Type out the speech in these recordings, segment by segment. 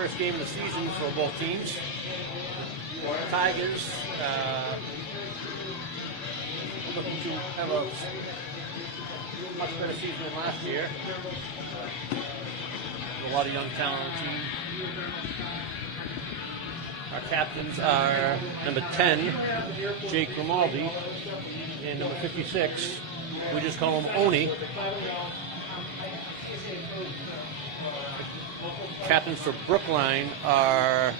first game of the season for both teams. Tigers looking to have a much better season than last year. A lot of young talent on the team. Our captains are number 10, Jake Grimaldi, and number 56, we just call him Oni. Captains for Brookline are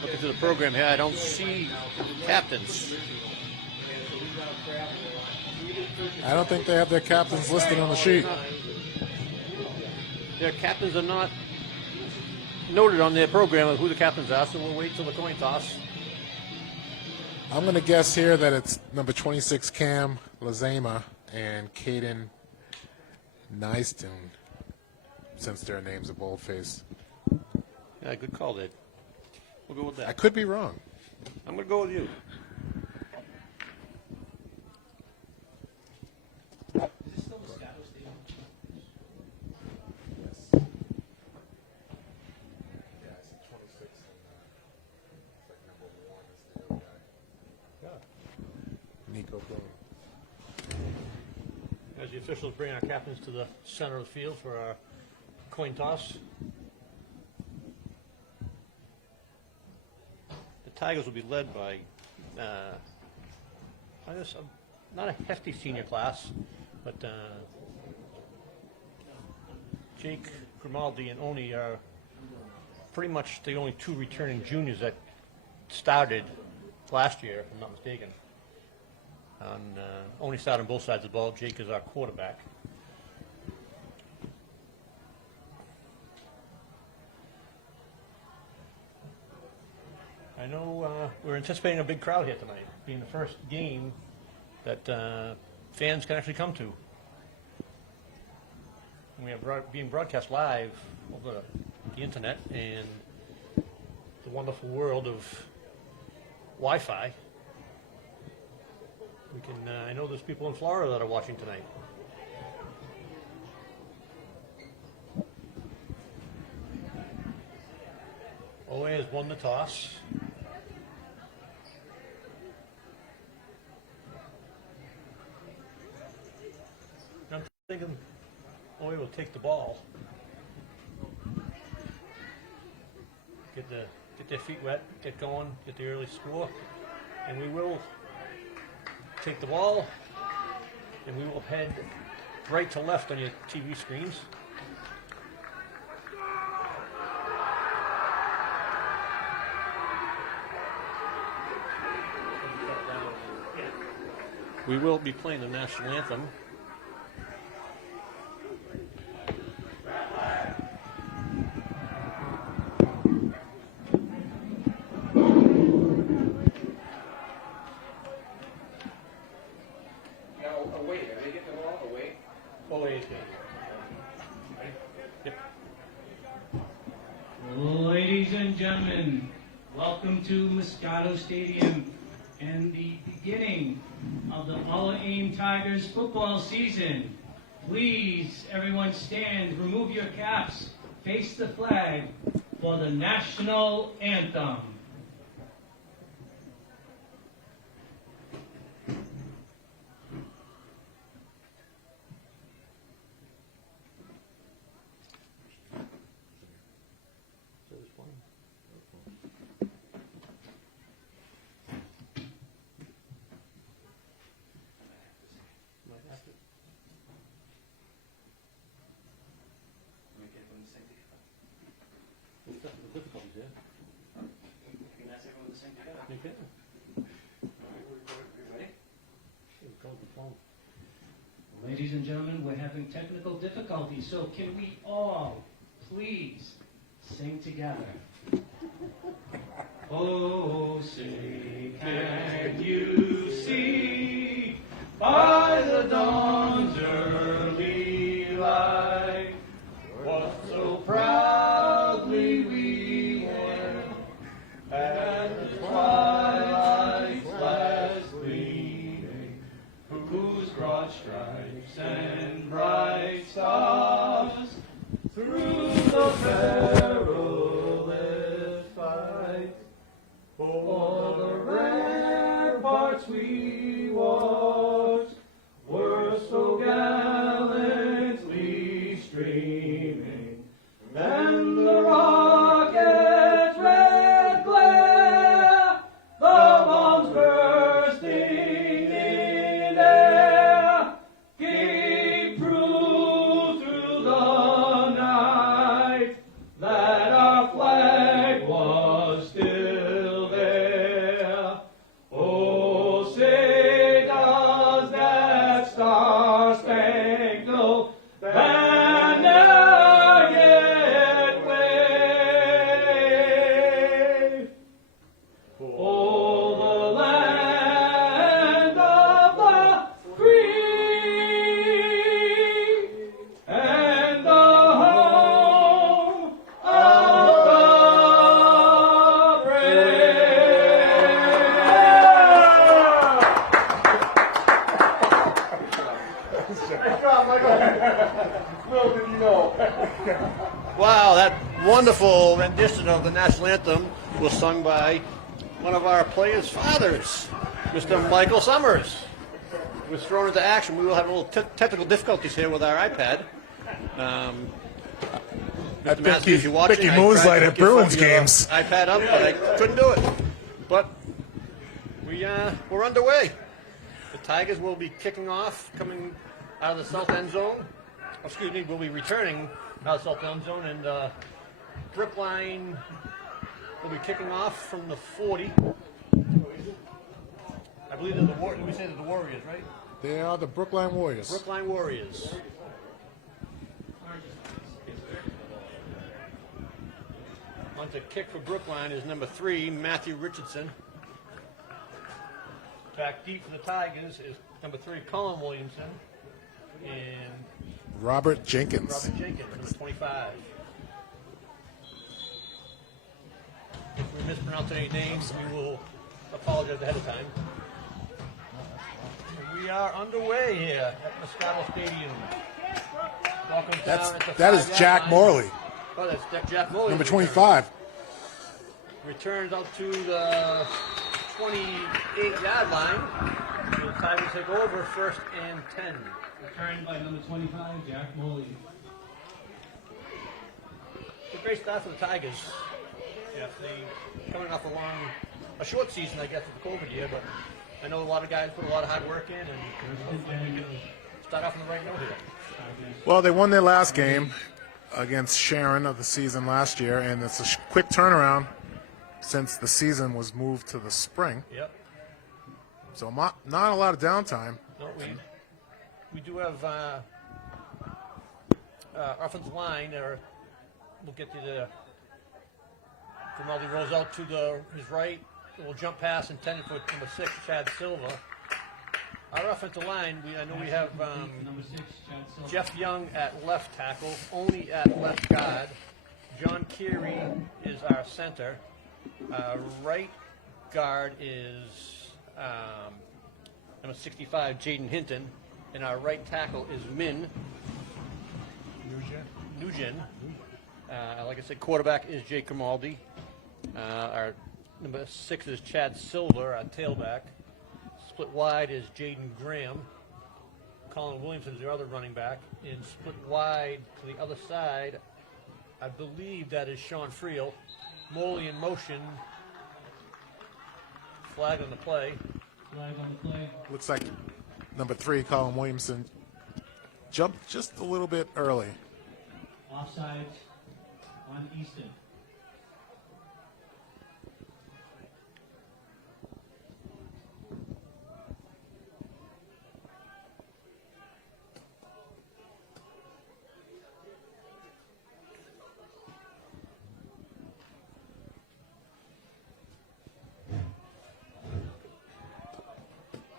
looking through the program here. I don't see captains. I don't think they have their captains listed on the sheet. Their captains are not noted on their program of who the captains are, so we'll wait till the coin toss. I'm going to guess here that it's number 26 Cam Lazema and Caden Nystuen, since their names are boldface. Yeah, good call, Ed. We'll go with that. I could be wrong. I'm going to go with you. As the officials bring our captains to the center of the field for our coin toss. The Tigers will be led by, I guess, not a hefty senior class, but Jake Grimaldi and Oni are pretty much the only two returning juniors that started last year, if I'm not mistaken. Only started on both sides of the ball. Jake is our quarterback. I know we're anticipating a big crowd here tonight, being the first game that fans can actually come to. And we are being broadcast live over the internet and the wonderful world of Wi-Fi. We can. I know there's people in Florida that are watching tonight. OA has won the toss. I'm thinking OA will take the ball. Get their feet wet, get going, get the early score, and we will take the ball, and we will head right to left on your TV screens. We will be playing the national anthem. Ladies and gentlemen, welcome to Moscato Stadium and the beginning of the Ames Tigers football season. Please, everyone stand, remove your caps, face the flag for the national anthem. Ladies and gentlemen, we're having technical difficulties, so can we all please sing together? Oh, say, can you see by the dawn's early light what so proudly we hailed at the twilight's last gleaming, whose broad stripes and bright Little did you know. Wow, that wonderful rendition of the national anthem was sung by one of our players' fathers, Mr. Michael Summers. He was thrown into action. We will have a little technical difficulties here with our iPad. At Mr. Maskey, if you're watching, Mickey I tried Moonlight to at hook your Bruins phone- your games. iPad up, but I couldn't do it. But we're underway. The Tigers will be kicking off, coming out of the south end zone. Excuse me, we'll be returning out of the south end zone, and Brookline will be kicking off from the 40. I believe they're we say they're the Warriors, right? They are the Brookline Warriors. Brookline Warriors. On to kick for Brookline is number 3, Matthew Richardson. Back deep for the Tigers is number 3, Colin Williamson. And Robert Jenkins. Robert Jenkins, number 25. If we mispronounce any names, we will apologize ahead of time. We are underway here at Moscato Stadium. Welcome down at the That is 5-yard Jack line. Morley, Oh, that's Jack Morley. number 25. Returns out to the 28-yard line. The Tigers take over, 1st and 10. Returned by number 25, Jack Moley. It's a great start for the Tigers. Yeah, they coming off a short season, I guess, with the COVID year, but I know a lot of guys put a lot of hard work in, and hopefully we can start off on the right note here. Well, they won their last game against Sharon of the season last year, and it's a quick turnaround since the season was moved to the spring. Yep. So not a lot of downtime. No, we do have offensive line, or we'll get to the Grimaldi rolls out to his right. A little jump pass intended for number 6, Chad Silva. Our offensive line, I know we have Number 6, Chad Silva. Jeff Young at left tackle, only at left guard. John Keary is our center. Right guard is number 65, Jaden Hinton. And our right tackle is Min Nugent. Like I said, quarterback is Jake Grimaldi. Our number 6 is Chad Silver, our tailback. Split wide is Jaden Graham. Colin Williamson is the other running back. And split wide to the other side, I believe that is Sean Friel. Moley in motion. Flag on the play. Flag on the play. Looks like number 3, Colin Williamson, jumped just a little bit early. Offsides on Easton.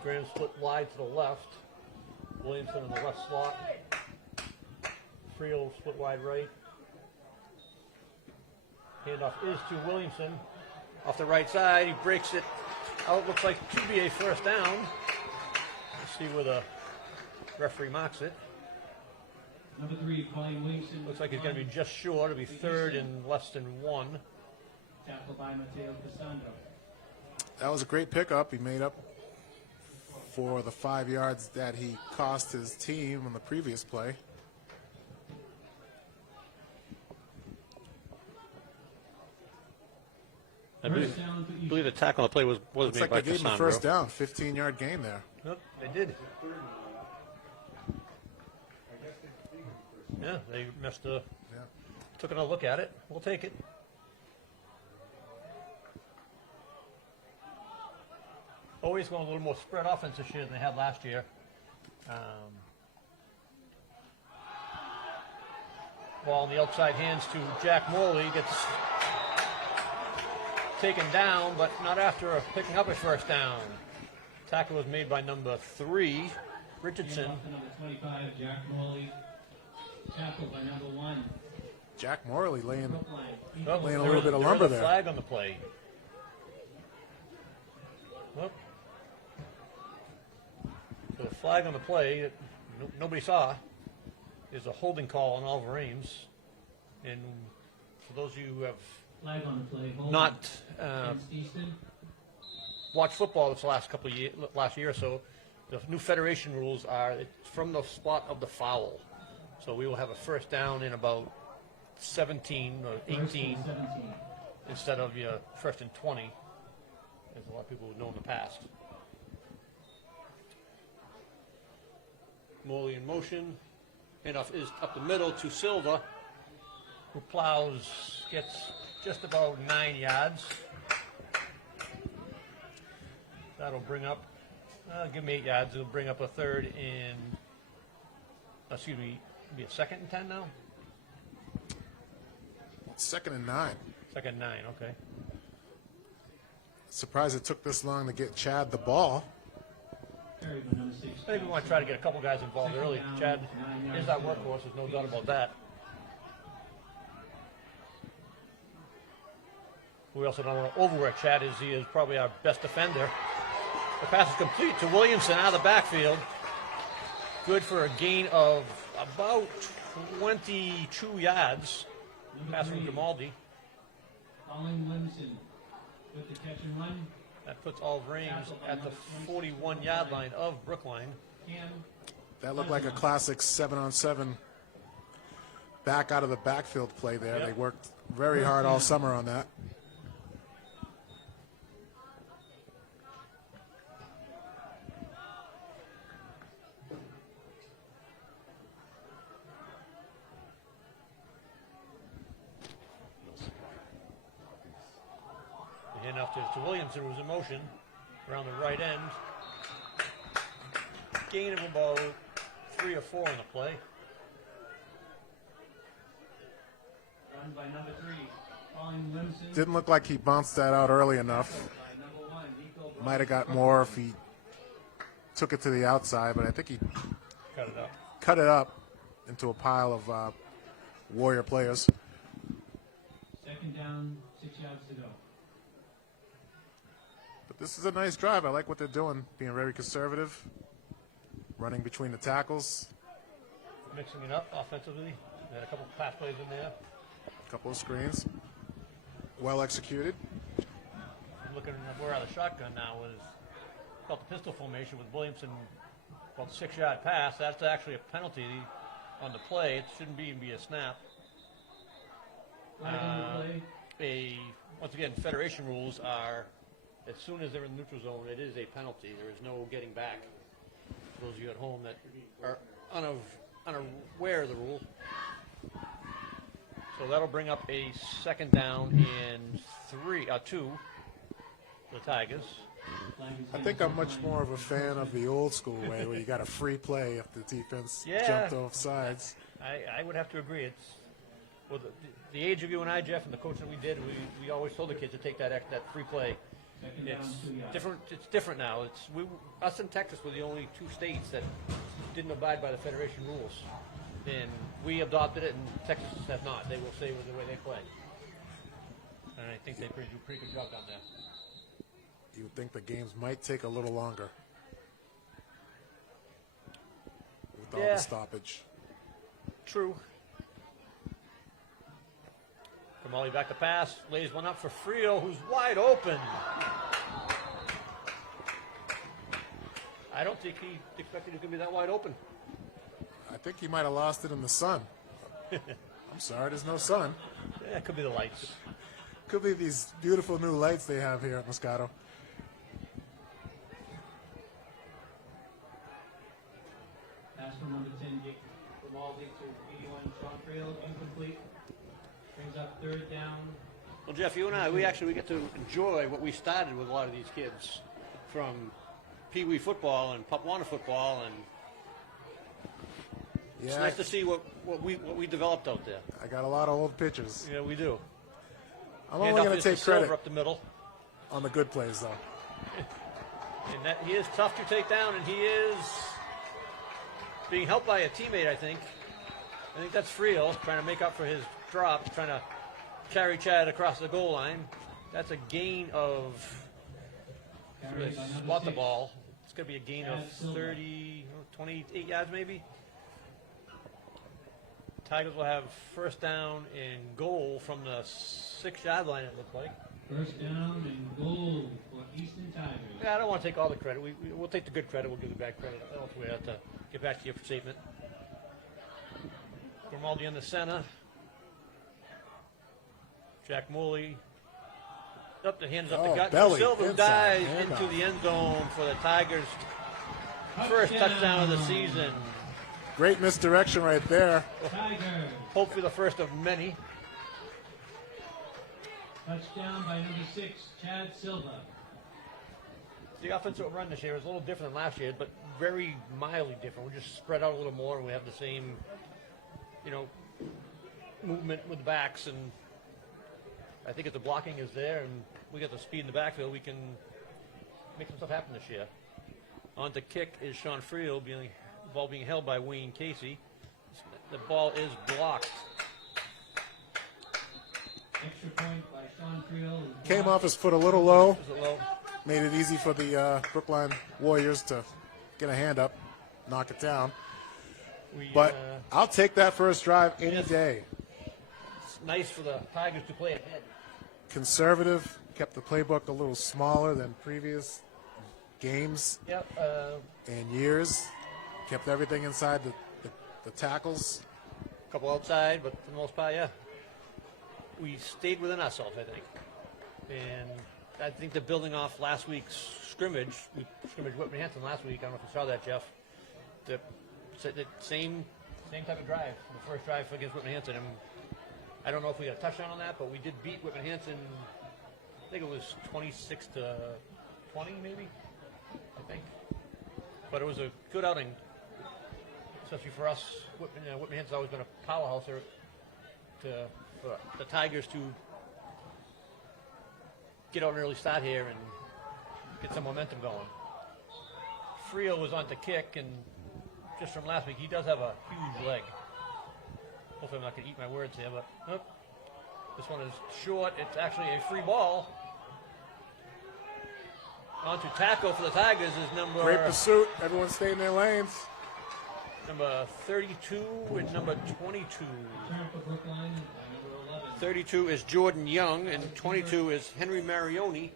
Graham split wide to the left. Williamson in the left slot. Friel split wide right. Handoff is to Williamson. Off the right side, he breaks it out. Looks like to be a first down. Let's see where the referee marks it. Number 3, Colin Williamson. Looks like he's going to be just short. It'll be 3rd and less than 1. Tackled by Mateo Cassandro. That was a great pickup. He made up for the 5 yards that he cost his team on the previous play. I First down to Easton. believe the tackle on the play was Looks made like by they gave him a Cassandro. first down, 15-yard gain there. Nope, they did. Yeah, they missed a. Took another look at it. We'll take it. Always going a little more spread offense this year than they had last year. Ball on the outside hands to Jack Morley. Gets taken down, but not after picking up a first down. Tackle was made by number 3, Richardson. Handoff to number 25, Jack Moley. Tackled by number 1, Jack Morley laying. Brookline. Oh, Laying a there little is- bit of there is lumber a there. flag on the play. Oh. So the flag on the play, nobody saw, is a holding call on Oliver Ames. And for those of you who have Flag on the play. Hold not against Easton. watched football this last year or so, the new federation rules are it's from the spot of the foul. So we will have a first down in about 17 or First 18 and 17. instead of your first and 20, as a lot of people would know in the past. Morley in motion. Handoff is up the middle to Silva, who plows, gets just about 9 yards. That'll bring up, give him 8 yards. It'll bring up a third in, excuse me, be a 2nd and 10 now? 2nd and 9. 2nd and 9, okay. Surprised it took this long to get Chad the ball. Carried by number 6. I think we want to try to get a couple guys involved early. Chad is our workhorse, there's no doubt about that. We also don't want to overwork Chad, as he is probably our best defender. The pass is complete to Williamson out of the backfield. Good for a gain of about 22 yards. Pass from Grimaldi. Colin Williamson with the catch and run. That puts Oliver Ames at the 41-yard line of Brookline. Cam. That looked like a classic 7-on-7 back out of the backfield play there. Yep. They worked very hard all summer on that. The handoff to Williamson, who was in motion around the right end. Gain of about 3 or 4 on the play. Run by number 3. Colin Williamson. Didn't look like he bounced that out early enough. By number 1. Nico. Might have got more if he took it to the outside, but I think he Cut it up. cut it up into a pile of Warrior players. 2nd down, 6 yards to go. But this is a nice drive. I like what they're doing, being very conservative, running between the tackles, Mixing it up offensively. They had a couple pass plays in there. a couple of screens. Well executed. I'm looking at where the shotgun now was about the pistol formation with Williamson, about the 6-yard pass. That's actually a penalty on the play. It shouldn't even be a snap. Flag on the play. Once again, federation rules are as soon as they're in the neutral zone, it is a penalty. There is no getting back. For those of you at home that are unaware of the rule. So that'll bring up a 2nd down in 2 for the Tigers. Flag is I down. think I'm much more of a fan of the old school way where you got a free play if the defense Yeah. jumped off sides. I would have to agree. It's well, the age of you and I, Jeff, and the coach that we did, we always told the kids to take that free play. 2nd down, It's 2 yards. different. It's different now. Us and Texas were the only 2 states that didn't abide by the federation rules, and we adopted it, and Texas has not. They will say with the way they play, and I think they do a pretty good job down there. You would think the games might take a little longer with all Yeah. the stoppage. True. Kamali back to pass, lays one up for Frio, who's wide open. I don't think he expected it to be that wide open. I think he might have lost it in the sun. I'm sorry, there's no sun. Yeah, it could be the lights. Could be these beautiful new lights they have here at Moscato. Pass from number 10, Dick Grimaldi to 81, Sean Friel, incomplete. Brings up 3rd down. Well, Jeff, you and I, we get to enjoy what we started with a lot of these kids, from Pee Wee football and Pop Warner football, and it's Yeah, nice to see what we developed out there. I got a lot of old pictures. Yeah, we do. I'm only Handoff going is to take Silver credit up the middle, on the good plays, though. and that he is tough to take down, and he is being helped by a teammate. I think that's Friel trying to make up for his drop, trying to carry Chad across the goal line. That's a gain of Carried by number spot the 6. ball. It's going to be a gain of 30, 28 yards maybe. Tigers will have first down and goal from the 6-yard line, it looks like. First down and goal for Easton Tigers. Yeah, I don't want to take all the credit. We'll take the good credit. We'll give the bad credit elsewhere. We have to get back to your statement. Grimaldi in the center. Jack Morley up the hands up the gut. Belly, Silva inside, dives handoff. into the end zone for the Tigers' first touchdown of the season. Great misdirection right there. Tigers. Hopefully the first of many. Touchdown by number 6, Chad Silva. The offensive run this year is a little different than last year, but very mildly different. We're just spread out a little more, and we have the same, movement with the backs. And I think if the blocking is there and we got the speed in the backfield, we can make some stuff happen this year. On the kick is Sean Friel, ball being held by Wayne Casey. The ball is blocked. Extra point by Sean Friel. Came off his foot a little low. Is it low? Made it easy for the Brookline Warriors to get a hand up, knock it down. But I'll take that first drive any day. It's nice for the Tigers to play ahead. Conservative, kept the playbook a little smaller than previous games Yep. and years. Kept everything inside the tackles. A couple outside, but for the most part, yeah. We stayed within ourselves, I think. And I think they're building off last week's scrimmage. We scrimmaged Whitman Hanson last week. I don't know if you saw that, Jeff. The same type of drive, the first drive against Whitman Hanson. And I don't know if we got a touchdown on that, but we did beat Whitman Hanson. I think it was 26-20, maybe. I think. But it was a good outing, especially for us. Whitman Hanson's always been a powerhouse there. For the Tigers to get out an early start here and get some momentum going. Friel was on to kick, and just from last week, he does have a huge leg. Hopefully I'm not going to eat my words here, but this one is short. It's actually a free ball. On to tackle for the Tigers is number... Great pursuit. Everyone stay in their lanes. Number 32 and number 22. Turn for Brookline by number 11. 32 is Jordan Young, and 22 is Henry Marioni.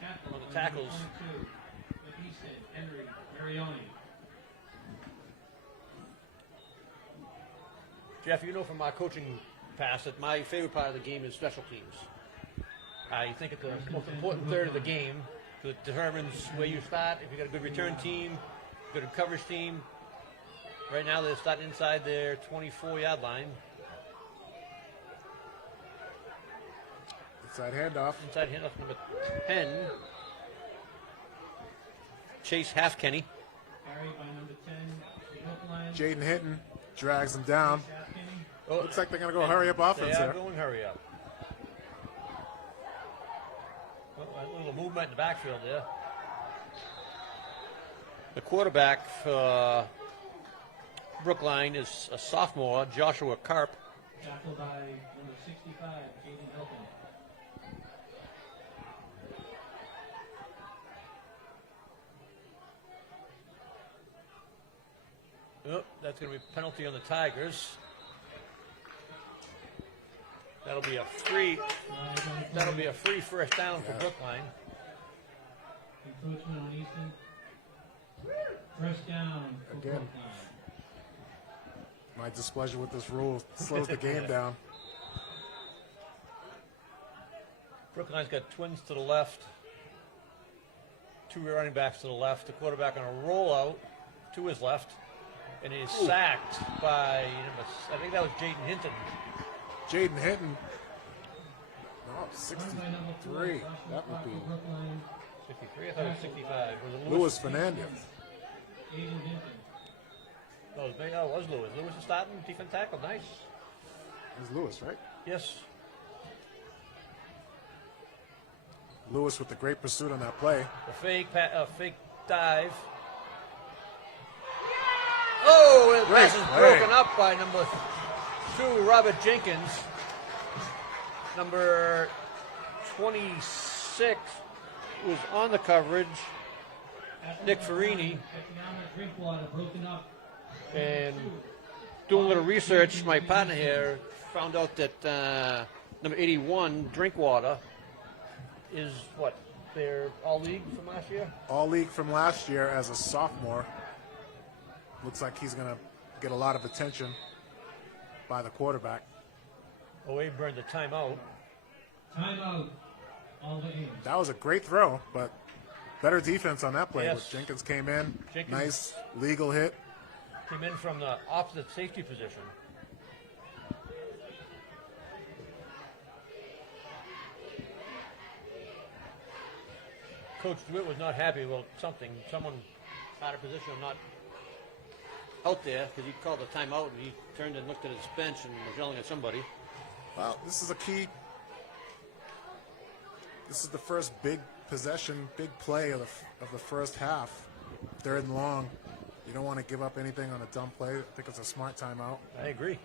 Tackle On the by number tackles. 22. With Easton, Henry Marioni. Jeff, you know from my coaching past that my favorite part of the game is special teams. I think it's the most important third of the game because it determines where you start. If you got a good return team, good coverage team. Right now they're starting inside their 24-yard line. Inside handoff. Inside handoff number 10. Chase Halfkenny. Carried by number 10, Brookline. Jaden Hinton drags him down. Halfpenny. Oh, Looks like they're going to go hurry up offense they are there. going hurry up. A little movement in the backfield there. The quarterback for Brookline is a sophomore, Joshua Karp. Tackled by number 65, Jaden Hilton. Oh, that's going to be a penalty on the Tigers. That'll be a free. That'll be a free first down for Brookline. Encroachment on Easton. First down for Again. Brookline. My displeasure with this rule slows the game down. Brookline's got twins to the left, two running backs to the left, the quarterback on a rollout to his left, and he is sacked by, I think that was Jaden Hinton. Jaden Hinton. No, Run by number 4, 63. Joshua That would Clark be for Brookline. 63, I thought it was 65. Was it Luis Fernandez. Jaden Hinton. No, it was Lewis. Lewis is starting defense tackle. Nice. It was Lewis, right? Yes. Lewis with the great pursuit on that play. A fake dive. Oh, and the Great pass is play. broken up by number 2, Robert Jenkins. Number 26 was on the coverage. Nick Farini. Economic drink water broken up. And doing a little research, my partner here found out that number 81, Drinkwater, is what? They're all league from last year? All league from last year as a sophomore. Looks like he's going to get a lot of attention by the quarterback. Oh, he burned the timeout. Timeout. All the Ames. That was a great throw, but better defense on that play. Yes. Jenkins came in. Jenkins Nice legal hit. came in from the opposite safety position. Coach DeWitt was not happy about something. Someone out of position, not out there, because he called a timeout and he turned and looked at his bench and was yelling at somebody. Well, this is a key. This is the first big possession, big play of the first half. 3rd and long. You don't want to give up anything on a dumb play. I think it's a smart timeout. I agree.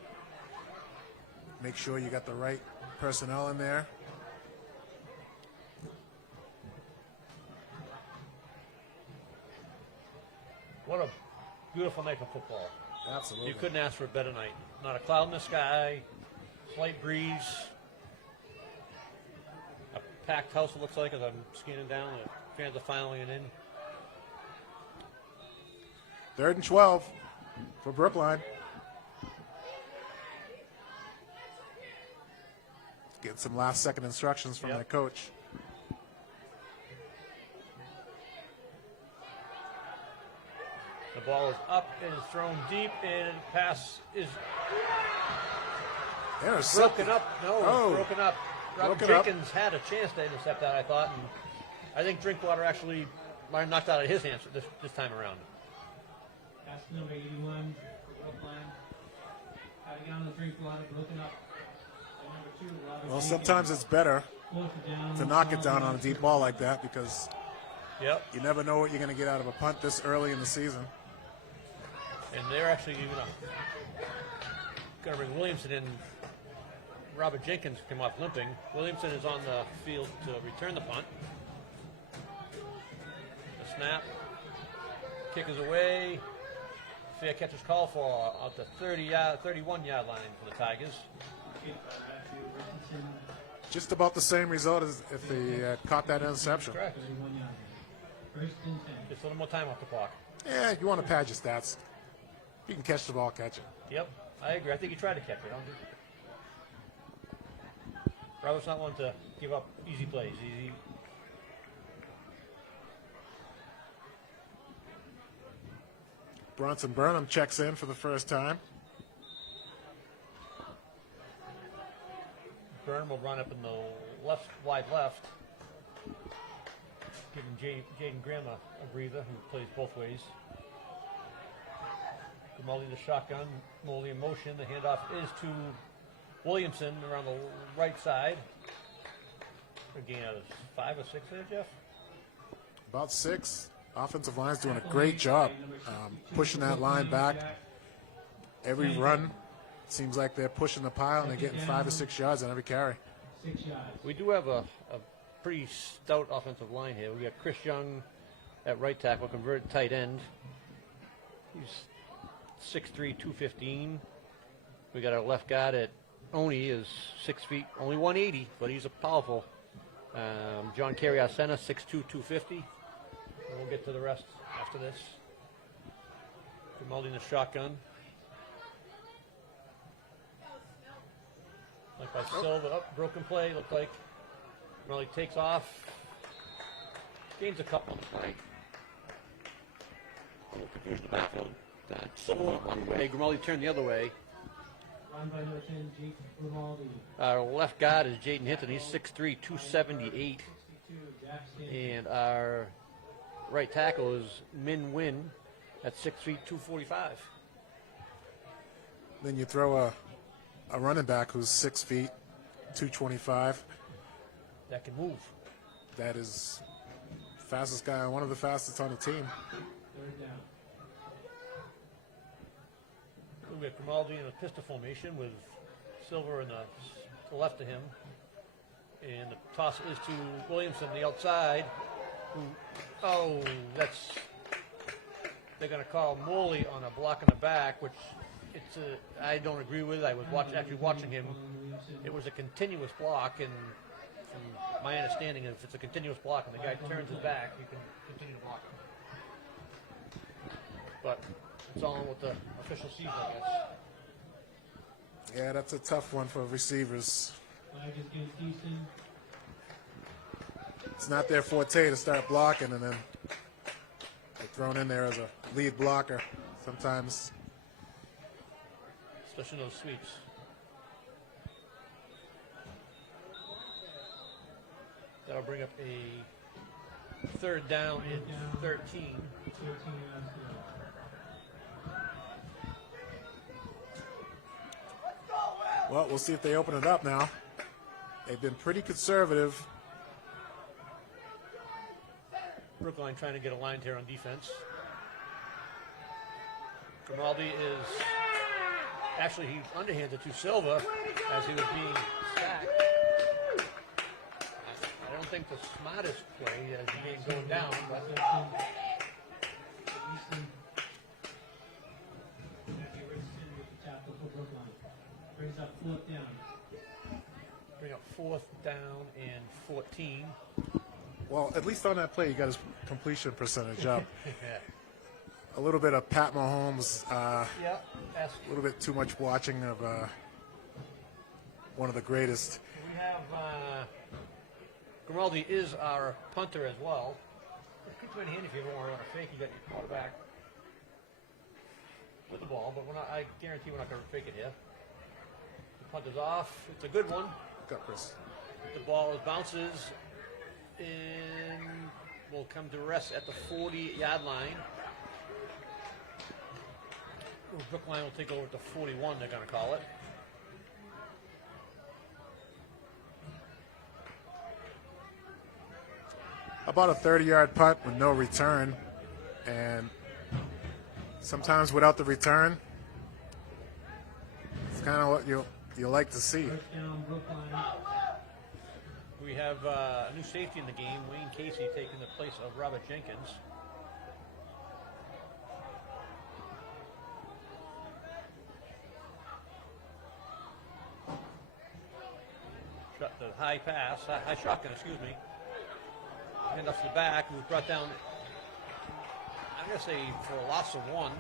Make sure you got the right personnel in there. What a beautiful night of football. Absolutely. You couldn't ask for a better night. Not a cloud in the sky, slight breeze, a packed house it looks like as I'm scanning down. The fans are filing it in. 3rd and 12 for Brookline. Getting some last-second instructions from their coach. The ball is up and is thrown deep, and pass is Intercepted. broken up. No, Oh. broken up. Robert Broken up. Jenkins had a chance to intercept that, I thought, and I think Drinkwater actually might have knocked out of his hands this time around. Pass number 81 for Brookline. Cutting on the drink water broken up. And number 2, Robert Well, Jenkins. sometimes it's better 4th down. to knock it down on a deep ball like that because Yep. you never know what you're going to get out of a punt this early in the season. And they're actually going to bring Williamson in. Robert Jenkins came off limping. Williamson is on the field to return the punt. The snap. Kick is away. Fair catch is called for out the 31-yard line for the Tigers. Just about the same result as if they caught that interception. Correct. 31 yards. 1st and 10. Just a little more time off the clock. Yeah, you want to pad your stats. You can catch the ball, catch it. Yep, I agree. I think he tried to catch it. Robert's not one to give up easy plays. Bronson Burnham checks in for the first time. Byrne will run up in the wide left, giving Jaden Graham a breather, who plays both ways. Grimaldi in the shotgun, Moldy in motion. The handoff is to Williamson around the right side. Again, out of 5 or 6 there, Jeff? About 6. Offensive line's doing a great job pushing that line back. Every run seems like they're pushing the pile and they're getting 5 or 6 yards on every carry. 6 yards. We do have a pretty stout offensive line here. We got Chris Young at right tackle, converted tight end. He's 6'3", 215. We got our left guard at Oni is 6 feet, only 180, but he's a powerful. John Carey, our center, 6'2", 250. And we'll get to the rest after this. Grimaldi in the shotgun. Like by Silva, up, broken play, looked like. Grimaldi takes off. Gains a couple. Hey, Grimaldi turned the other way. Run by number 10, Jake Grimaldi. Our left guard is Jaden Hinton. He's 6'3", 278. 62, Jackson. And our right tackle is Min Win at 6'3", 245. Then you throw a running back who's 6 feet, 225. That can move. That is fastest guy, one of the fastest on the team. 3rd down. We have Grimaldi in a pistol formation with Silver in the left of him. And the toss is to Williamson, the outside. Oh, they're going to call Morley on a block in the back, which I don't agree with. I was actually watching him. It was a continuous block, and from my understanding, if it's a continuous block and the guy turns his back, you can continue to block him. But it's all what the official sees, I guess. Yeah, that's a tough one for receivers. It's not their forte to start blocking, and then they're thrown in there as a lead blocker sometimes. Especially those sweeps. That'll bring up a third down in 13. Well, we'll see if they open it up now. They've been pretty conservative. Brookline trying to get aligned here on defense. Grimaldi is actually he underhanded to Silva as he was being sacked. I don't think the smartest play as being going down, but Brings up fourth down. bring up fourth down and 14. Well, at least on that play, he got his completion percentage up. Yeah. A little bit of Pat Mahomes, Yeah. a little bit too much watching of one of the greatest. We have Grimaldi is our punter as well. It puts you in hand if you ever want to run a fake. You got your quarterback with the ball, but I guarantee we're not going to fake it here. The punt is off. It's a good one. Got Chris. The ball bounces and will come to rest at the 40-yard line. Brookline will take over at the 41, they're going to call it. About a 30-yard punt with no return, and sometimes without the return, it's kind of what you like to see. First down, Brookline. We have a new safety in the game, Wayne Casey taking the place of Robert Jenkins. Shot the high shotgun, excuse me. Hand off to the back, who was brought down, I'm going to say, for a loss of one.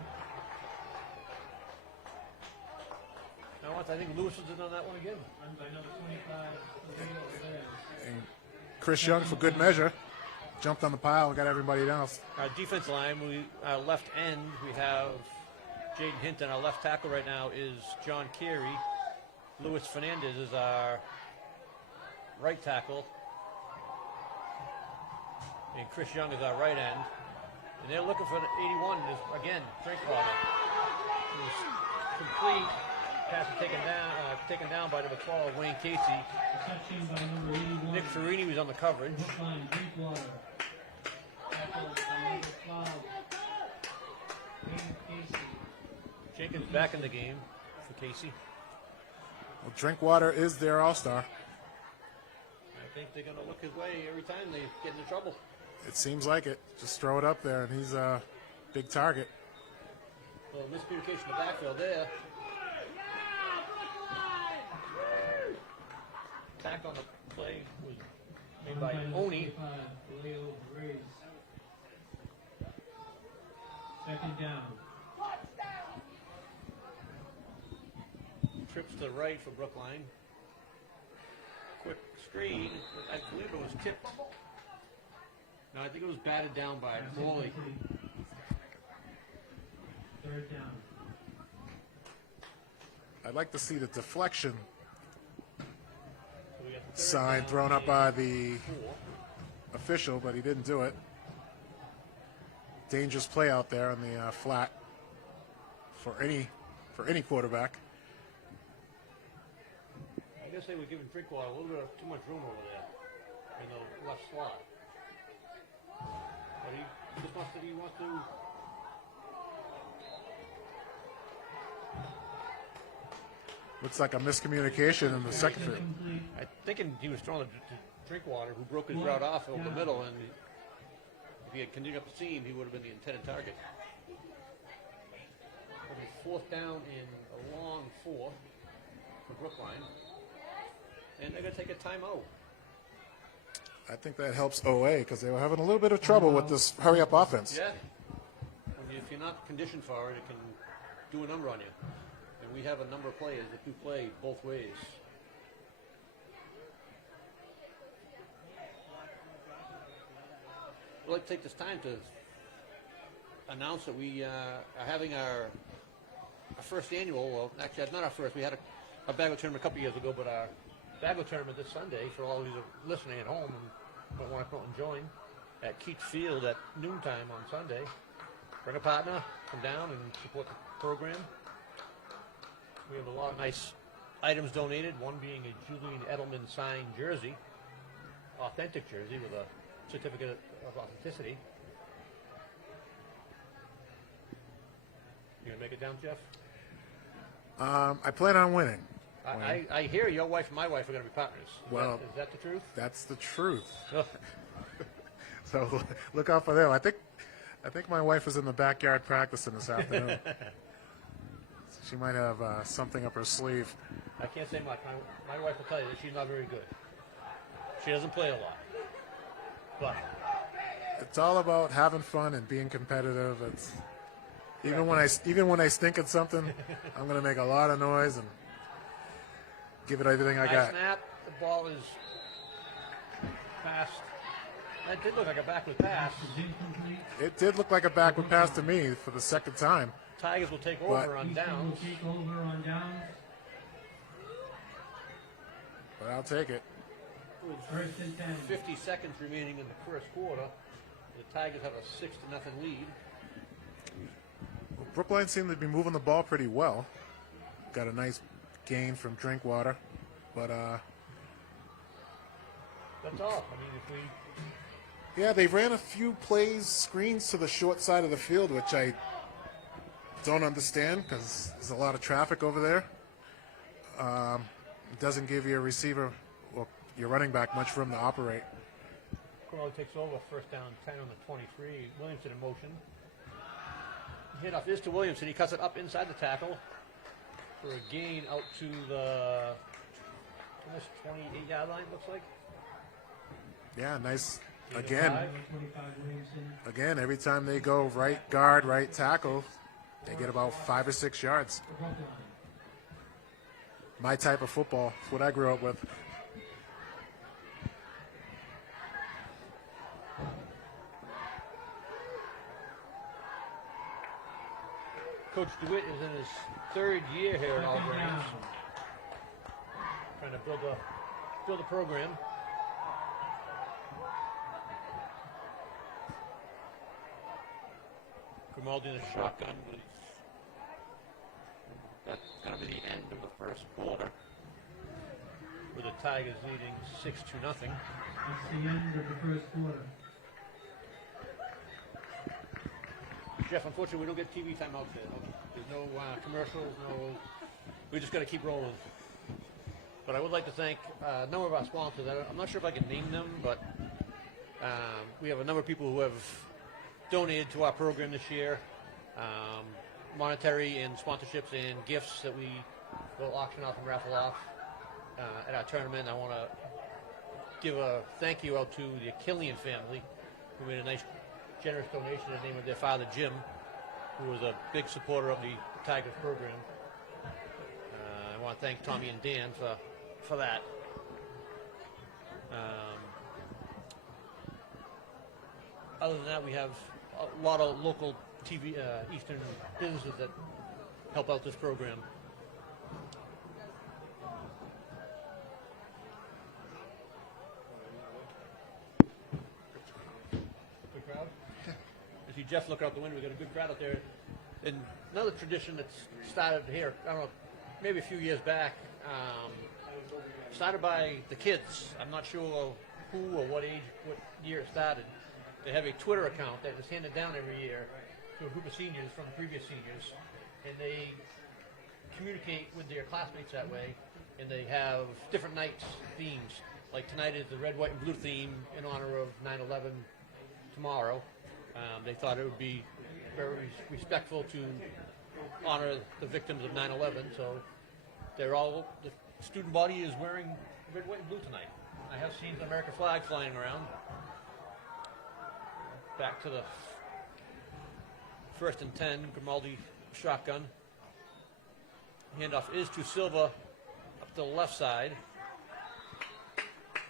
Now, I think Lewis was in on that one again. Run by number 25, Leo. And Chris Young, for good measure, jumped on the pile and got everybody else. Our defense line, our left end, we have Jaden Hinton. Our left tackle right now is John Carey. Luis Fernandez is our right tackle. And Chris Young is our right end. And they're looking for the 81, is, again, Drinkwater. It was complete. Pass is taken down by number 12, Wayne Casey. Reception by number 81. Nick Farini was on the coverage. Brookline, Drinkwater. Tackle by number 12. Wayne Casey. Jenkins back in the game for Casey. Well, Drinkwater is their all-star. I think they're going to look his way every time they get into trouble. It seems like it. Just throw it up there, and he's a big target. Well, miscommunication in the backfield there. Attack on the play was made by Oni. Leo Reyes. Second down. Trips to the right for Brookline. Quick screen. I believe it was tipped. No, I think it was batted down by Morley. Third down. I'd like to see the deflection So we got the third sign down thrown up and by the 4. official, but he didn't do it. Dangerous play out there on the flat for any quarterback. I guess they were giving Drinkwater a little bit of too much room over there in the left slot. But he just wants to Looks like a miscommunication in the secondary. Incomplete. I thinking he was throwing it to Drinkwater, who broke his route off over the middle, and If he had continued up the seam, he would have been the intended target. It'll be fourth down in a long four for Brookline. And they're going to take a timeout. I think that helps OA because they were having a little bit of trouble with this hurry-up offense. Yeah. If you're not conditioned for it, it can do a number on you. And we have a number of players that do play both ways. I'd like to take this time to announce that we are having our first annual, well, actually, not our first. We had a bagel tournament a couple years ago, but our bagel tournament this Sunday for all of you listening at home and don't want to come out and join at Keats Field at noontime on Sunday. Bring a partner, come down and support the program. We have a lot of nice items donated, one being a Julian Edelman signed jersey, authentic jersey with a certificate of authenticity. You gonna make it down, Jeff? I plan on winning. I hear your wife and my wife are going to be partners. Is that the truth? That's the truth. So look out for them. I think my wife is in the backyard practicing this afternoon. So she might have something up her sleeve. I can't say much. My wife will tell you that she's not very good. She doesn't play a lot. But it's all about having fun and being competitive. It's even when I stink at something, I'm going to make a lot of noise and give it everything I got. Snap. The ball is passed. That did look like a backward pass. It did look like a backward pass to me for the second time. Tigers will take over on downs. But I'll take it. First and 10. 50 seconds remaining in the first quarter. The Tigers have a 6-0 lead. Brookline seemed to be moving the ball pretty well. Got a nice gain from Drinkwater, but that's all. I mean, if we yeah, they ran a few plays, screens to the short side of the field, which I don't understand because there's a lot of traffic over there. It doesn't give your receiver or your running back much room to operate. Cornwall takes over, first down, 10 on the 23. Williamson in motion. Handoff is to Williamson. He cuts it up inside the tackle for a gain out to the almost 28-yard line, looks like. Yeah, nice. Again, every time they go right guard, right tackle, they get about 5 or 6 yards. My type of football. It's what I grew up with. Coach DeWitt is in his third year here at All Brands, trying to build a program. Grimaldi in a shotgun. That's going to be the end of the first quarter, with the Tigers leading 6-0. That's the end of the first quarter. Jeff, unfortunately, we don't get TV time out there. There's no commercials, we just got to keep rolling. But I would like to thank a number of our sponsors. I'm not sure if I can name them, but we have a number of people who have donated to our program this year, monetary and sponsorships and gifts that we will auction off and raffle off at our tournament. I want to give a thank you out to the Achillian family, who made a nice generous donation in the name of their father, Jim, who was a big supporter of the Tigers program. I want to thank Tommy and Dan for that. Other than that, we have a lot of local TV, Eastern businesses that help out this program. Good crowd? I see Jeff looking out the window. We got a good crowd out there. And another tradition that's started here, I don't know, maybe a few years back, started by the kids. I'm not sure who or what year it started. They have a Twitter account that is handed down every year to a group of seniors from previous seniors, and they communicate with their classmates that way, and they have different nights, themes. Like tonight is the red, white, and blue theme in honor of 9/11 tomorrow. They thought it would be very respectful to honor the victims of 9/11. So the student body is wearing red, white, and blue tonight. I have seen the American flag flying around. Back to the 1st and 10, Grimaldi shotgun. Handoff is to Silva up the left side.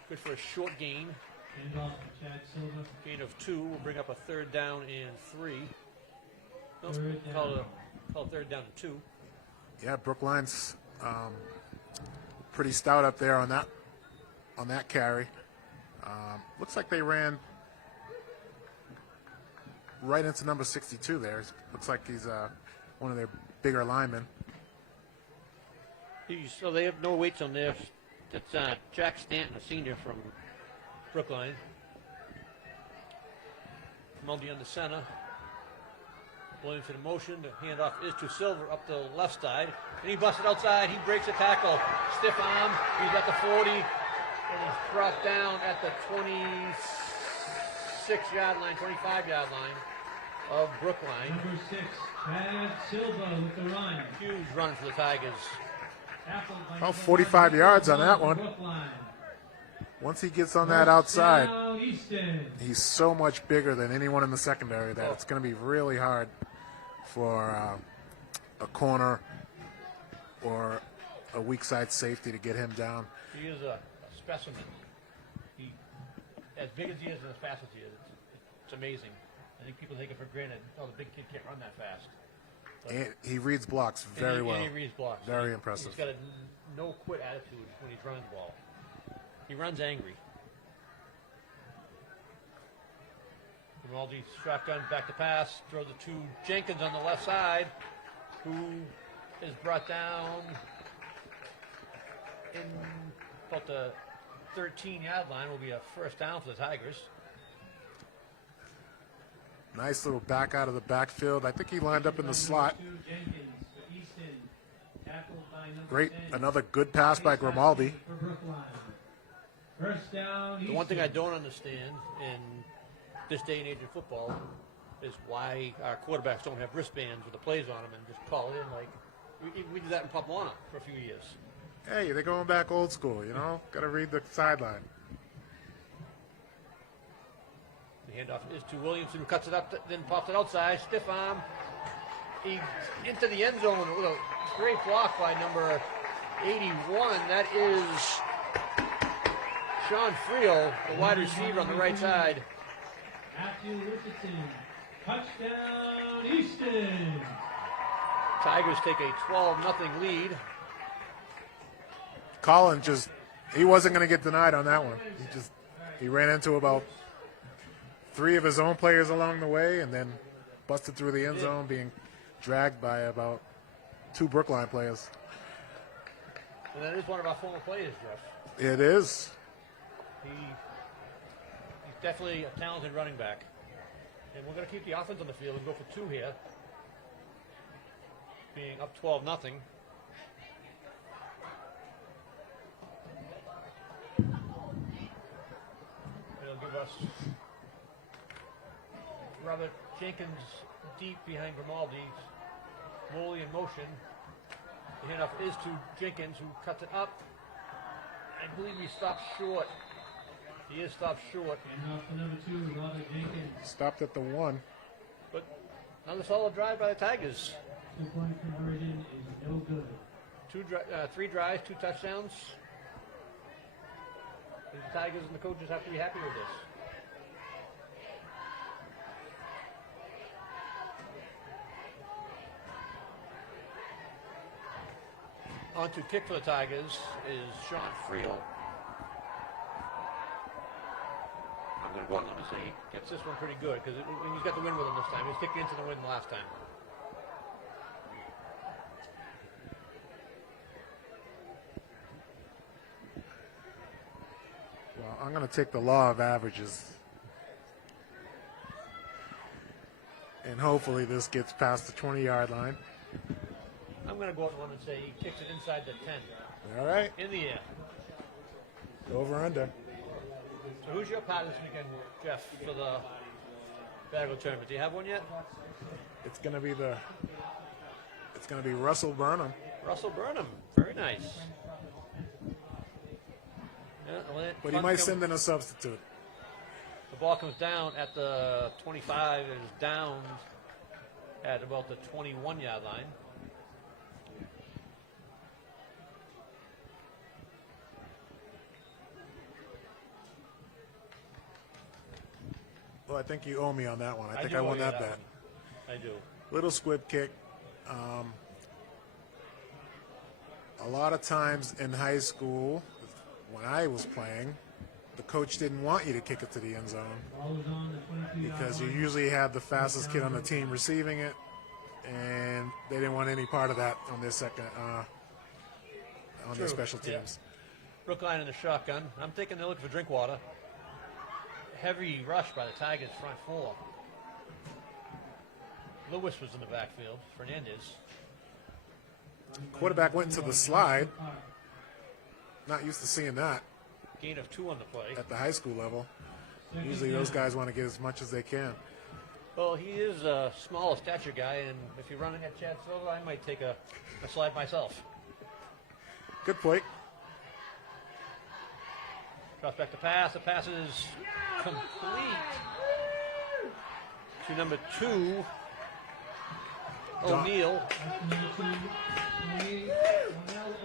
Good for a short gain. Handoff to Chad Silva. Gain of 2 will bring up a 3rd down and 3. Nope, Third down. call it 3rd down and 2. Yeah, Brookline's pretty stout up there on that carry. Looks like they ran right into number 62 there. Looks like he's one of their bigger linemen. So they have no weights on there. That's Jack Stanton, a senior from Brookline. Muldy on the center. Williamson in motion. The handoff is to Silver up the left side. And he busted outside. He breaks a tackle. Stiff arm. He's at the 40. And he's brought down at the 26-yard line, 25-yard line of Brookline. Number 6, Chad Silva with the run. Huge run for the Tigers. Tackled by About number 45 yards on that one. Brookline. Once he gets on that outside, Down Easton. he's so much bigger than anyone in the secondary that it's going to be really hard for a corner or a weak side safety to get him down. He is a specimen. He, as big as he is and as fast as he is, it's amazing. I think people take it for granted. Oh, the big kid can't run that fast. And he reads blocks very well. And he reads blocks. Very impressive. He's got a no-quit attitude when he's running the ball. He runs angry. Grimaldi shotgun back to pass. Throws it to Jenkins on the left side, who is brought down in about the 13-yard line. Will be a 1st down for the Tigers. Nice little back out of the backfield. I think he lined up in the slot. Jenkins for Easton. Tackled by number Great. 10. Another good pass by Grimaldi. For Brookline. 1st down. The one thing I Easton. don't understand in this day and age of football is why our quarterbacks don't have wristbands with the plays on them and just call it in like we did that in Papuana for a few years. Hey, they're going back old school, you know? Got to read the sideline. The handoff is to Williamson, who cuts it up, then pops it outside. Stiff arm. He into the end zone with a great block by number 81. That is Sean Friel, the wide receiver on the right side. Matthew Richardson. Touchdown Easton. Tigers take a 12-0 lead. Colin he wasn't going to get denied on that one. He ran into about 3 of his own players along the way and then busted through the end zone, being dragged by about 2 Brookline players. And that is one of our former players, Jeff. It is. He's definitely a talented running back. And we're going to keep the offense on the field and go for 2 here. Being up 12-0. It'll give us Robert Jenkins deep behind Grimaldi. Moley in motion. The handoff is to Jenkins, who cuts it up. I believe he stopped short. He is stopped short. And off to number 2, Robert Jenkins. Stopped at the 1. But another solid drive by the Tigers. 2-point conversion is no good. 3 drives, 2 touchdowns. The Tigers and the coaches have to be happy with this. On to kick for the Tigers is Sean Friel. I'm going to go on and say he gets this one pretty good because he's got the win with him this time. He was kicking into the win last time. Well, I'm going to take the law of averages. And hopefully this gets past the 20-yard line. I'm going to go out one and say he kicks it inside the 10. All right. In the air. Over under. So who's your part this weekend, Jeff, for the Bagel tournament. Do you have one yet? It's going to be Russell Burnham. Russell Burnham. Very nice. Yeah, But he might send in a substitute. The ball comes down at the 25 and is down at about the 21-yard line. Well, I think you owe me on that one. I think do I owe won you that bet. one. I do. Little squib kick. A lot of times in high school, when I was playing, the coach didn't want you to kick it to the end zone because you usually have the fastest kid on the team receiving it, and they didn't want any part of that on their their special teams. Yeah. Brookline in the shotgun. I'm thinking they're looking for drink water. Heavy rush by the Tigers front four. Lewis was in the backfield. Fernandez. Quarterback went into the slide. Not used to seeing that Gain of 2 on the play. at the high school level. Usually those guys want to get as much as they can. Well, he is a smaller stature guy, and if you're running at Chad Silva, I might take a slide myself. Good point. Drops back to pass. The pass is complete to number 2, O'Neal.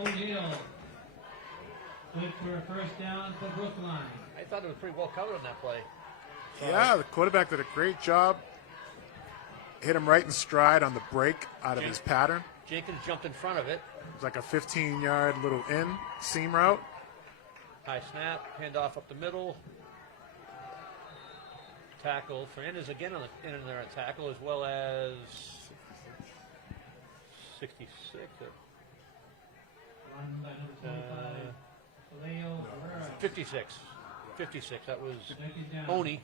O'Neal. Good for a first down for Brookline. I thought it was pretty well covered on that play. Yeah, the quarterback did a great job. Hit him right in stride on the break out of his pattern. Jenkins jumped in front of it. It was like a 15-yard little seam route. High snap, handoff up the middle. Tackle. Fernandez again in there on tackle, as well as 66. 56. 56. That was Oni.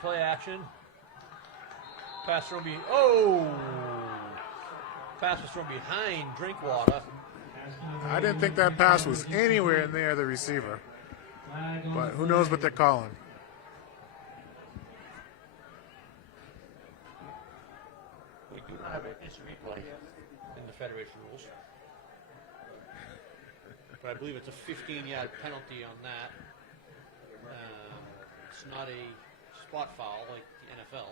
Play action. Pass thrown pass was thrown behind Drinkwater. I didn't think that pass was anywhere near the receiver. But who knows what they're calling. We do not have an instant replay in the Federation rules. But I believe it's a 15-yard penalty on that. It's not a spot foul like the NFL.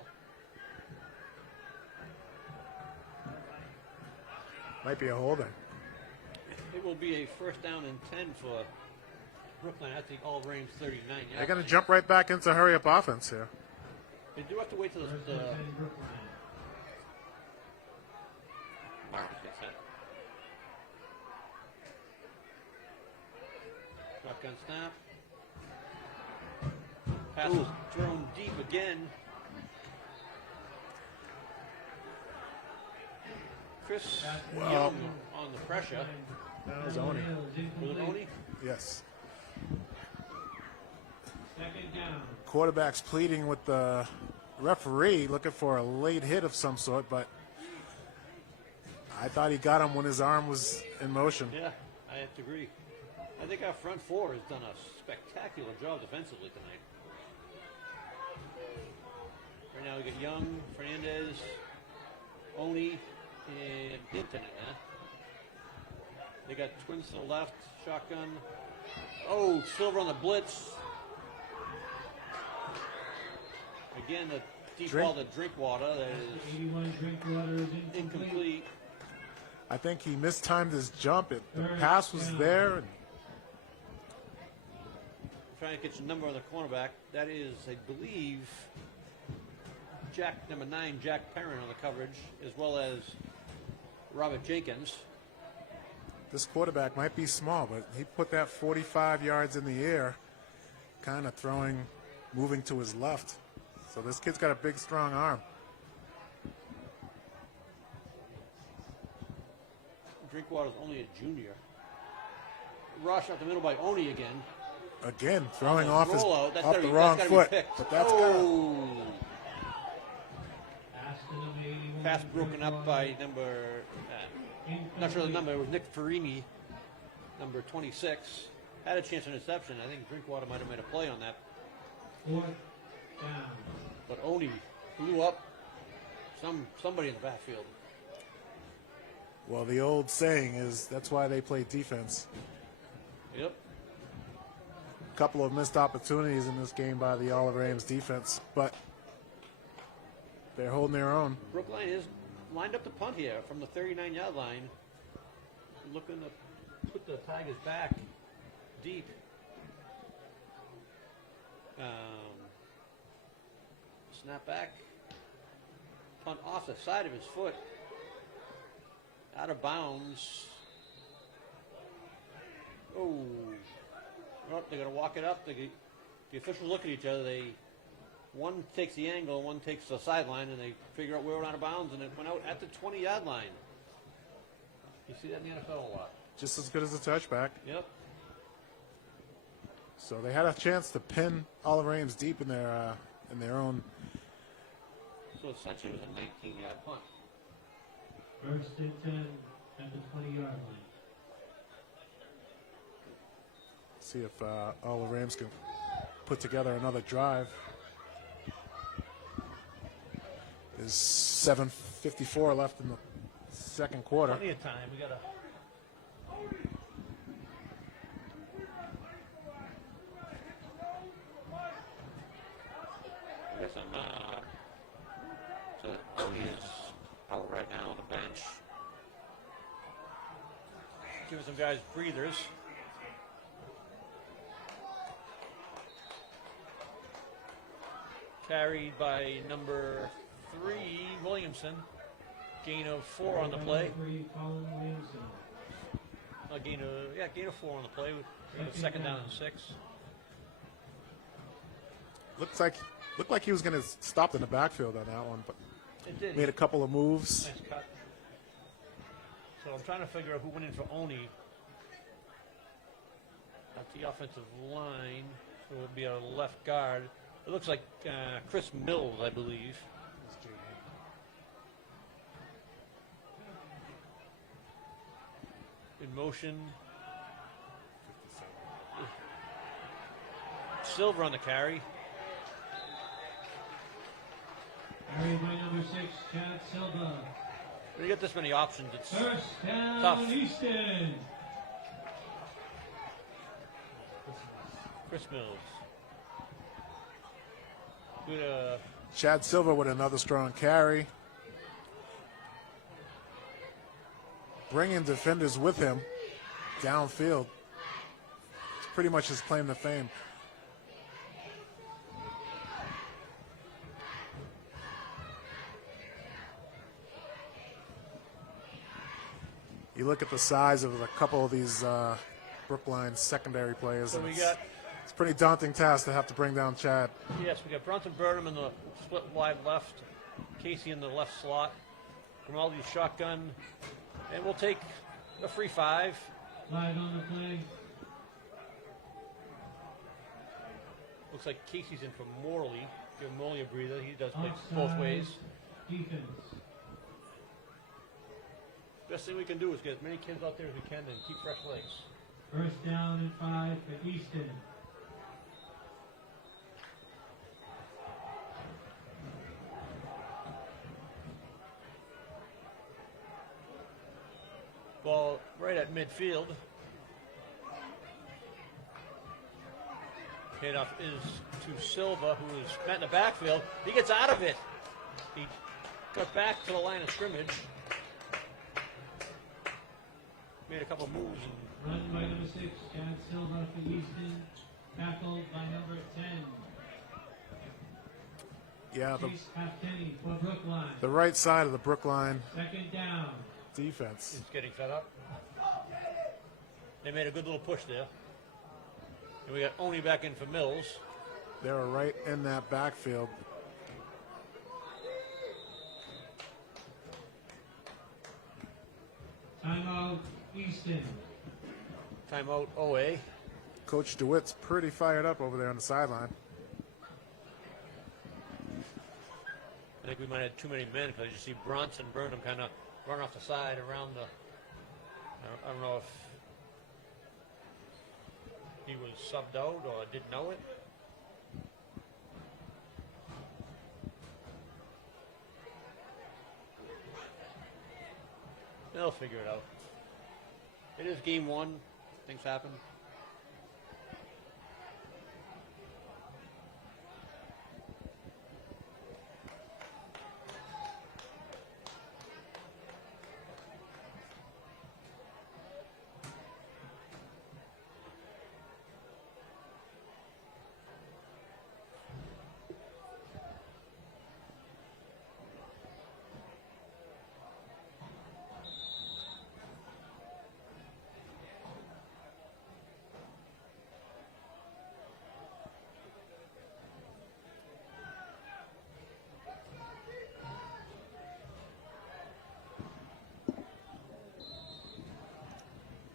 Might be a holding. It will be a first down and 10 for Brookline at the all-range 39. They're going to jump right back into hurry-up offense here. They do have to wait till the shotgun snap. Pass is thrown deep again. Chris Young on the pressure. That was Oni. Was it Oni? Yes. Second down. Quarterback's pleading with the referee, looking for a late hit of some sort, but I thought he got him when his arm was in motion. Yeah, I have to agree. I think our front four has done a spectacular job defensively tonight. Right now we got Young, Fernandez, Oni, and Hinton in there. They got twins to the left, shotgun. Oh, Silver on the blitz. Again, the deep ball to Drinkwater. That is 81 Drinkwater is incomplete. I think he mistimed his jump. The pass was there. And Trying to get your number on the cornerback. That is, I believe, number 9, Jack Perrin on the coverage, as well as Robert Jenkins. this quarterback might be small, but he put that 45 yards in the air, kind of moving to his left. So this kid's got a big, strong arm. Drinkwater's only a junior. Rush up the middle by Oni again. Again, throwing off the wrong gotta foot. be picked. But that's Pass broken up by number Not sure the number. It was Nick Farini, number 26. Had a chance for interception. I think Drinkwater might have made a play on that. 4th down. But Oni blew up somebody in the backfield. Well, the old saying is that's why they play defense. Yep. A couple of missed opportunities in this game by the Oliver Ames defense, but they're holding their own. Brookline is lined up to punt here from the 39-yard line. Looking to put the Tigers back deep. Snap back. Punt off the side of his foot. Out of bounds. Oh, they're going to walk it up. The officials look at each other. One takes the angle, one takes the sideline, and they figure out where it went out of bounds, and it went out at the 20-yard line. You see that in the NFL a lot. Just as good as a touchback. Yep. So they had a chance to pin Oliver Ames deep in their own. So essentially it was a 19-yard punt. 1st and 10 at the 20-yard line. See if Oliver Ames can put together another drive. There's 7:54 left in the second quarter. Plenty of time. We got to. I guess so Cody is out right now on the bench. Giving some guys breathers. Carried by number 3, Williamson. Gain of 4 on the play. Colin Williamson. Gain of 4 on the play. Second down and 6. Looked like he was going to stop in the backfield on that one, but It did. made a couple of moves. Nice cut. So I'm trying to figure out who went in for Oni. At the offensive line, so it would be a left guard. It looks like Chris Mills, I believe. In motion. Silver on the carry. Carried by number 6, Chad Silva. When you get this many options, it's 1st down, tough. Easton. Chris Mills. Good, Chad Silva with another strong carry. Bringing defenders with him downfield. It's pretty much his claim to fame. You look at the size of a couple of these Brookline secondary players. So and we it's got, a pretty daunting task to have to bring down Chad. yes, we got Bronson Burnham in the split wide left, Casey in the left slot, Grimaldi shotgun, and we'll take the free 5. Flag on the play. Looks like Casey's in for Morley. Give Morley a breather. He does play Offside. both ways. Defense. Best thing we can do is get as many kids out there as we can and keep fresh legs. 1st down and 5 for Easton. Ball right at midfield. Handoff is to Silva, who is met in the backfield. He gets out of it. He got back to the line of scrimmage. Made a couple moves. Run by number 6, Chad Silva for Easton. Tackled by number 10. Yeah, Chase Halfpenny for Brookline. the right side of the Brookline 2nd down. defense. He's getting fed up. They made a good little push there. And we got Oni back in for Mills. They were right in that backfield. Timeout, Easton. Timeout OA. Coach DeWitt's pretty fired up over there on the sideline. I think we might have too many men because you see Bronson Burnham kind of run off the side around the I don't know if he was subbed out or didn't know it. They'll figure it out. It is game one. Things happen.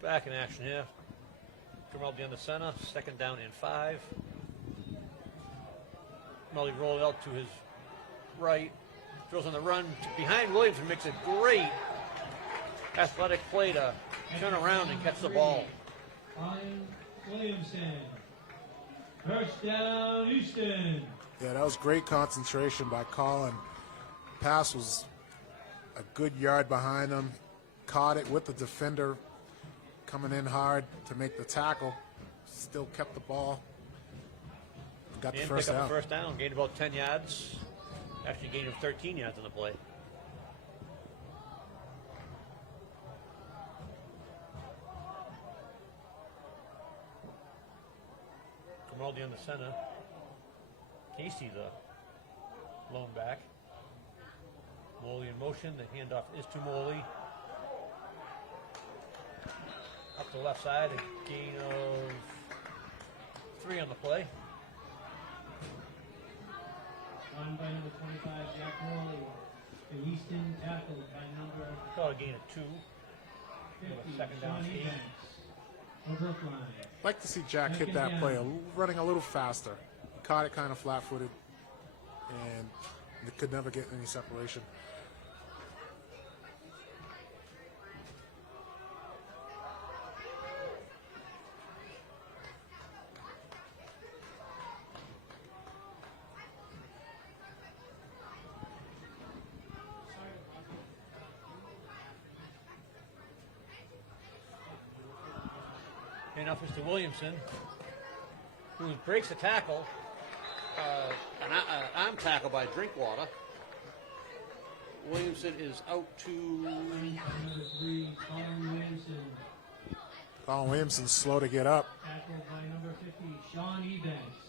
Back in action here. Grimaldi on the center, second down and 5. Grimaldi rolled out to his right, throws on the run behind Williamson, makes a great athletic play to turn around and catch the ball. Ryan Williamson. First down, Houston. Yeah, that was great concentration by Colin. Pass was a good yard behind him. Caught it with the defender coming in hard to make the tackle. Still kept the ball. Got the And first pick up down. the first down, gained about 10 yards. Actually gained him 13 yards on the play. Grimaldi on the center. Casey the lone back. Moley in motion. The handoff is to Moley. Up to the left side, a gain of 3 on the play. Run by number 25, Jack Morley. The Houston tackled by number Call a gain of 2. 50, Second down Sean gain. Ebanks. For Brookline. Like to see Jack hit that play, running a little faster. Caught it kind of flat-footed, and they could never get any separation. Handoff is to Williamson, who breaks the tackle. An arm tackle by Drinkwater. Williamson is out to Number 3, Colin Williamson. Colin Williamson's slow to get up. Tackled by number 50, Sean Ebanks.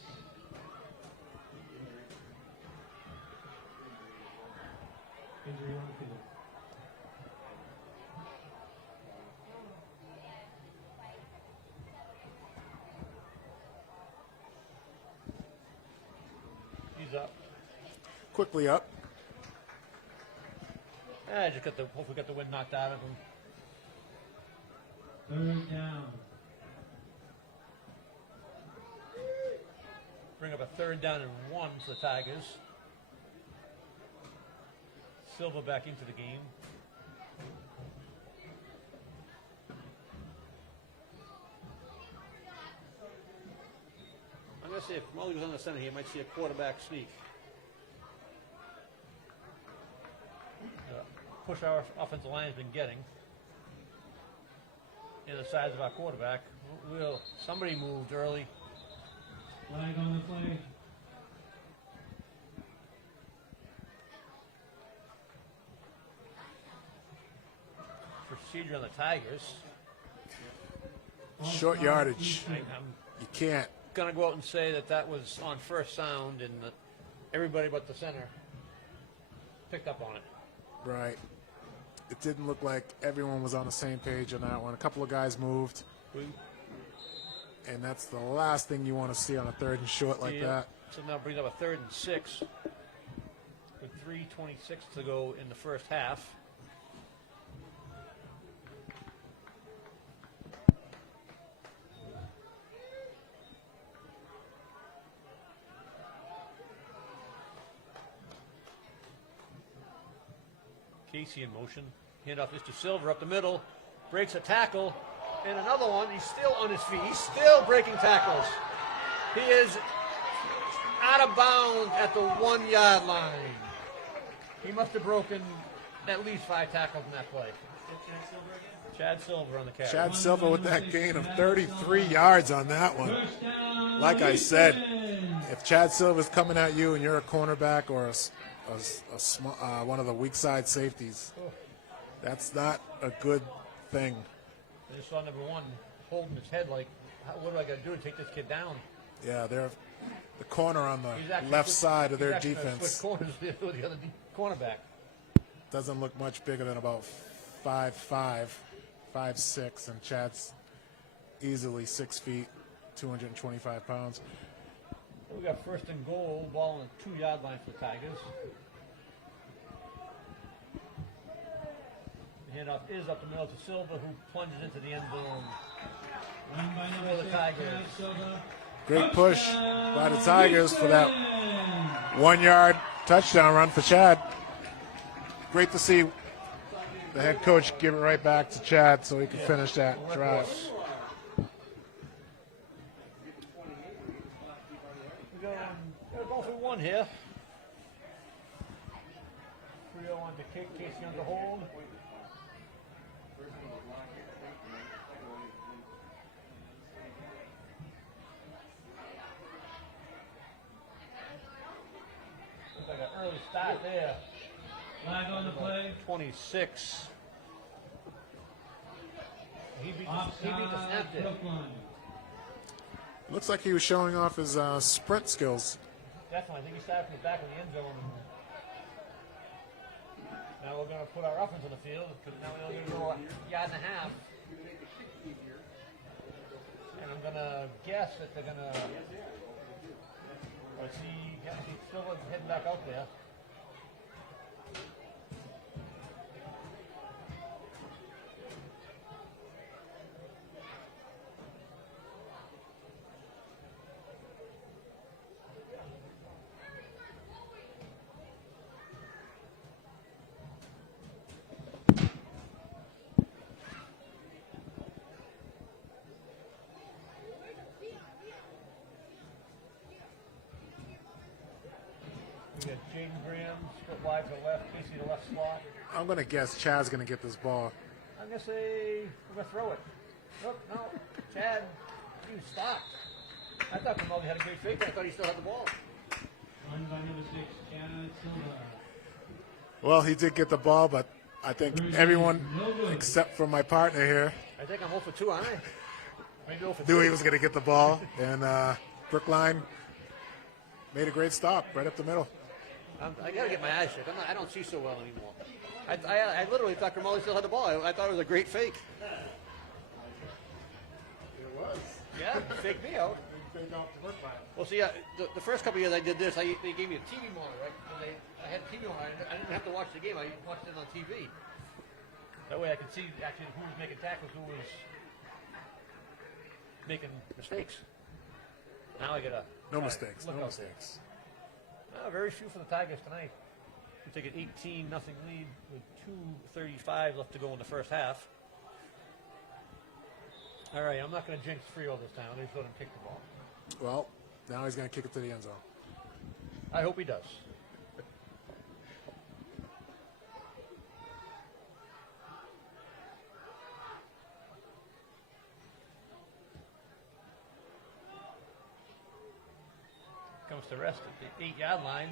Injury on the field. he's up. Quickly up. Just hopefully got the wind knocked out of him. Third down. Bring up a 3rd down and 1 for the Tigers. Silva back into the game. I'm going to say if Molly was on the center here, you might see a quarterback sneak. The push our offensive line has been getting. And the size of our quarterback. Somebody moved early. Flag on the play. Procedure on the Tigers. Short yardage. I'm You can't. going to go out and say that was on first sound and that everybody but the center picked up on it. Right. It didn't look like everyone was on the same page on that one. A couple of guys moved, and that's the last thing you want to see on a 3rd and short like that. So now brings up a 3rd and 6 with 3:26 to go in the first half. Casey in motion. Handoff is to Silver up the middle. breaks a tackle, and another one. He's still on his feet. He's still breaking tackles. He is out of bounds at the 1 yard line. He must have broken at least 5 tackles in that play. Chad Silver on the catch. Chad Silver with that gain of 33 yards on that one. Like I said, if Chad Silver's coming at you and you're a cornerback or one of the weak side safeties, that's not a good thing. I just saw number 1 holding his head like, what do I got to do to take this kid down? Yeah, they're the corner on the left side of their defense. Corners with the other cornerback. Doesn't look much bigger than about 5'5", 5'6", and Chad's easily 6 feet, 225 pounds. We got first and goal, ball on the 2 yard line for the Tigers. The handoff is up the middle to Silva, who plunges into the end zone. For the Tigers. Great push by the Tigers for that 1 yard touchdown run for Chad. Great to see the head coach give it right back to Chad so he can finish that drive. We're going for 1 here. 3-0 on the kick, Casey on the hold. Looks like an early start there. Flag on the play. 26. He beat the snap there. Brookline. Looks like he was showing off his sprint skills. Definitely. I think he started from the back of the end zone. Now we're going to put our offense on the field because now we're going to go a yard and a half. And I'm going to guess that they're going to. I see still heading back out there. We got Jaden Graham, split wide to the left, Casey to the left slot. I'm going to guess Chad's going to get this ball. I'm going to say we're going to throw it. Nope, no. Chad, you stopped. I thought Kamali had a great fake. I thought he still had the ball. Run by number 6, Chad Silva. Well, he did get the ball, but I think everyone except for my partner here I think I'm 0 for 2, aren't I? Maybe 0 for 3. knew he was going to get the ball, and Brookline made a great stop right up the middle. I got to get my eyes checked. I don't see so well anymore. I literally thought Kamali still had the ball. I thought it was a great fake. It was. Yeah, fake me out. Well, see, the first couple of years I did this, they gave me a TV monitor, right? And I had a TV monitor. I didn't have to watch the game. I watched it on TV. That way I could see actually who was making tackles, who was making mistakes. Now I got to No mistakes. look No out mistakes. there. Very few for the Tigers tonight. We take an 18-0 lead with 2:35 left to go in the first half. All right, I'm not going to jinx Frio this time. He's going to kick the ball. Well, now he's going to kick it to the end zone. I hope he does. Comes to rest at the 8-yard line.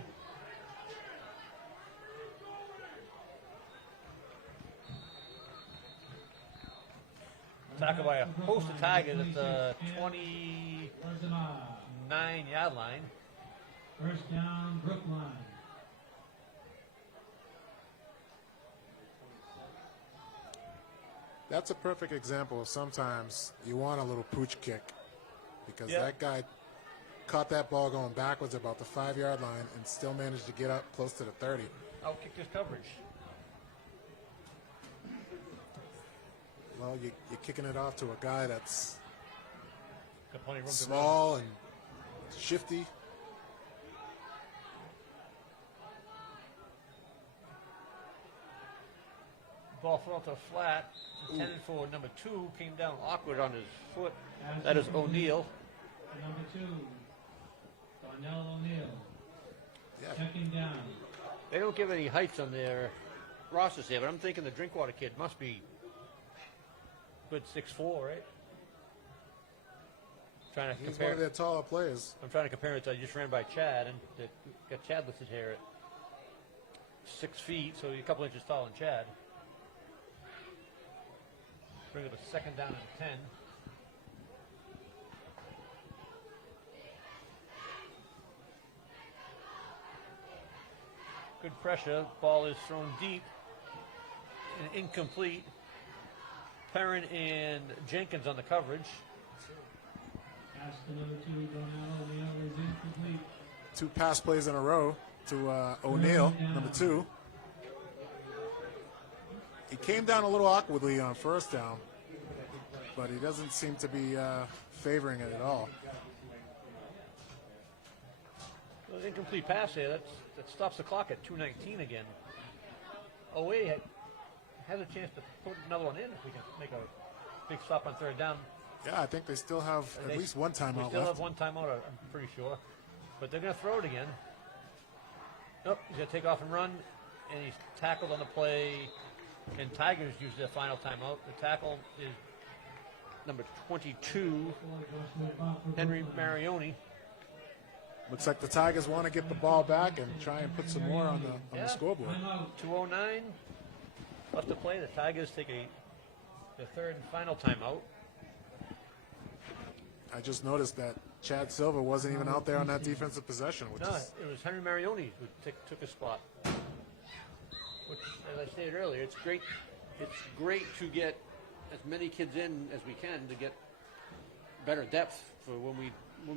Tackled by a host of Tigers at the 29-yard line. First down, Brookline. That's a perfect example of sometimes you want a little pooch kick because that guy caught that ball going backwards about the 5-yard line and still managed to get up close to the 30. Outkicked his coverage. Well, you're kicking it off to a guy that's Got plenty of room to run. small and shifty. Ball ball fell to the flat. Intended for number 2. Came down awkward on his foot. That is O'Neal. Number 2, Darnell O'Neal. Yeah. Second down. They don't give any heights on their rosters here, but I'm thinking the Drinkwater kid must be good 6'4", right? Trying to He's one compare. of their taller players. I'm trying to compare it to I just ran by Chad, and got Chad listed here at 6 feet, so he's a couple inches taller than Chad. Bring up a second down and 10. Good pressure. Ball is thrown deep and incomplete. Perrin and Jenkins on the coverage. Pass to number 2, Darnell O'Neal is incomplete. 2 pass plays in a row to O'Neal, number 2. He came down a little awkwardly on first down, but he doesn't seem to be favoring it at all. Well, an incomplete pass here. That stops the clock at 2:19 again. OA has a chance to put another one in if we can make a big stop on third down. Yeah, I think they still have at least one We timeout still have left. one timeout, I'm pretty sure. But they're going to throw it again. Nope, he's going to take off and run, and he's tackled on the play. And Tigers use their final timeout. The tackle is number 22, Henry Marioni. Looks like the Tigers want to get the ball back and try and put some more on the Yeah. scoreboard. 2:09 left to play. The Tigers take the third and final timeout. I just noticed that Chad Silver wasn't even out there on that defensive possession, which No, is it was Henry Marioni who took a spot. Which, as I stated earlier, it's great. It's great to get as many kids in as we can to get better depth for when we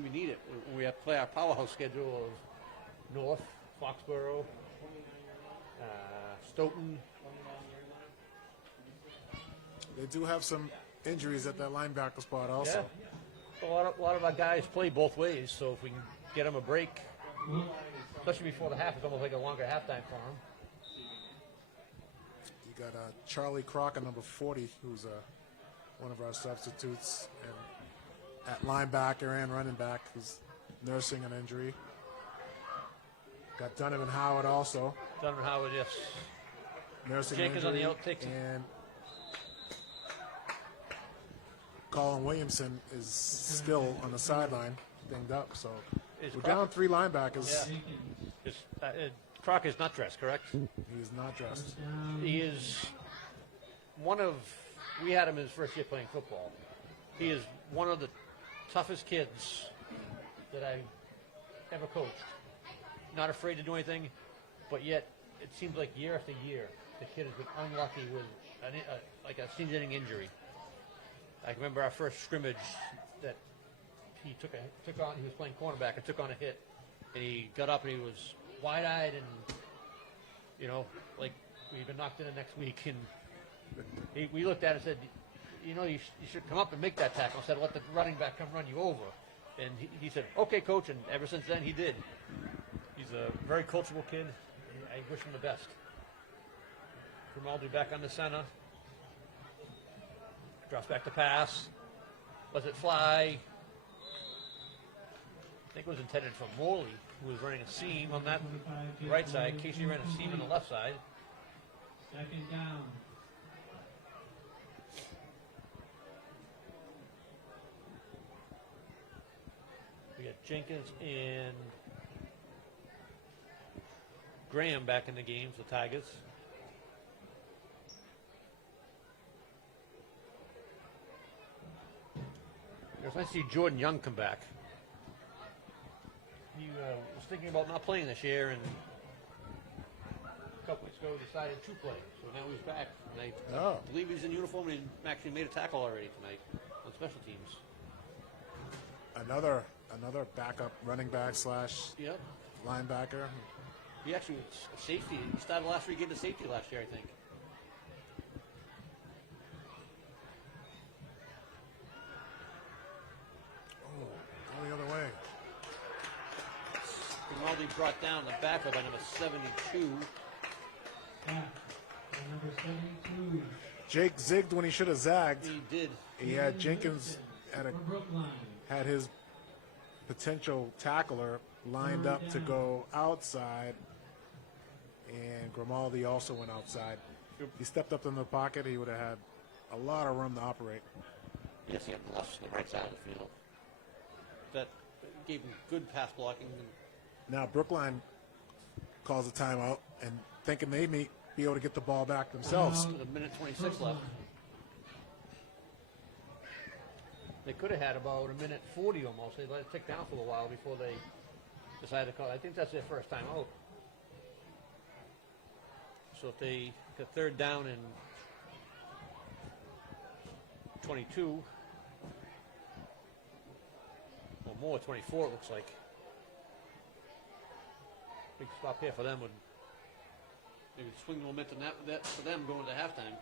need it. When we have to play our powerhouse schedule of North, Foxborough, Stoughton. they do have some injuries at that linebacker spot also. Yeah. A lot of our guys play both ways, so if we can get them a break, especially before the half, it's almost like a longer halftime for them. You got Charlie Crocker, number 40, who's one of our substitutes, and at linebacker and running back, who's nursing an injury. Got Donovan Howard also Donovan Howard, yes. nursing Jenkins an on the injury, out takes it. and Colin Williamson is still on the sideline, dinged up. So Is we're Crocker- down 3 linebackers. Yeah. Crockett's not dressed, correct? He's not dressed. He is one of, we had him his first year playing football. He is one of the toughest kids that I ever coached. Not afraid to do anything, but yet it seems like year after year the kid has been unlucky with like a season-ending injury. I remember our first scrimmage that he took on. He was playing cornerback and took on a hit, and he got up and he was wide-eyed and like we've been knocked in the next week. And we looked at it and said, you should come up and make that tackle. I said, let the running back come run you over. And he said, okay, coach. And ever since then, he did. He's a very coachable kid. I wish him the best. Grimaldi back on the center. Drops back to pass. Lets it fly. I think it was intended for Morley, who was running a seam on that right side. Casey ran a seam on the left side. Second down. We got Jenkins and Graham back in the game for the Tigers. It was nice to see Jordan Young come back. He was thinking about not playing this year, and a couple weeks ago decided to play. So now he's back. And I believe he's in uniform, and he actually made a tackle already tonight on special teams. Another backup running back / Yep. linebacker. He actually was a safety. He started last week into safety last year, I think. Oh, go the other way. Grimaldi brought down the backup by number 72. Back. Number Number 72 Jake zigged when he should have zagged. He did. He had Jenkins for Brookline. had his potential tackler lined up to go outside, and Grimaldi also went outside. If he stepped up in the pocket, he would have had a lot of room to operate. Yes, he had the left to the right side of the field. That gave him good pass blocking. And Now Brookline calls a timeout and thinking they may be able to get the ball back themselves. with a minute 26 left. They could have had about a minute 40 almost. They let it tick down for a while before they decided to call. I think that's their first time out. So if they get third down and 22 or more, 24 it looks like. Big stop here for them would maybe swing the momentum that for them going to halftime.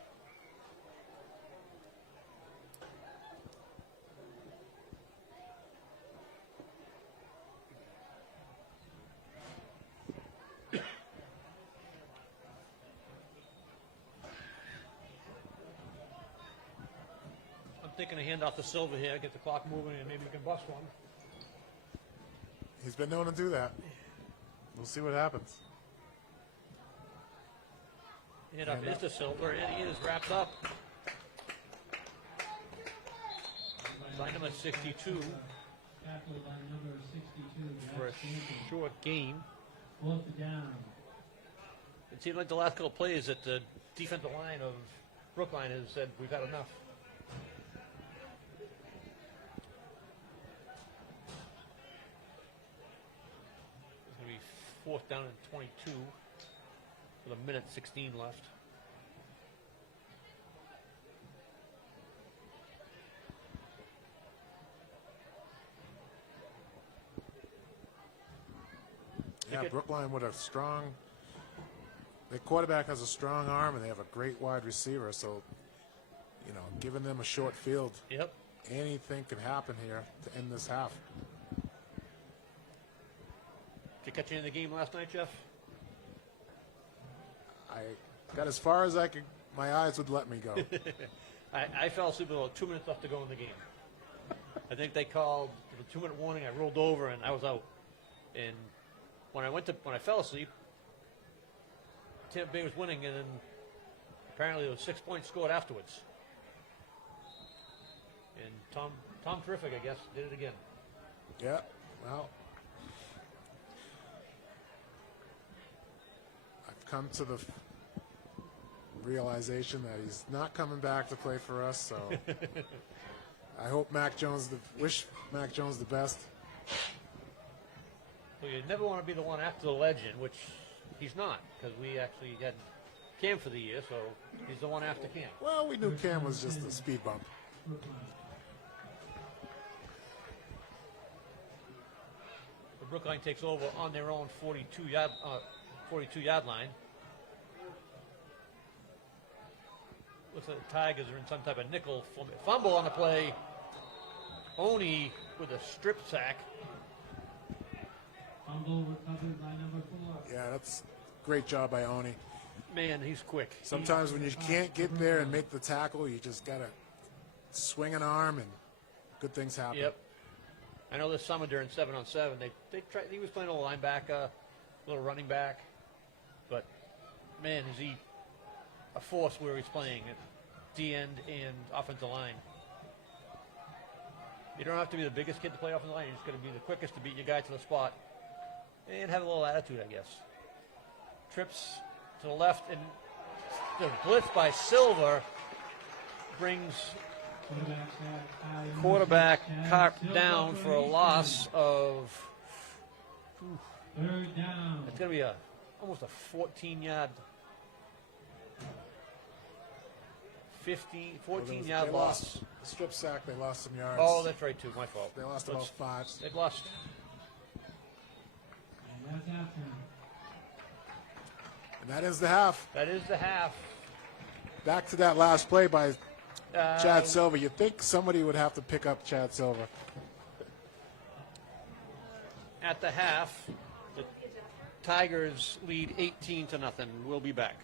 I'm thinking of hand off to Silver here, get the clock moving, and maybe we can bust one. He's been known to do that. We'll see what happens. Hand off is to Silver, and he is wrapped up. By number 62 Tackled by number 62. for a short gain. Fourth down. It seemed like the last couple of plays that the defensive line of Brookline has said, we've had enough. It's going to be fourth down and 22 with a minute 16 left. Yeah, Brookline with a strong. The quarterback has a strong arm, and they have a great wide receiver. So, you know, giving them a short field, Yep. anything can happen here to end this half. Did you catch any of the game last night, Jeff? I got as far as I could. My eyes would let me go. I fell asleep with about 2 minutes left to go in the game. I think they called the 2-minute warning. I rolled over and I was out. And when I fell asleep, Tampa Bay was winning, and then apparently there was 6 points scored afterwards. And Tom Terrific, I guess, did it again. Yeah, well, I've come to the realization that he's not coming back to play for us. So I hope wish Mac Jones the best. Well, you never want to be the one after the legend, which he's not, because we actually had Cam for the year, so he's the one after Cam. Well, we knew Cam was just a speed bump. But Brookline takes over on their own 42-yard line. Looks like the Tigers are in some type of nickel fumble on the play. Oni with a strip sack. Fumble recovered by number 4. Yeah, that's great job by Oni. Man, he's quick. Sometimes when you can't get there and make the tackle, you just gotta swing an arm and good things happen. Yep. I know this summer during 7-on-7, they tried. He was playing a little linebacker, a little running back, but man, is he a force where he's playing at D end and offensive line. You don't have to be the biggest kid to play offensive line. You're just going to be the quickest to beat your guy to the spot and have a little attitude, I guess. Trips to the left, and the blitz by Silver brings quarterback Carp down for a loss of. Third down. It's going to be almost a 14-yard. 14-yard loss. The strip sack, they lost some yards. Oh, that's right, too. My fault. They lost about 5. They've lost. And that's after. And that is the half. That is the half. Back to that last play by Chad Silver. You'd think somebody would have to pick up Chad Silver. At the half, the Tigers lead 18-0. We'll be back.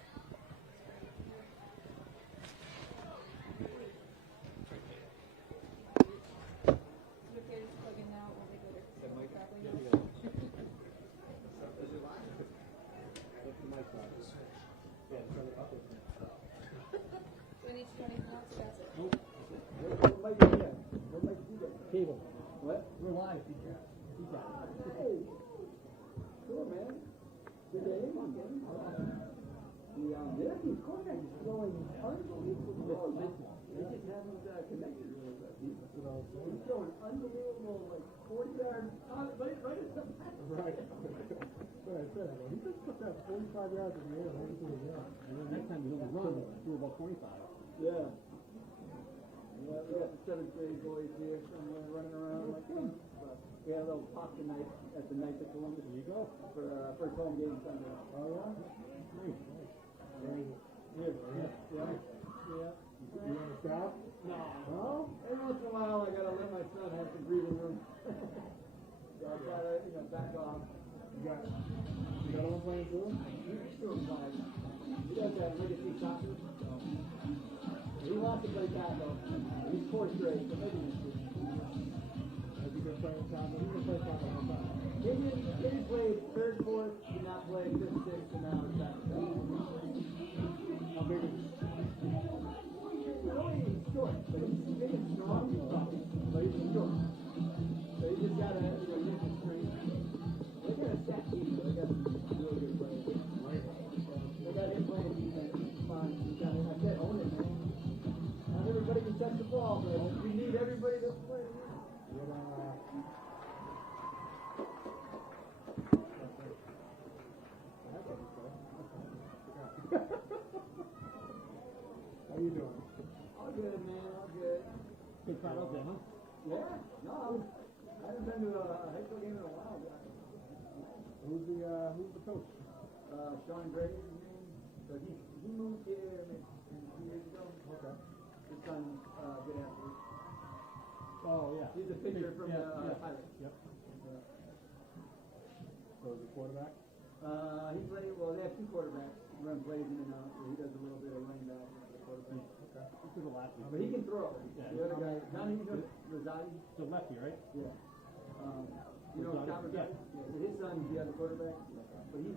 He's throwing unbelievable, like 40 yards right at the back. Right. But I said, well, he just put that 45 yards in the air right into the ground. And then next time he only run, do about 25. Yeah. Yeah, we got the 7th grade boys here somewhere running around like this. But we had a little pop tonight at the Knights of Columbus. There you go. For first home game Sunday. Oh, yeah? Nice. Yeah. Yeah. Yeah. You on the staff? No. No? Every once in a while, I gotta let my son have some breathing room. So I try to, back off. You got one playing too? He's still fine. He does that legacy soccer. So. He wants to play tackle. He's 4th grade, so maybe next year. Has he been playing tackle? He's been playing tackle all the time. He played 3rd, 4th, did not play 5th, 6th, and now it's tackle. How big is he? He's only short, but he's big and strong, but he's short. So you just gotta, use his strength. They got a stack team, so they got some really good players. They got him playing defense. Fine. I said, own it, man. Not everybody can touch the ball, but we need everybody to play. How you doing? All good, man. All good. Big crowd out there, huh? Yeah. No, I haven't been to a high school game in a while. Who's the coach? Sean Grady is his name. So he moved here maybe 2 years ago. Okay. His son, good athlete. Oh, yeah. He's a pitcher from the Pirates. Yep. So is he quarterback? He played, well, they have 2 quarterbacks. Run plays in and out. So he does a little bit of running back and the quarterback. Okay. This is the last week. But he can throw. Yeah. The other guy, Johnny Rosati. So lefty, right? Yeah. You know Scott Rosati? Yeah. So his son's the other quarterback. But he's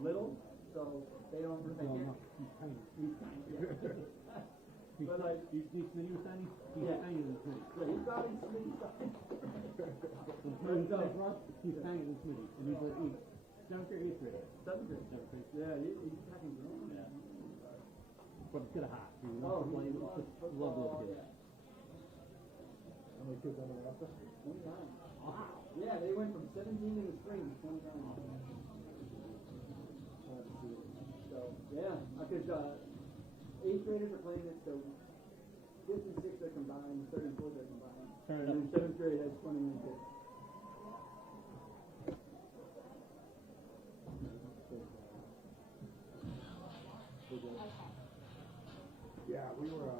little, so they don't. They can't. He's tiny. He's tiny. Yeah. But like, He's tiny, he's tiny? He's Yeah. tiny than Smitty. yeah, he's about he's size. So Smitty's like Russ, he's tiny than Smitty. And he's like 7th or 8th grade. 7th grade. 7th grade. Yeah, he's packing grown. Yeah. But it's got a heart. He Oh, loves to play. he He loves just football. loves those kids. Yeah. How many kids on the roster? 29. Wow. Yeah, they went from 17 in the spring to 29. So, yeah, because 8th graders are playing it, so 5th and 6th are combined, 3rd and 4th are combined. Fair And then enough. 7th grade has 21 kids. Yeah, we were,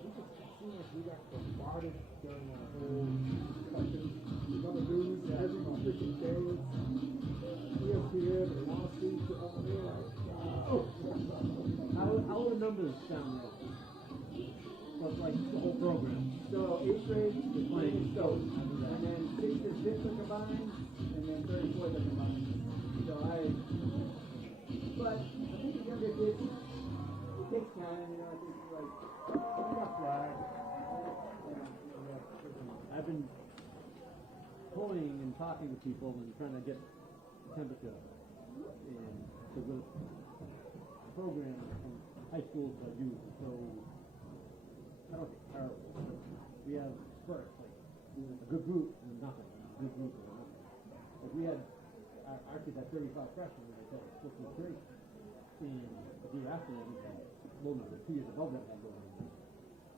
we just seemed like we got bombarded during the whole country. Remember news every freaking day? ESPN and Wall Street, how will the numbers sound like? But like the whole program. So 8th grade is playing Stoke, and then 6th and 5th are combined, and then 3rd and 4th are combined. So but I think the younger kids, it takes time, I think like, We got flags. I've been toying and talking to people and trying to get temperature. And so the program from high schools I do, so I don't think terrible. We have spurts, like a good group and nothing, a good group and nothing. Like we had, our kids had 35 freshmen when they said it's supposed to be great. And the year after that, we had low number, 2 years above that, we had low number.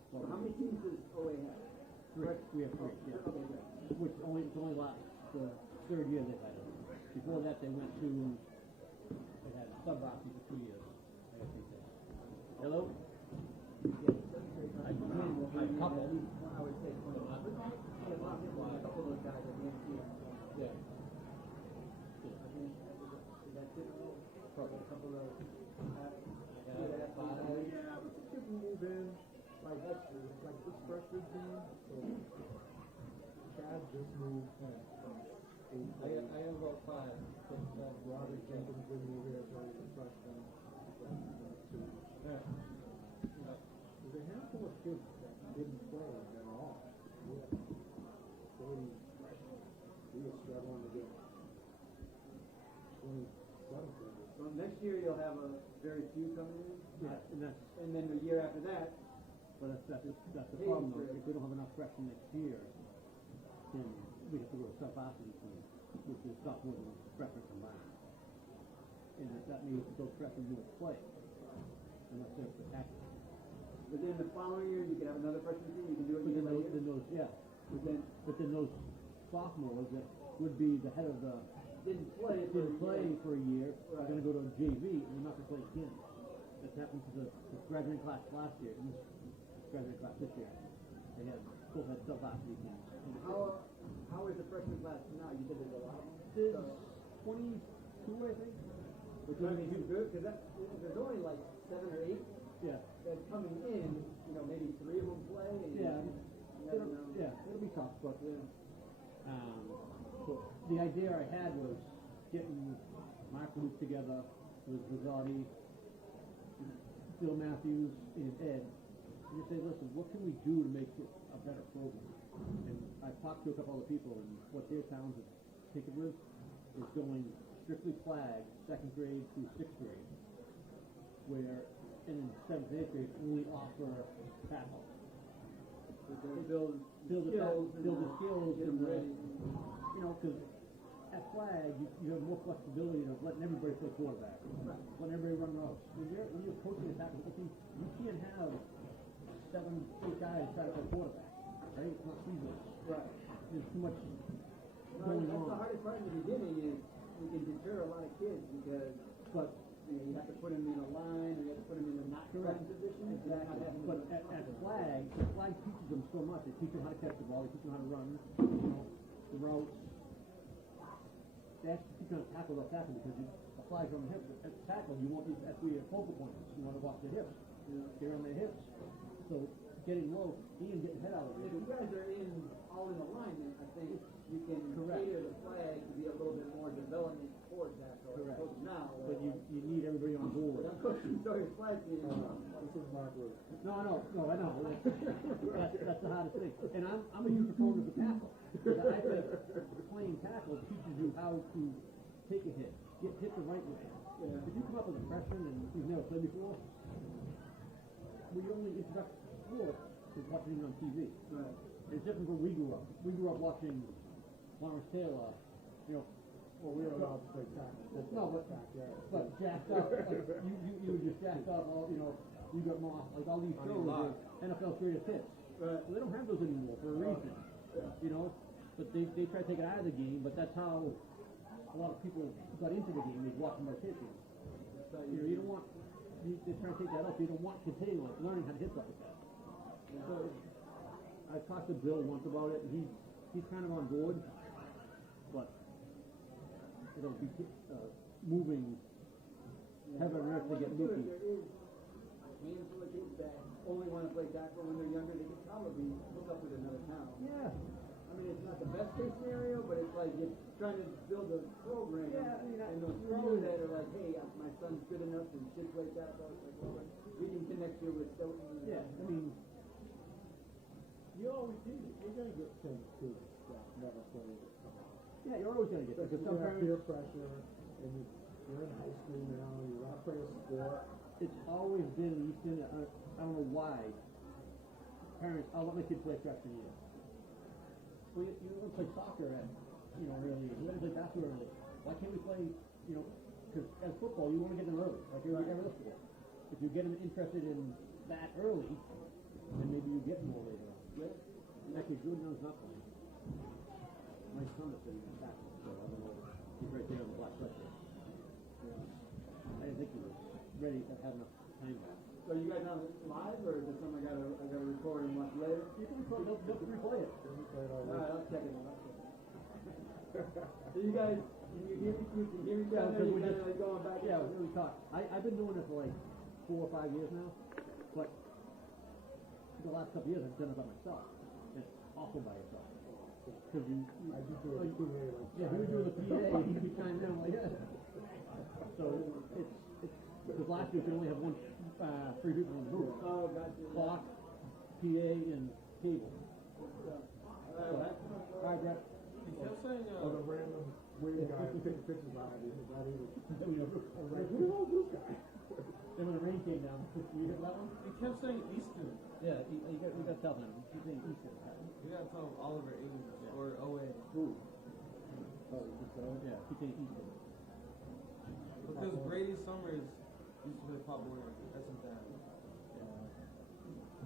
so how many teams does OA have? 3. We have 3, yeah. Okay, good. Which it's only last the 3rd year they've had it. Before that, they went to, they had sub-varsity for 2 years. I guess they said. Hello? I couple. I would say 20. A couple of those guys at the NC. Yeah. Is that typical? Probably a couple of Yeah, but the kids move in, like this freshman team, so Chad just moved from 8th grade. I have about 5. Robert Jenkins didn't move here until he was a freshman. Yeah. There's a handful of kids that didn't play at all. We had 40 freshmen. We were struggling to get 27 players. So next year you'll have a very few coming in. Yeah, and that's, And then the year after that, But that's the problem though. If we don't have enough freshmen next year, then we have to go to sub-varsity team, which is sophomore and freshman combined. And that means those freshmen won't play unless they're protected. But then the following year, you can have another freshman team, you can do it But year by year. but then those sophomores that would be the head of the Didn't play for a year, are Right. going to go to JV and they're not going to play again. That's happened to the graduating class last year and this graduating class this year. They both had sub-varsity teams. How is the freshman class now? You said there's a lot of them? There's 22, I think. Which would make you good, because there's only like 7 or 8 Yeah. that's coming in, maybe 3 of them play. And Yeah. you never know. It'll be tough, but Yeah. so the idea I had was getting Mark Luke together with Rosati, Bill Matthews, and Ed, and just say, listen, what can we do to make it a better program? And I've talked to a couple other people, and what their towns have taken with is going strictly flag, 2nd grade through 6th grade, where in 7th and 8th grade only offer tackle. Build Build the skills get and them ready. because at flag you have more flexibility of letting everybody play quarterback, letting everybody run routes. When you're coaching a tackle team, you can't have 7, 8 guys try to play quarterback, right? It's not feasible. Right. There's too much That's going the on. hardest part in the beginning is you can deter a lot of kids because But you have to put them in a line, or you have to put them in a not playing position. exactly. But at flag, the flag teaches them so much. They teach them how to catch the ball. They teach them how to run. The routes. They actually teach them how to tackle the tackle because a flag's on the hip. At tackle, you want these that's where your focal point is. You want to watch their hips. They're on their hips. So getting low and getting head out of If it. you guys are all in alignment, I think you can Correct. cater the flag to be a little bit more development towards that. So Correct. now, But you need everybody on board. I'm coaching Sawyer's flag team. This is Mark Luke. No, I know. That's the hardest thing. And I'm a huge proponent of the tackle. Because I think playing tackle teaches you how to take a hit, get hit the right way. Yeah. If you come up as a freshman and you've never played before, well, your only introduction to sport is watching it on TV. Right. It's different from where we grew up. We grew up watching Lawrence Taylor, Well, we were allowed to play tackle. no, but jacked up. Like, you were just jacked up. You got more like all these shows, are NFL's greatest hits. Right. So they don't have those anymore for a reason. But they try to take it out of the game. But that's how a lot of people got into the game. Is watching my kids. You don't want. They try to take that out. You don't want continuing learning how to hit stuff like that. So I talked to Bill once about it, and he's kind of on board, but it'll be moving heaven and earth to get There Mookie. is a handful of kids that only want to play tackle when they're younger. They could probably hook up with another town. Yeah. I mean, it's not the best case scenario, but it's like you're trying to build a program. Yeah, I mean, and those pros that are like, hey, my son's good enough and shit like that. So it's like, well, we can connect you with Stoughton. Yeah, I mean, You're gonna get some kids that never played. yeah, you're always going to get that. Because You some have parents, peer pressure, and you're in high school now, you're not playing sport. it's always been in Easton, I don't know why, parents, I'll let my kid play freshman year. Well, you want to play soccer at, early age. You want to play basketball early. Why can't we play, because as football, you want to get them early, like every other sport. If you get them interested in that early, then maybe you get more later on. And actually, Jordan's not playing. My son is sitting in the back, so I don't know. He's right there on the black sweatshirt. I didn't think he was ready to have enough time back. So you guys on live, or is it something I gotta record and watch later? You can they'll replay it. All right, I'll check it out. So you guys, can you hear each other? because You we guys just- are like going back. and Yeah, forth? we talk. I've been doing it for like 4 or 5 years now, but the last couple of years I've done it by myself. It's awful by yourself. Because I just do it PA, like. yeah, he was doing the PA, he'd be chiming in like, yeah. So it's because last year we only have 3 people in the booth. Oh, gotcha. Clock, PA, and cable. All right. All right, Brett. Or the random weird guy taking pictures on it, not even. Then we have- I'm like, who the hell is this guy? Then when the rain came down, you hit that one? He kept saying Easton. Yeah, you got to tell him. He's in Easton. You gotta tell Oliver Ames or OA. Who? Oh, yeah, he's in Easton. Because Brady Summers used to play Pop Warner. That's his dad.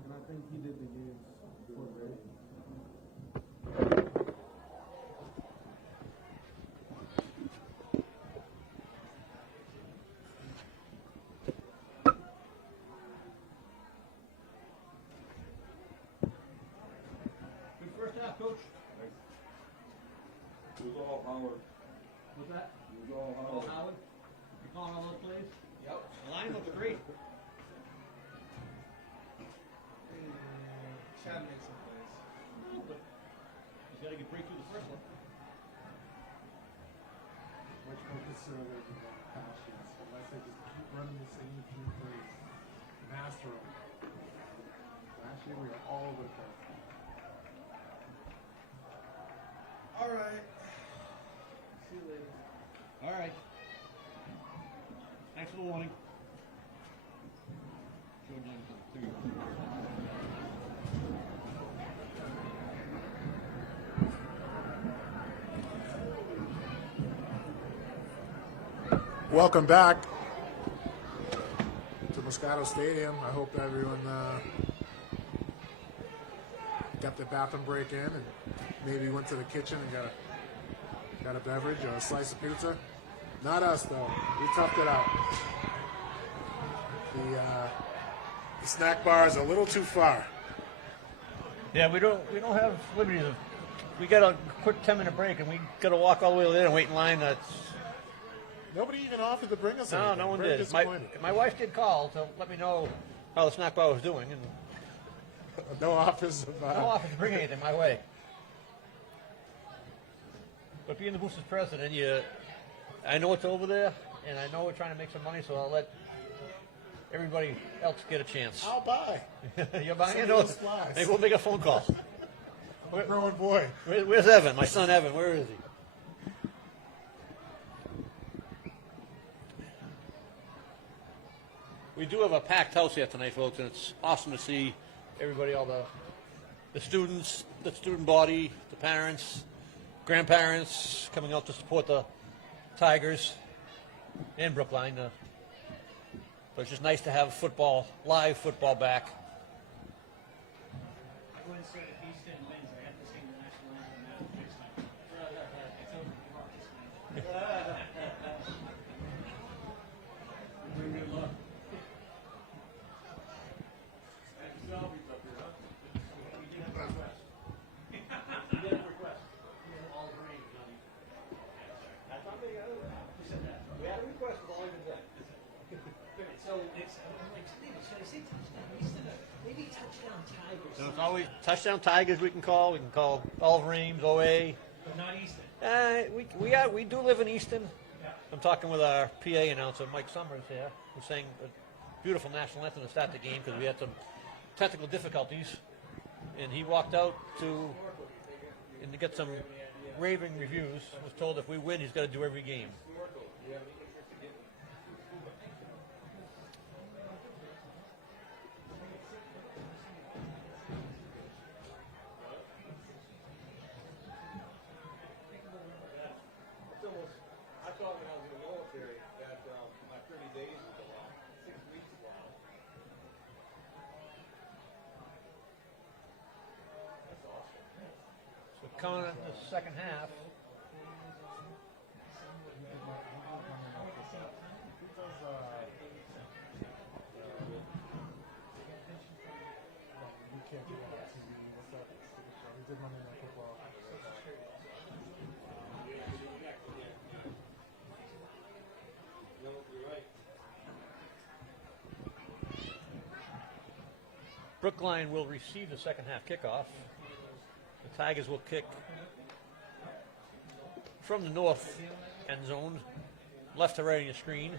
And I think he did the games before Brady. Good first half, Coach. It was all Howard. What's that? It was all Oh, Howard. Howard? You calling all those plays? Yep. The line looks great. Chad makes some plays. But he's got to get break through the first one. Much more conservative about passions, unless they just keep running the same few plays. Master them. Last year we were all over the place. All right. See you later. All right. Thanks for the warning. Welcome back to Moscato Stadium. I hope everyone got their bathroom break in and maybe went to the kitchen and got a beverage or a slice of pizza. Not us though. We toughed it out. The snack bar is a little too far. Yeah, we don't have liberty to. We got a quick 10-minute break, and we got to walk all the way there and wait in line. That's Nobody even offered to bring us no, anything. no one Very did. My disappointed. wife did call to let me know how the snack bar was doing, and No offers of. no offer to bring anything my way. But being the Boosters president, I know it's over there, and I know we're trying to make some money, so I'll let everybody else get a chance. I'll buy. You're buying it? Somebody else flies. Maybe we'll make a phone call. I'm a growing boy. Where's Evan? My son Evan. Where is he? We do have a packed house here tonight, folks, and it's awesome to see everybody, all the students, the student body, the parents, grandparents coming out to support the Tigers and Brookline. But it's just nice to have football, live football back. I wouldn't say if Easton wins, I have to sing the national anthem now next time. It's over for us. Good luck. We did have a request. We did have a request. All the rings, Johnny. That's not big. Who said that? We had a request with all of them. So it's like, should I say touchdown Easton? Maybe touchdown Tigers. So it's always touchdown Tigers we can call. We can call Olive Reams, OA. But not Easton. We do live in Easton. I'm talking with our PA announcer, Mike Summers here, who's saying a beautiful national anthem to start the game because we had some technical difficulties. And he walked out to get some raving reviews. Was told if we win, he's got to do every game. I thought when I was in the military that my 30 days was a lot. 6 weeks is a lot. That's awesome. So coming in the second half, We can't do that on TV. What's that? We did Monday Night Football. No, you're right. Brookline will receive the second half kickoff. The Tigers will kick from the north end zone, left to right on your screen.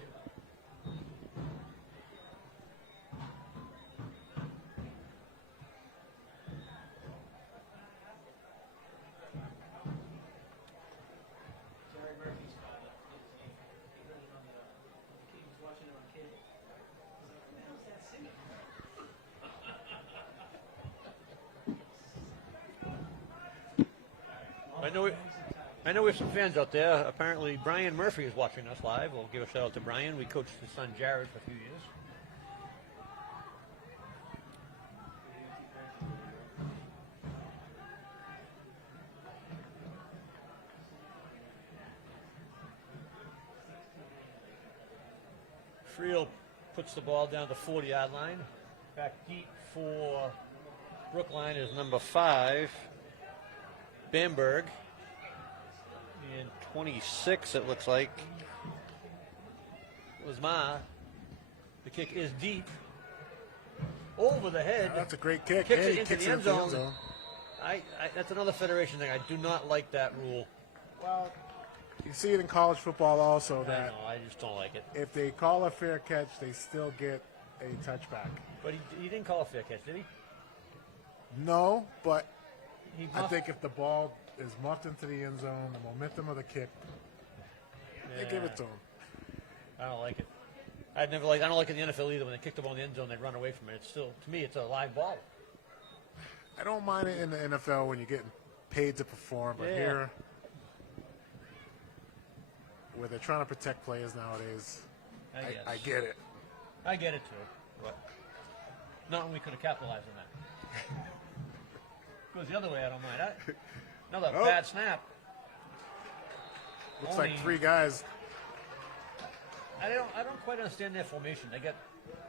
Jerry Murphy's father. He heard it on the kid was watching it on cable. He's like, "What the hell's that singing?" I know we have some fans out there. Apparently, Brian Murphy is watching us live. We'll give a shout out to Brian. We coached his son Jared for a few years. Friel puts the ball down the 40-yard line. Back deep for Brookline is number 5, Bamberg. And 26, it looks like, was Ma. The kick is deep. Over the head. That's a great kick. Kicks Hey, it into kicks the it end into the zone. end zone. That's another Federation thing. I do not like that rule. Well, you see it in college football also I that know, I just don't like it. if they call a fair catch, they still get a touchback. But he didn't call a fair catch, did he? No, but He I muffed- think if the ball is muffed into the end zone, the momentum of the kick, they give it to him. I don't like it. I don't like it in the NFL either. When they kick the ball in the end zone, they run away from it. It's still, to me, it's a live ball. I don't mind it in the NFL when you're getting paid to perform, but Yeah. here, where they're trying to protect players nowadays, I guess. I get it. I get it too, but not when we could have capitalized on that. Goes the other way, I don't mind. Another Oh. bad snap. Looks Only- like 3 guys. I don't quite understand their formation. They got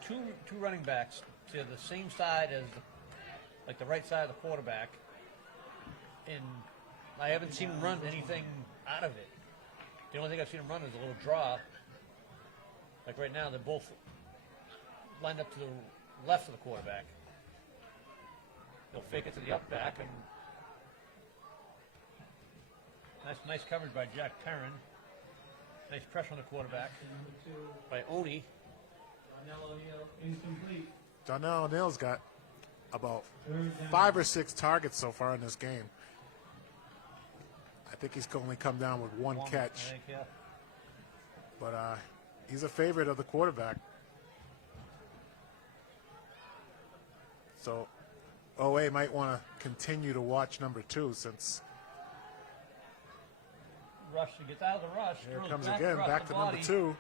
two running backs to the same side as the right side of the quarterback, and I haven't seen them run anything out of it. The only thing I've seen them run is a little draw. Like right now, they're both lined up to the left of the quarterback. They'll fake it to the up back, and nice coverage by Jack Perrin. Nice pressure on the quarterback Number 2, by Oni. Darnell O'Neill, incomplete. Darnell O'Neill's got about 3rd down. 5 or 6 targets so far in this game. I think he's only come down with one I catch, think, yeah. but he's a favorite of the quarterback. So OA might want to continue to watch number 2 since Rush, he gets out of the rush. here throws it comes back again, across back the to number body, 2.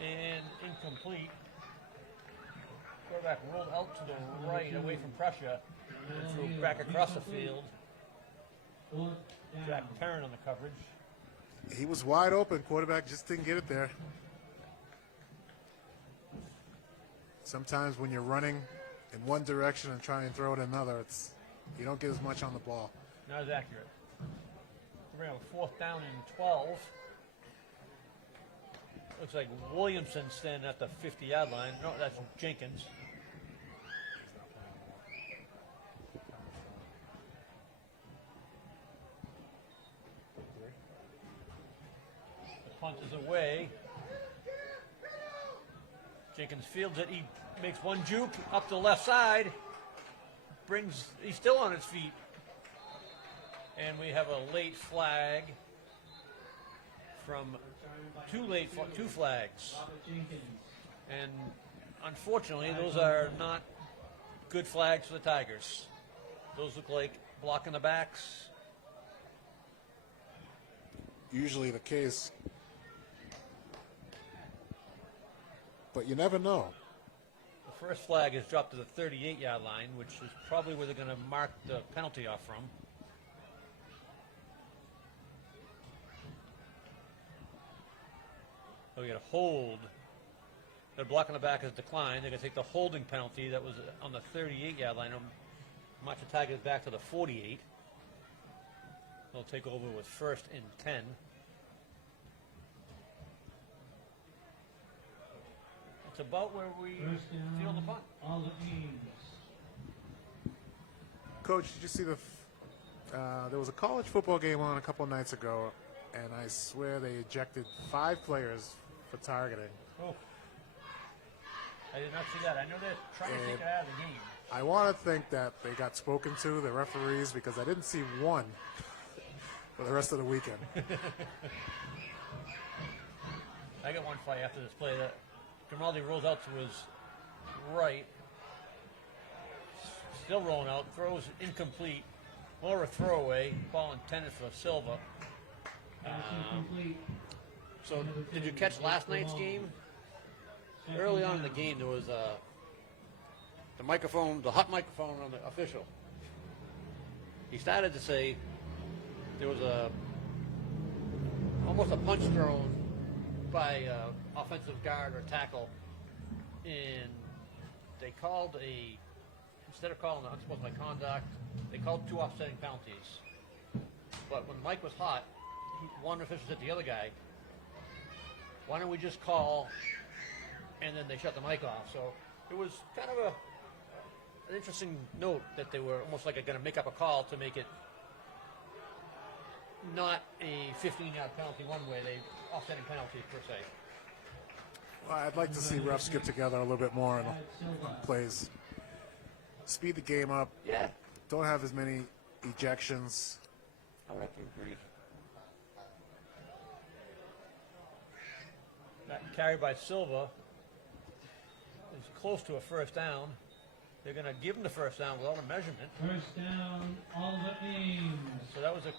And incomplete. Quarterback rolled out to the right away from pressure and threw back across the field. 4th down. Jack Perrin on the coverage. He was wide open. Quarterback just didn't get it there. Sometimes when you're running in one direction and trying to throw it another, you don't get as much on the ball. Not as accurate. We're going to have a 4th down and 12. Looks like Williamson standing at the 50-yard line. No, that's Jenkins. The punt is away. Jenkins fields it. He makes one juke up the left side. He's still on his feet. And we have a late flag from two flags. Robert Jenkins. And unfortunately, those are not good flags for the Tigers. Those look like blocking the backs. Usually the case. But you never know. The first flag is dropped to the 38-yard line, which is probably where they're going to mark the penalty off from. So we got a hold. They're blocking the back as declined. They're going to take the holding penalty that was on the 38-yard line. March the Tigers back to the 48. They'll take over with 1st and 10. It's about where we 1st down. field the punt. All the Ames. Coach, did you see there was a college football game on a couple of nights ago, and I swear they ejected 5 players for targeting. Oh. I did not see that. I know they're trying to take it out of the game. I want to think that they got spoken to, the referees, because I didn't see one for the rest of the weekend. I got one fight after this play. That Grimaldi rolls out to his right. Still rolling out. Throws incomplete. more of a throwaway, ball intended for Silva. Pass incomplete. So, did you catch last night's game? Early on in the game, there was the microphone, the hot microphone on the official. He started to say there was almost a punch thrown by offensive guard or tackle, and they called instead of calling unsportsmanlike conduct, they called 2 offsetting penalties. But when Mike was hot, one official said to the other guy, "Why don't we just call?" And then they shut the mic off. So it was kind of an interesting note that they were almost like going to make up a call to make it not a 15-yard penalty one way, they offsetting penalties per se. Well, I'd like to see refs get together a little bit more in plays. Speed the game up. Yeah. Don't have as many ejections. I would have to agree. That carry by Silva is close to a first down. They're going to give him the first down without a measurement. First down, Oliver Ames. So that was a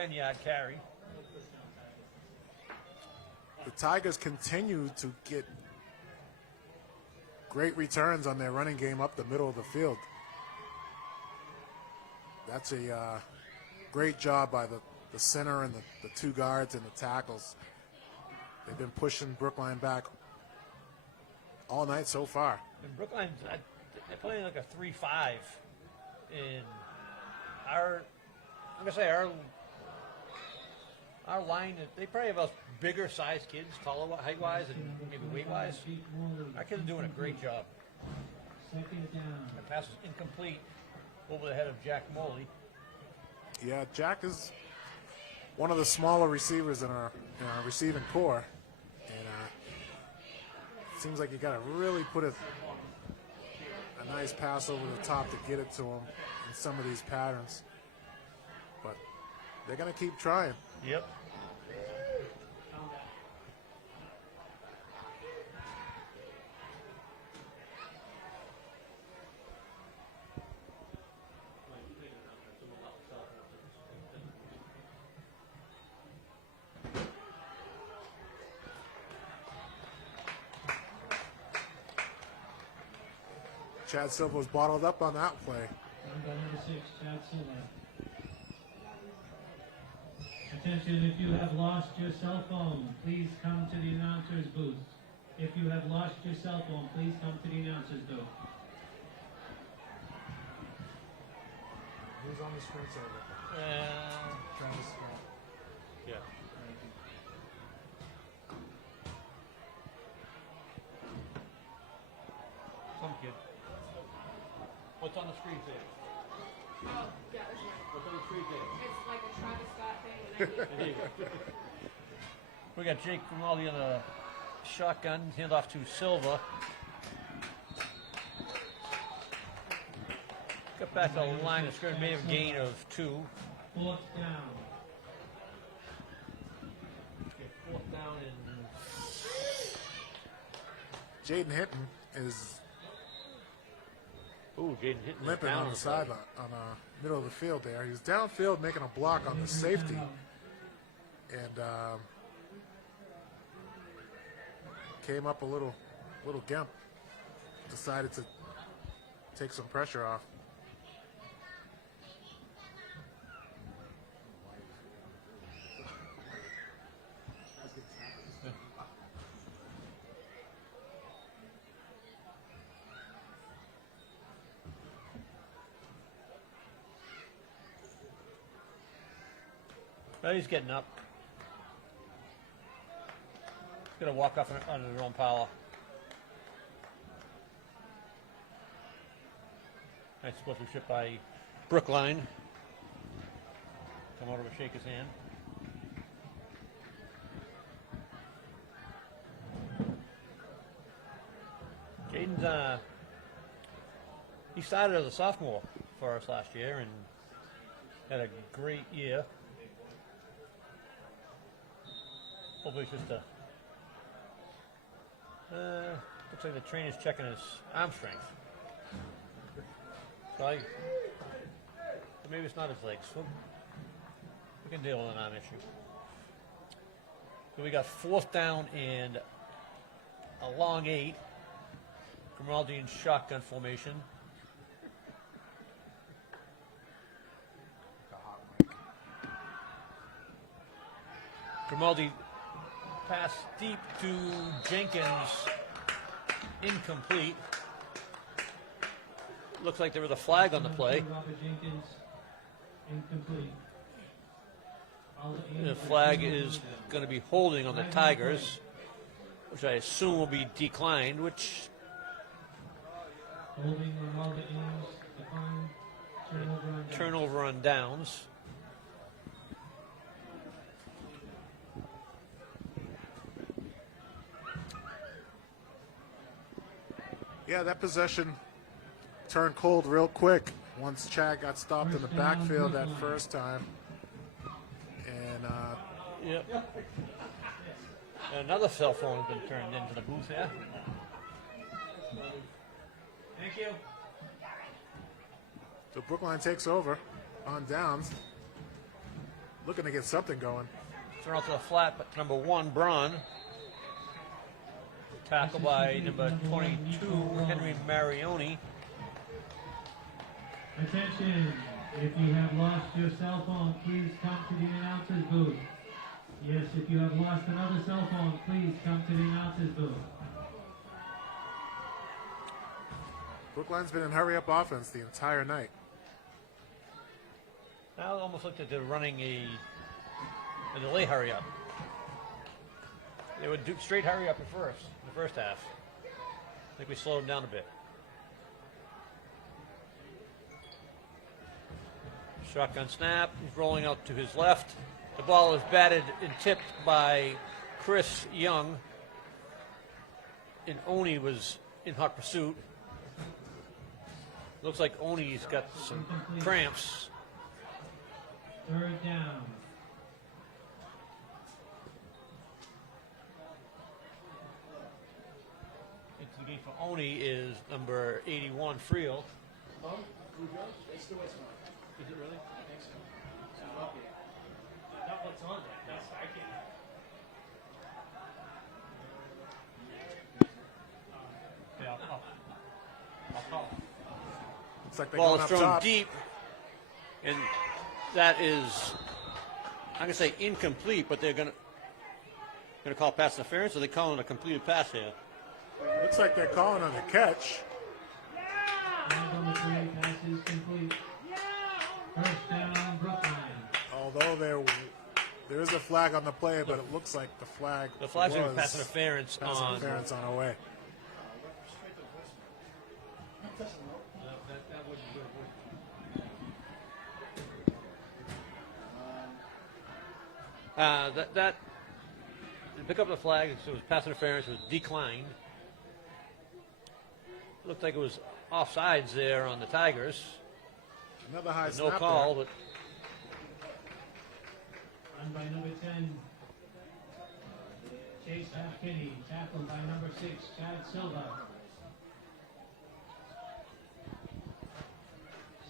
10-yard carry. The Tigers continue to get great returns on their running game up the middle of the field. That's a great job by the center and the 2 guards and the tackles. They've been pushing Brookline back all night so far. And Brookline, they're playing like a 3-5. And I'm going to say our line, they probably have us bigger sized kids, taller height-wise and maybe weight-wise. Our kids are doing a great job. Second down. The pass is incomplete over the head of Jack Moley. Yeah, Jack is one of the smaller receivers in our receiving core. And seems like you got to really put a nice pass over the top to get it to him in some of these patterns. But they're going to keep trying. Yep. Chad Silva was bottled up on that play. Number 6, Chad Silva. Attention, if you have lost your cell phone, please come to the announcer's booth. If you have lost your cell phone, please come to the announcer's booth. Who's on the screensaver? Travis. Yeah. Some kid. What's on the screen there? Oh, yeah, there's mine. What's on the screen there? It's like a Travis Scott thing. And I need We got Jake Grimaldi on the shotgun, hand off to Silva. Got back to the line of scrimmage, made a gain of 2. 4th down. Okay, 4th down and Jaden Hinton is Jaden hitting limping on the sideline, on the middle of the field there. He was downfield making a block on the safety. And came up a little gimp. Decided to take some pressure off. Well, he's getting up. He's going to walk off under their own power. Nice sponsorship by Brookline. Come over to shake his hand. Jaden's, he started as a sophomore for us last year and had a great year. Hopefully it's just looks like the trainer's checking his arm strength. So maybe it's not his legs. We can deal with an arm issue. So we got 4th down and a long 8. Grimaldi in shotgun formation. Grimaldi pass deep to Jenkins, incomplete. Looks like there was a flag on the play. Robert Jenkins, incomplete. The flag is going to be holding on the Tigers, which I assume will be declined, which Holding Ronaldo Ames, decline, turnover on downs. Yeah, that possession turned cold real quick once Chad got stopped in the backfield that first time. And Yep. Another cell phone has been turned into the booth here. Thank you. so Brookline takes over on downs. Looking to get something going. Thrown out to the flat, but number 1, Braun. Tackle by number 22, Henry Marioni. Attention, if you have lost your cell phone, please come to the announcer's booth. Yes, if you have lost another cell phone, please come to the announcer's booth. Brookline's been in hurry-up offense the entire night. Now it almost looked like they're running a delay hurry up. They would do straight hurry up at first, in the first half. I think we slowed them down a bit. Shotgun snap. He's rolling out to his left. The ball is batted and tipped by Chris Young. And Oni was in hot pursuit. Looks like Oni's got some cramps. 3rd down. Into the game for Oni is number 81, Friel. Is it really? I think so. Not what's on there. That's I can't. Yeah, I'll call. Looks like they're Ball going is up thrown top. deep, and that is, I'm going to say incomplete, but they're going to call pass interference, or they're calling a completed pass here. Looks like they're calling on the catch. Number 3 pass is complete. 1st down, Brookline. Although there is a flag on the play, but it looks like the flag The flag's going to was be pass interference pass on. interference on away. That pick up the flag, so it was pass interference, was declined. Looked like it was offsides there on the Tigers. Another high No snap call, there. but Run by number 10, Chase Halfkinney. Tackled by number 6, Chad Silva.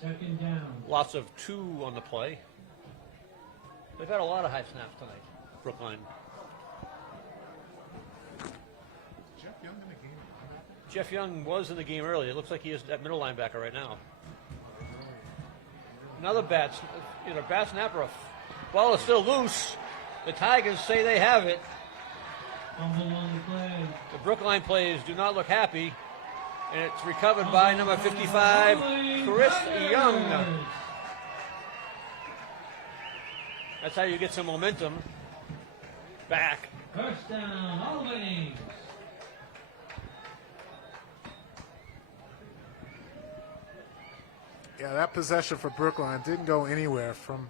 2nd down. lots of 2 on the play. They've had a lot of high snaps tonight, Brookline. Jeff Young in the game. Jeff Young was in the game earlier. It looks like he is that middle linebacker right now. Another bad snapper. Ball is still loose. The Tigers say they have it. Fumble on the play. The Brookline players do not look happy. And it's recovered by number 55, Chris Young. That's how you get some momentum back. 1st down, all Ames. Yeah, that possession for Brookline didn't go anywhere from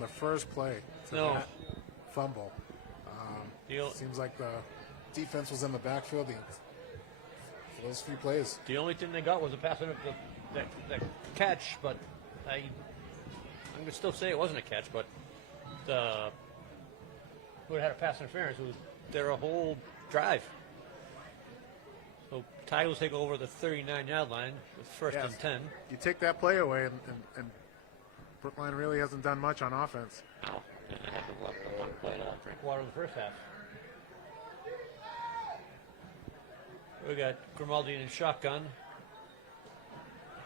the first play to No. that fumble. Deal. Seems like the defense was in the backfield for those few plays. The only thing they got was a pass that catch, but I'm going to still say it wasn't a catch, but who had a pass interference, it was their whole drive. So Tigers take over the 39-yard line with 1st and 10. You take that play away, and Brookline really hasn't done much on offense. No, and I had to walk the one play to drink. Water in the first half. We got Grimaldi in shotgun.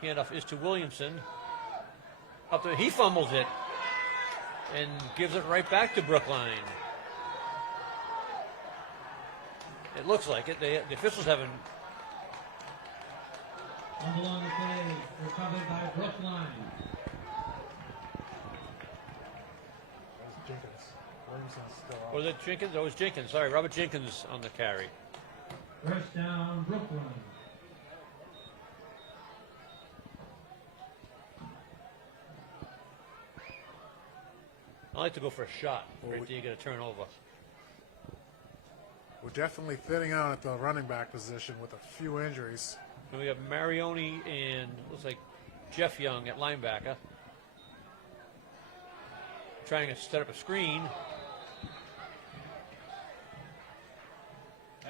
Handoff is to Williamson. Up there, he fumbles it and gives it right back to Brookline. It looks like it. The officials haven't. Fumble on the play, recovered by Brookline. Jenkins. Williamson's still out. Was it Jenkins? Oh, it was Jenkins. Sorry, Robert Jenkins on the carry. First down, Brookline. I like to go for a shot right till you get a turnover. We're definitely thinning out at the running back position with a few injuries. And we got Marioni and looks like Jeff Young at linebacker. Trying to set up a screen.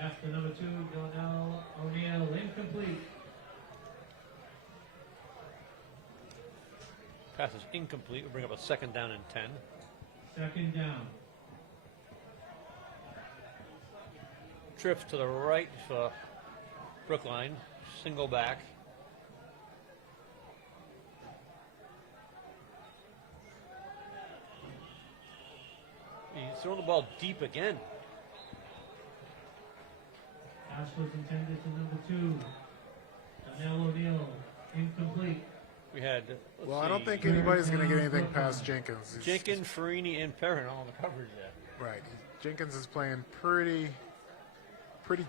After number 2, Donnell O'Neill, incomplete. Pass is incomplete. We'll bring up a second down and 10. Second down. Trips to the right for Brookline. Single back. He's throwing the ball deep again. Pass was intended to number 2, Donnell O'Neill, incomplete. We had. Well, I don't think anybody's going to get anything past Jenkins. Jenkins, Farini, and Perrin all in the coverage there. Right. Jenkins is playing pretty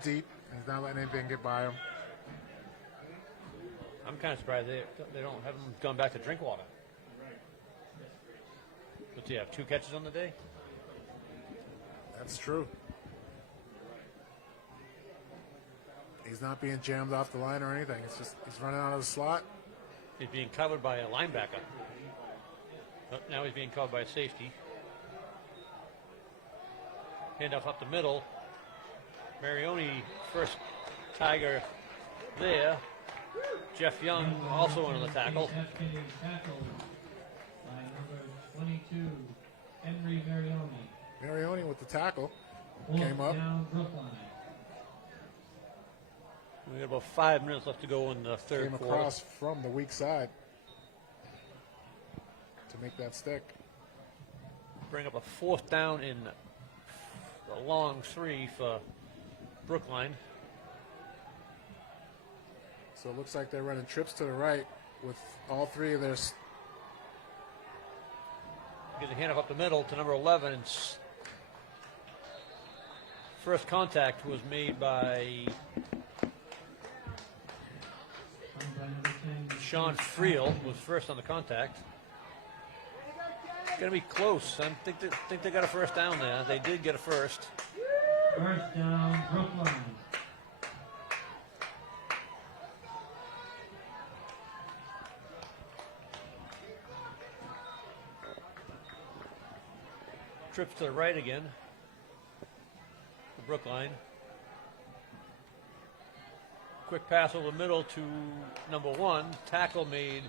deep. He's not letting anything get by him. I'm kind of surprised they haven't gone back to Drinkwater. But do you have 2 catches on the day? That's true. He's not being jammed off the line or anything. It's just he's running out of the slot. He's being covered by a linebacker. But now he's being covered by a safety. Handoff up the middle. Marioni, first Tiger there. Jeff Young also under the tackle. Tackled by number 22, Henry Marioni. Marioni with the tackle. Fourth Came up. down, Brookline. We got about 5 minutes left to go in the third Came quarter. across from the weak side to make that stick. Bring up a 4th down in a long 3 for Brookline. So it looks like they're running trips to the right with all 3 of their. Get a handoff up the middle to number 11. And first contact was made by Sean Friel, was first on the contact. It's going to be close. I think they got a first down there. They did get a first. First down, Brookline. Trips to the right again for Brookline. Quick pass over the middle to number 1. Tackle made,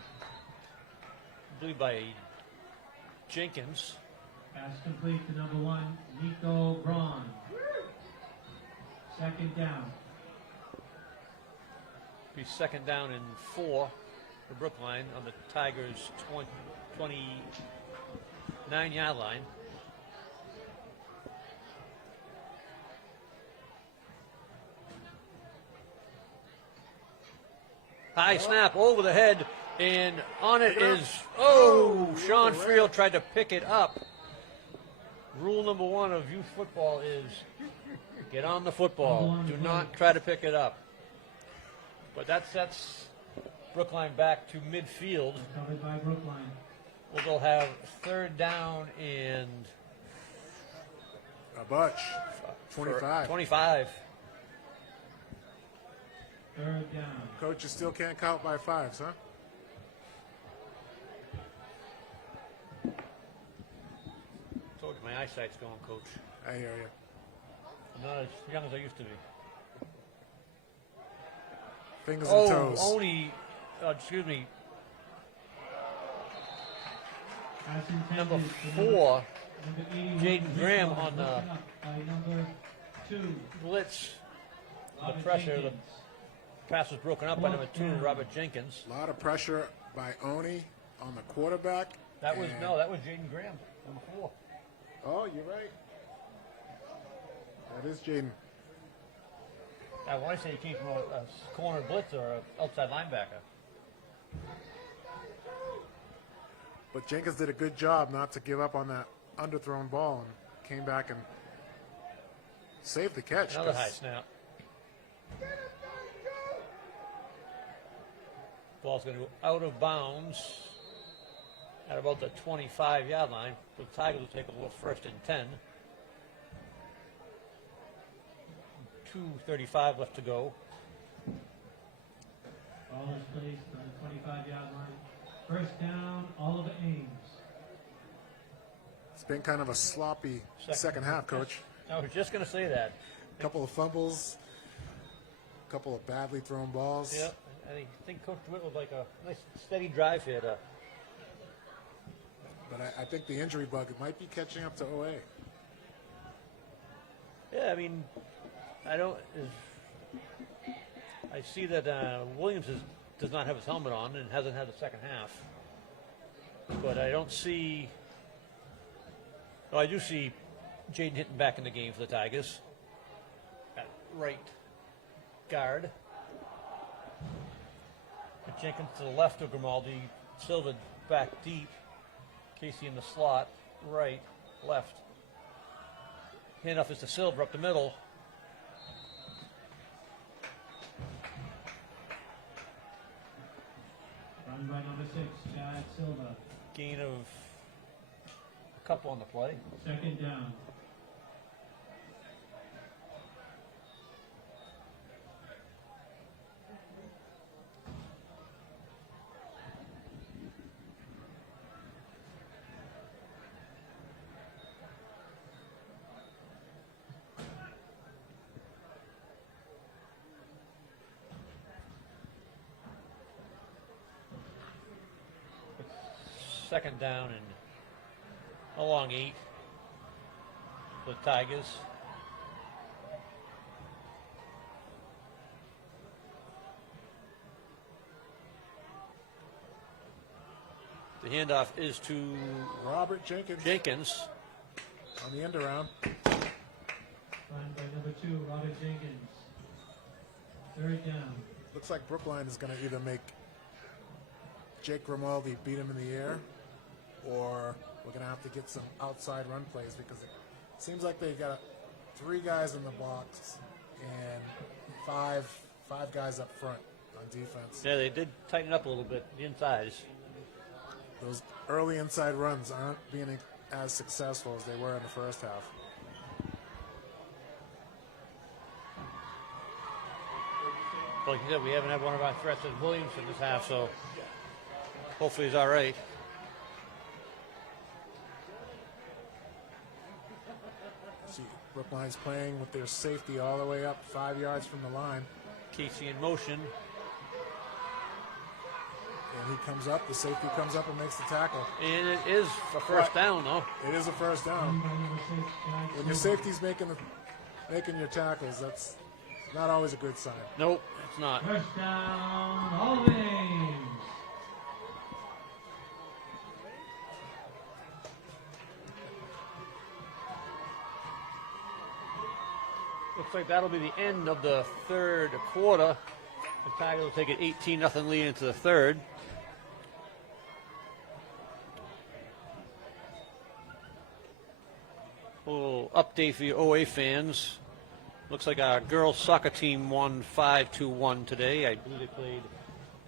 I believe, by Jenkins. Pass complete to number 1, Nico Braun. Second down. Be second down and 4 for Brookline on the Tigers' 29-yard line. High snap over the head, and on it is, Sean Friel tried to pick it up. Rule number 1 of youth football is get on the football. Do not try to pick it up. But that sets Brookline back to midfield. Covered by Brookline. Well, they'll have third down and A bunch. 25. 25. Third down. Coach, you still can't count by 5s, huh? Told you my eyesight's going, Coach. I hear you. I'm not as young as I used to be. Fingers and toes. Oni, excuse me. Pass intended number to 4, number 81, Jaden Graham Brookline, on the broken up by number 2, blitz. The Robert pressure, the Jenkins. pass was broken up by number 2, Fourth down. Robert Jenkins. A lot of pressure by Oni on the quarterback. That was, and- no, that was Jaden Graham, number 4. Oh, you're right. That is Jaden. I want to say he came from a corner blitz or an outside linebacker. But Jenkins did a good job not to give up on that underthrown ball and came back and saved the catch. Another 'cause high snap. Ball's going to go out of bounds at about the 25-yard line. The Tigers will take a little 1st and 10. 2:35 left to go. Ball is placed on the 25-yard line. First down, Oliver Ames. It's been kind of a sloppy second half, Coach. I was just going to say that. A couple of fumbles, a couple of badly thrown balls. Yeah, I think Coach DeWitt was like a nice steady drive here. But I think the injury bug might be catching up to OA. Yeah, I mean, I see that Williams does not have his helmet on and hasn't had the second half. But I don't see. Well, I do see Jaden Hinton back in the game for the Tigers at right guard. Jenkins to the left of Grimaldi, Silva back deep, Casey in the slot, right, left. Handoff is to Silva up the middle. Run by number 6, Chad Silva. Gain of a couple on the play. Second down. Second down and along 8 for the Tigers. The handoff is to Robert Jenkins Jenkins. on the end around. Run by number 2, Robert Jenkins. Third down. Looks like Brookline is going to either make Jake Grimaldi beat him in the air, or we're going to have to get some outside run plays because it seems like they've got 3 guys in the box and five guys up front on defense. Yeah, they did tighten up a little bit, the insides. Those early inside runs aren't being as successful as they were in the first half. Like you said, we haven't had one of our threats as Williams in this half, so hopefully he's all right. See, Brookline's playing with their safety all the way up 5 yards from the line. Casey in motion. And he comes up, the safety comes up and makes the tackle. And it is a first down, though. It is a first Run down. by number 6, Chad When your Silva. safety's making your tackles, that's not always a good sign. Nope, it's not. First down, Oliver Ames. Looks like that'll be the end of the third quarter. The Tigers will take an 18-0 lead into the third. A little update for you OA fans. Looks like our girls soccer team won 5-1 today. I believe they played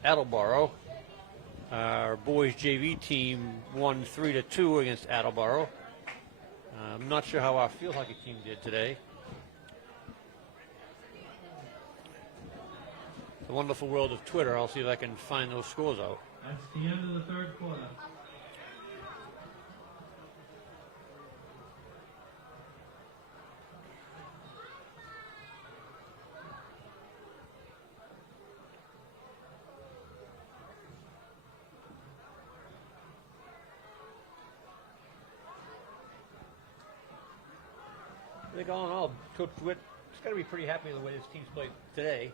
Attleboro. Our boys JV team won 3-2 against Attleboro. I'm not sure how our field hockey team did today. The wonderful world of Twitter. I'll see if I can find those scores out. That's the end of the third quarter. think all in all, Coach DeWitt's got to be pretty happy with the way this team's played today.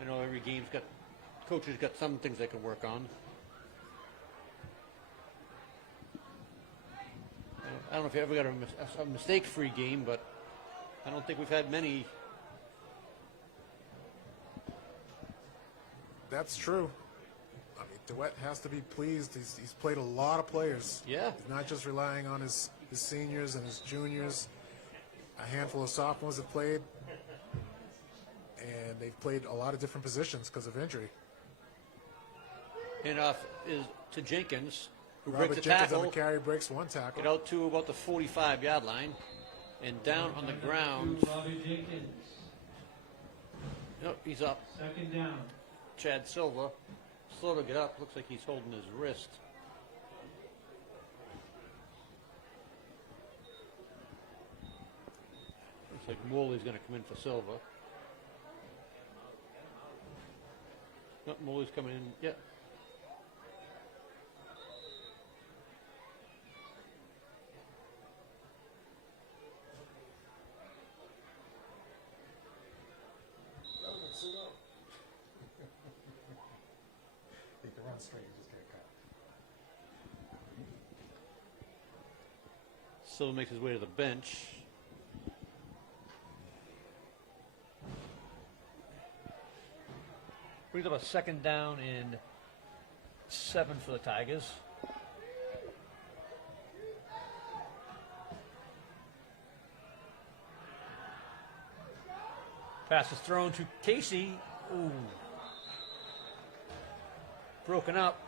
I know every game's got coaches got some things they can work on. I don't know if you ever got a mistake-free game, but I don't think we've had many. That's true. I mean, DeWitt has to be pleased. He's played a lot of players. Yeah. He's not just relying on his seniors and his juniors. A handful of sophomores have played, and they've played a lot of different positions because of injury. And is to Jenkins, who Robert breaks a Jenkins on tackle, the carry breaks one tackle. get out to about the 45-yard line, and down on the ground. Robert Jenkins. Nope, he's up. Second down. Chad Silva, slow to get up. Looks like he's holding his wrist. Looks like Morley's going to come in for Silva. Nope, Morley's coming in. Yep. He can run straight, he just can't cut. Silva makes his way to the bench. Brings up a second down and 7 for the Tigers. Pass is thrown to Casey. Ooh. Broken up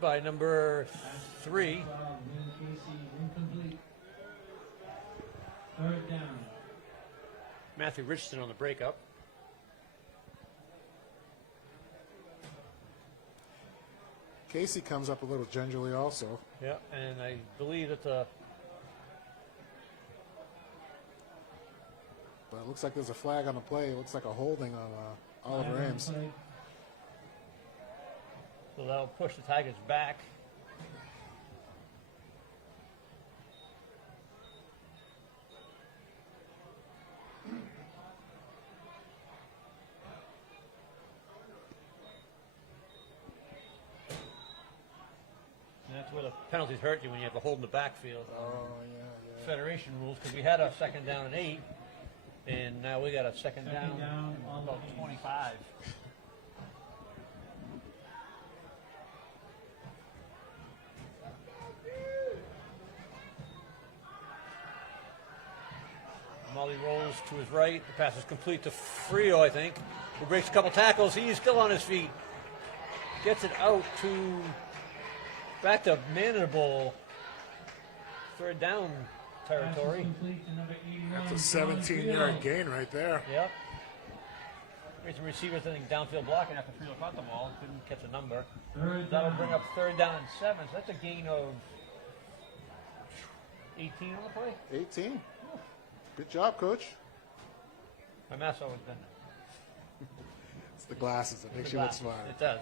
by number 3. Casey, incomplete. Third down. Matthew Richardson on the breakup. Casey comes up a little gingerly also. Yeah, and I believe that the But it looks like there's a flag on the play. It looks like a holding on Oliver Ames. so that'll push the Tigers back. And that's where the penalties hurt you when you have to hold in the backfield. Oh, yeah. Federation rules, because we had a second down and 8, and now we got a second down on about the 25. Molly rolls to his right. The pass is complete to Frio, I think, who breaks a couple tackles. He's still on his feet. Gets it out to back to manageable third down territory. That's a 17-yard gain right there. Yep. Great some receivers, I think, downfield blocking after Frio caught the ball. Couldn't catch a number. That'll bring up third down and 7. So that's a gain of 18 on the play. 18. Good job, Coach. My math's always been It's the glasses that makes you look smart. It does.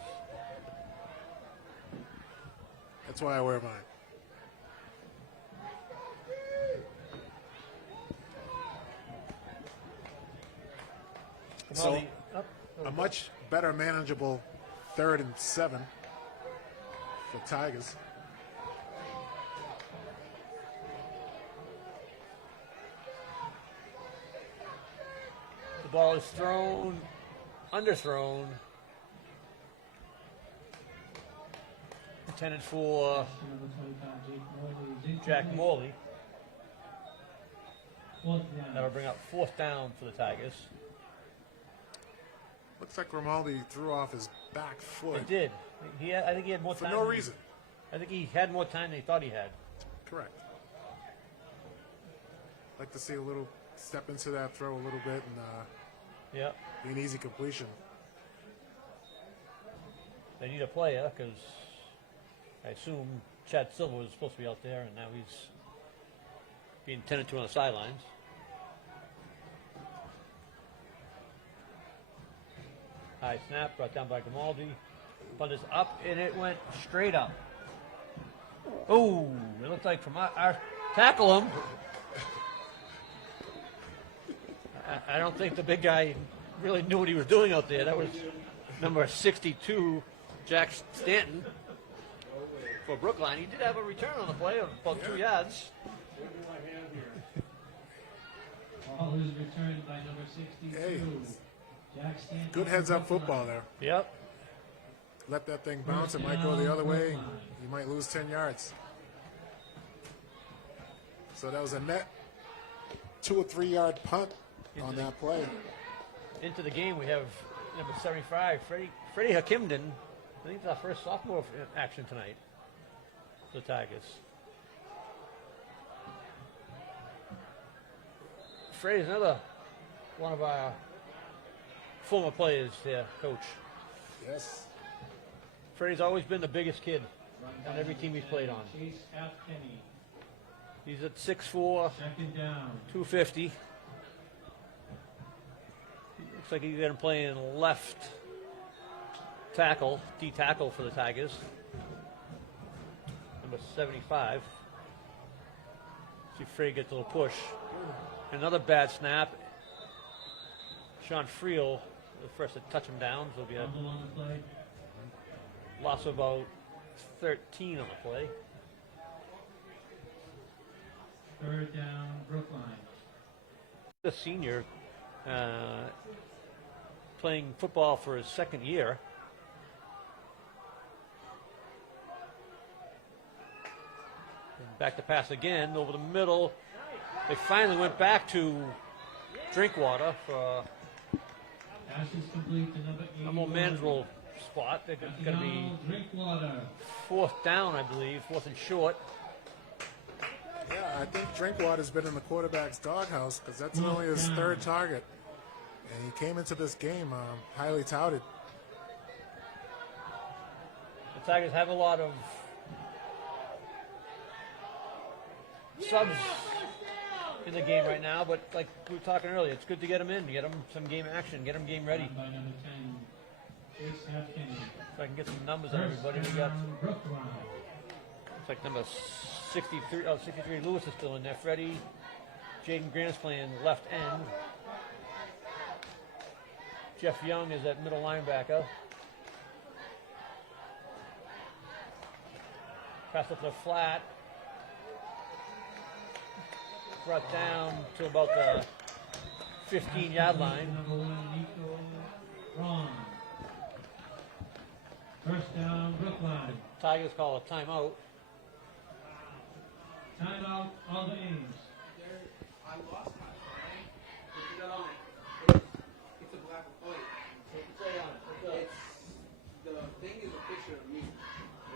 That's why I wear mine. So, a much better manageable 3rd and 7 for Tigers. The ball is thrown, underthrown. Intended for Jack Morley. That'll bring up 4th down for the Tigers. Looks like Grimaldi threw off his back foot. It did. I think he had more For time. no reason. I think he had more time than he thought he had. Correct. Like to see a little step into that throw a little bit and Yeah. be an easy completion. They need a player because I assume Chad Silva was supposed to be out there, and now he's being tended to on the sidelines. High snap, brought down by Grimaldi. Punt is up, and it went straight up. Oh, it looked like from our tackle him. I don't think the big guy really knew what he was doing out there. That was number 62, Jack Stanton, for Brookline. He did have a return on the play of about 2 yards. Ball is returned by number 62. Hey, Jack Stanton. good heads-up football there. Yep. Let that thing bounce. It might go the other way. You might lose 10 yards. So that was a net 2 or 3 yard punt on that play. Into the game, we have number 75, Freddie Hakimden. I think it's our first sophomore action tonight for the Tigers. Freddie's another one of our former players here, Coach. Yes. Freddie's always been the biggest kid on every team he's played on. Chase F. Penny. He's at 6'4", Second down. 250. Looks like he's going to play in left tackle, D tackle for the Tigers. Number 75. See if Frey gets a little push. Another bad snap. Sean Friel, the first to touch him down, so it'll be a Fumble on the play. loss of about 13 on the play. Third down, Brookline. The senior playing football for his second year. And back to pass again over the middle. They finally went back to Drinkwater for Pass is complete to number 81. a more manageable spot. They're going to be Drinkwater. 4th down, I believe, 4th and short. Yeah, I think Drinkwater's been in the quarterback's doghouse because that's only his 3rd target. And he came into this game highly touted. The Tigers have a lot of subs in the game right now, but like we were talking earlier, it's good to get them in, get them some game action, get them game ready. By number 10, Chase F. Penny. If I can get some numbers on everybody, we got Down, Brookline. looks like number 63. Oh, 63 Lewis is still in there. Freddie, Jaden Grant's playing left end. Jeff Young is at middle linebacker. Pass up the flat. Brought down to about the 15-yard line. Number 1, Nico Ron. First down, Brookline. Tigers call a timeout. Timeout, all the Ames. I lost my phone. Put it on. It's a black and white. It's the thing is a picture of me.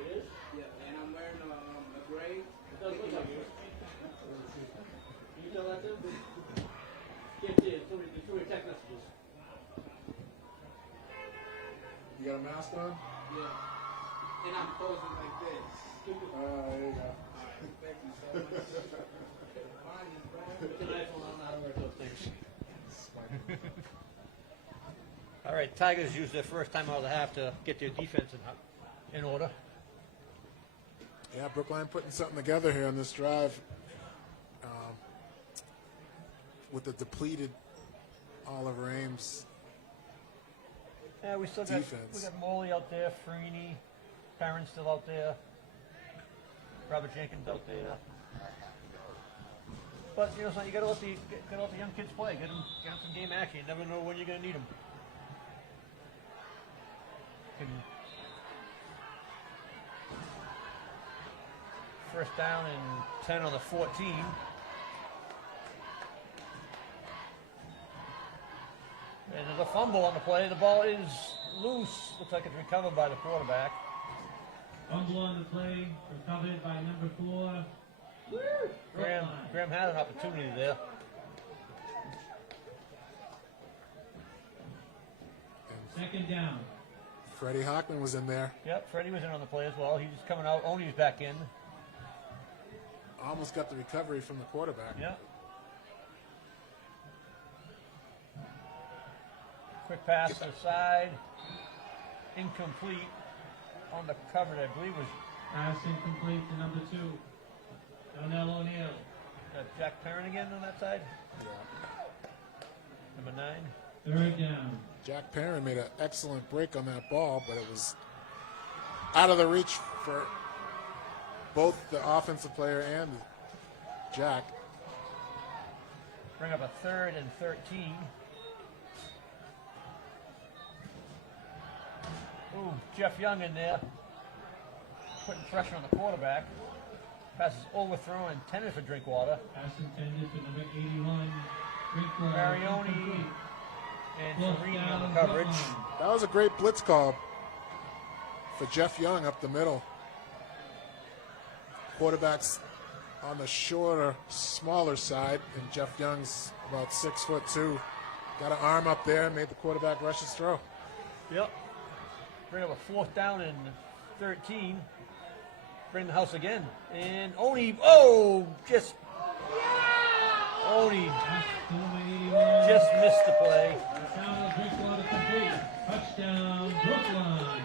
It is? Yeah, and I'm wearing a gray. It does look like you. You tell that to him? Can't see it. It's too many text messages. You got a mask on? Yeah. And I'm posing like this. There you go. Thank you so much. Fine, With an iPhone, I don't know how to work those things. All right, Tigers use their first time out of the half to get their defense in order. Yeah, Brookline putting something together here on this drive with the depleted Oliver Ames. Yeah, we still got Defense. Moley out there, Freeney, Perrin still out there, Robert Jenkins out there. But you know, so you got to let the young kids play. Get them some game action. You never know when you're going to need them. First down and 10 on the 14. And there's a fumble on the play. The ball is loose. Looks like it's recovered by the quarterback. Fumble on the play, recovered by number 4. Graham had an opportunity there. Second down. Freddie Hockman was in there. Yep, Freddie was in on the play as well. He's coming out. Oney's back in. Almost got the recovery from the quarterback. Yep. Quick pass to the side. Incomplete. On the cover, I believe, was Pass incomplete to number 2. Donnell O'Neill. Jack Perrin again on that side. Yeah. Number 9. Third down. Jack Perrin made an excellent break on that ball, but it was out of the reach for both the offensive player and Jack. Bring up a 3rd and 13. Ooh, Jeff Young in there, putting pressure on the quarterback. Pass is overthrown, intended for Drinkwater. Pass intended for number 81. Drinkwater. Marioni and Fourth Farini down, on the coverage. Brookline. That was a great blitz call for Jeff Young up the middle. Quarterback's on the shorter, smaller side, and Jeff Young's about 6'2". Got an arm up there, made the quarterback rush his throw. Yep. Bring up a 4th down and 13. Bring the house again. And Oni, just missed the play. Touchdown, Drinkwater complete. Touchdown, Brookline.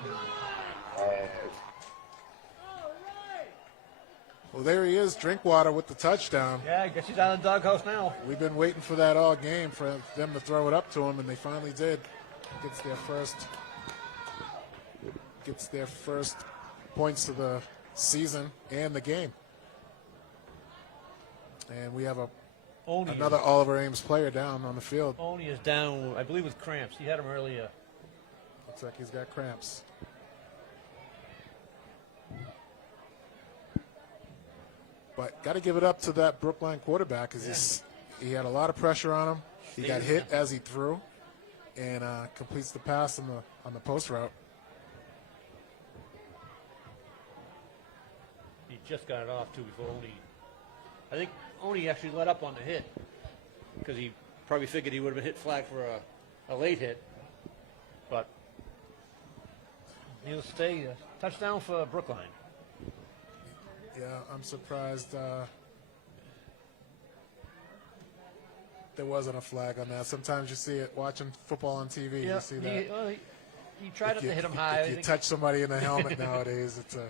Well, there he is, Drinkwater with the touchdown. Yeah, I guess he's out of the doghouse now. We've been waiting for that all game for them to throw it up to him, and they finally did. Gets their first points of the season and the game. And we have another Oliver Ames player down on the field. Oni is down, I believe, with cramps. He had them earlier. Looks like he's got cramps. But got to give it up to that Brookline quarterback because he had a lot of pressure on him. He got hit as he threw, and completes the pass on the post route. He just got it off, too, before Oni. I think Oni actually let up on the hit because he probably figured he would have been hit flag for a late hit. But he'll stay. Touchdown for Brookline. Yeah, I'm surprised there wasn't a flag on that. Sometimes you see it watching football on TV. Yeah, you see that. He tried to hit him high. If you touch somebody in the helmet nowadays, it's a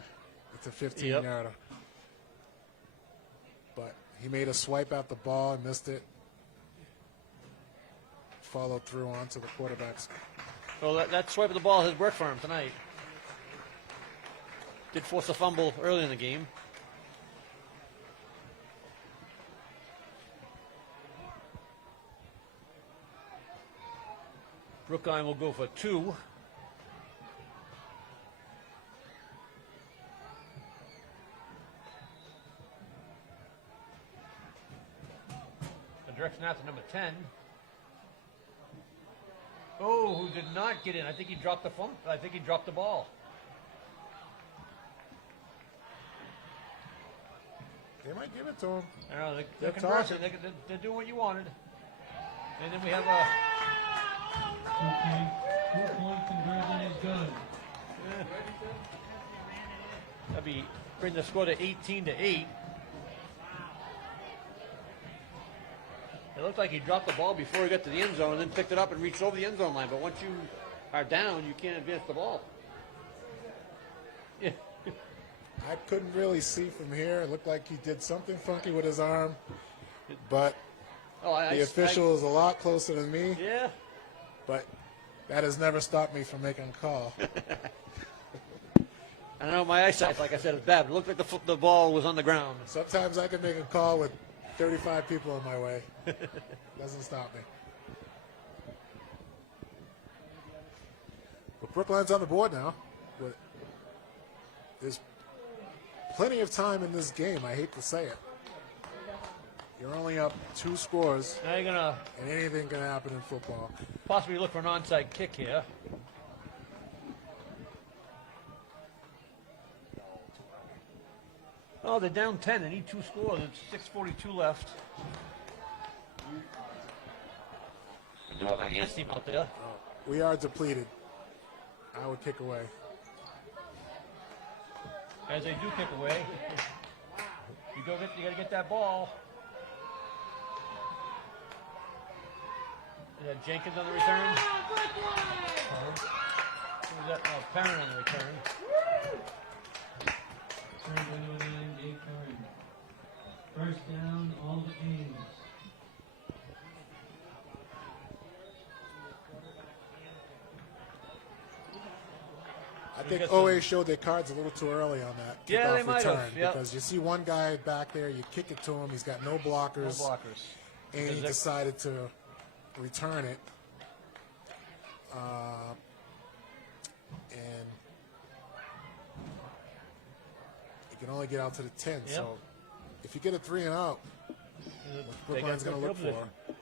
15-yarder. But he made a swipe at the ball and missed it. Followed through onto the quarterbacks. Well, that swipe of the ball has worked for him tonight. Did force a fumble early in the game. Brookline will go for 2. The direct snap to number 10. Oh, who did not get in. I think he dropped the phone. I think he dropped the ball. They might give it to him. I don't know, they're They're conversing. talking. They're doing what you wanted. And then we have a... 2-point conversion is good. That'd be bring the score to 18-8. It looked like he dropped the ball before he got to the end zone and then picked it up and reached over the end zone line. But once you are down, you can't advance the ball. Yeah. I couldn't really see from here. It looked like he did something funky with his arm. But the official is a lot closer than me. Yeah. But that has never stopped me from making a call. I know my eyesight, like I said, is bad. It looked like the ball was on the ground. Sometimes I can make a call with 35 people in my way. Doesn't stop me. But Brookline's on the board now. But there's plenty of time in this game. I hate to say it. You're only up 2 scores. Now you're gonna and anything can happen in football. possibly look for an onside kick here. Oh, they're down 10. They need 2 scores. It's 6:42 left. Against him out there. We are depleted. I would kick away. As they do kick away, you gotta get that ball. Is that Jenkins on the return? Who was that? Oh, Perrin on the return. Turn by number 9, Jake Curran. First down, all the Ames. think got OA some- showed their cards a little too early on that Yeah, they kickoff might have, return yep. because you see one guy back there, you kick it to him, he's got no blockers, No blockers. and Because he they're- decided to return it. And you can only get out to the 10. Yep. So if you get a 3 and out, They Brookline's got going to good look field for. position.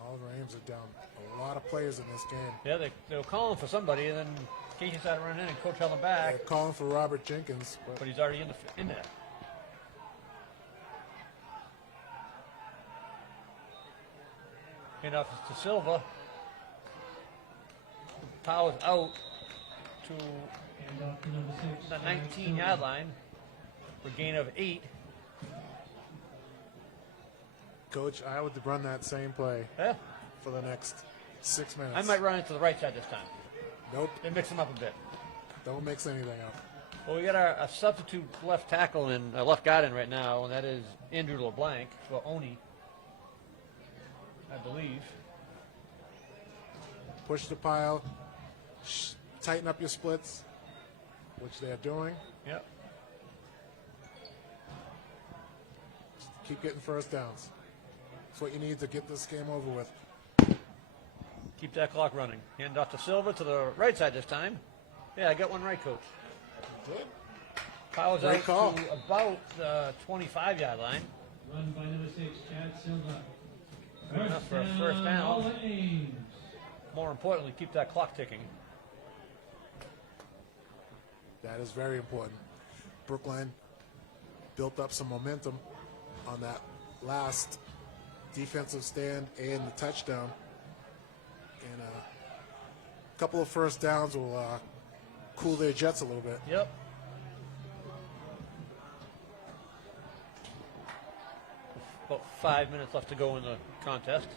All the Ames are down a lot of players in this game. Yeah, they were calling for somebody, and then Casey started running in, and coach held him back, They're calling for Robert Jenkins, but but he's already in there. Handoff is to Silva. Powers out to And off to number 6. the Chad 19-yard Silva. line for a gain of 8. Coach, I would run that same play Yeah, for the next 6 minutes. I might run it to the right side this time. Nope, Then mix them up a bit. don't mix anything up. Well, we got a substitute left tackle and left guard in right now, and that is Andrew LeBlanc for Oni, I believe. Push the pile, tighten up your splits, which they're doing. Yep. Keep getting first downs. That's what you need to get this game over with. Keep that clock running. Hand off to Silva to the right side this time. Yeah, I got one right, coach. Good. Powers Great out call. to about the 25-yard line. Run by number 6, Chad Silva. Good enough for a first down. All Ames. More importantly, keep that clock ticking. That is very important. Brookline built up some momentum on that last defensive stand and the touchdown. And a couple of first downs will cool their jets a little bit. Yep. About 5 minutes left to go in the contest.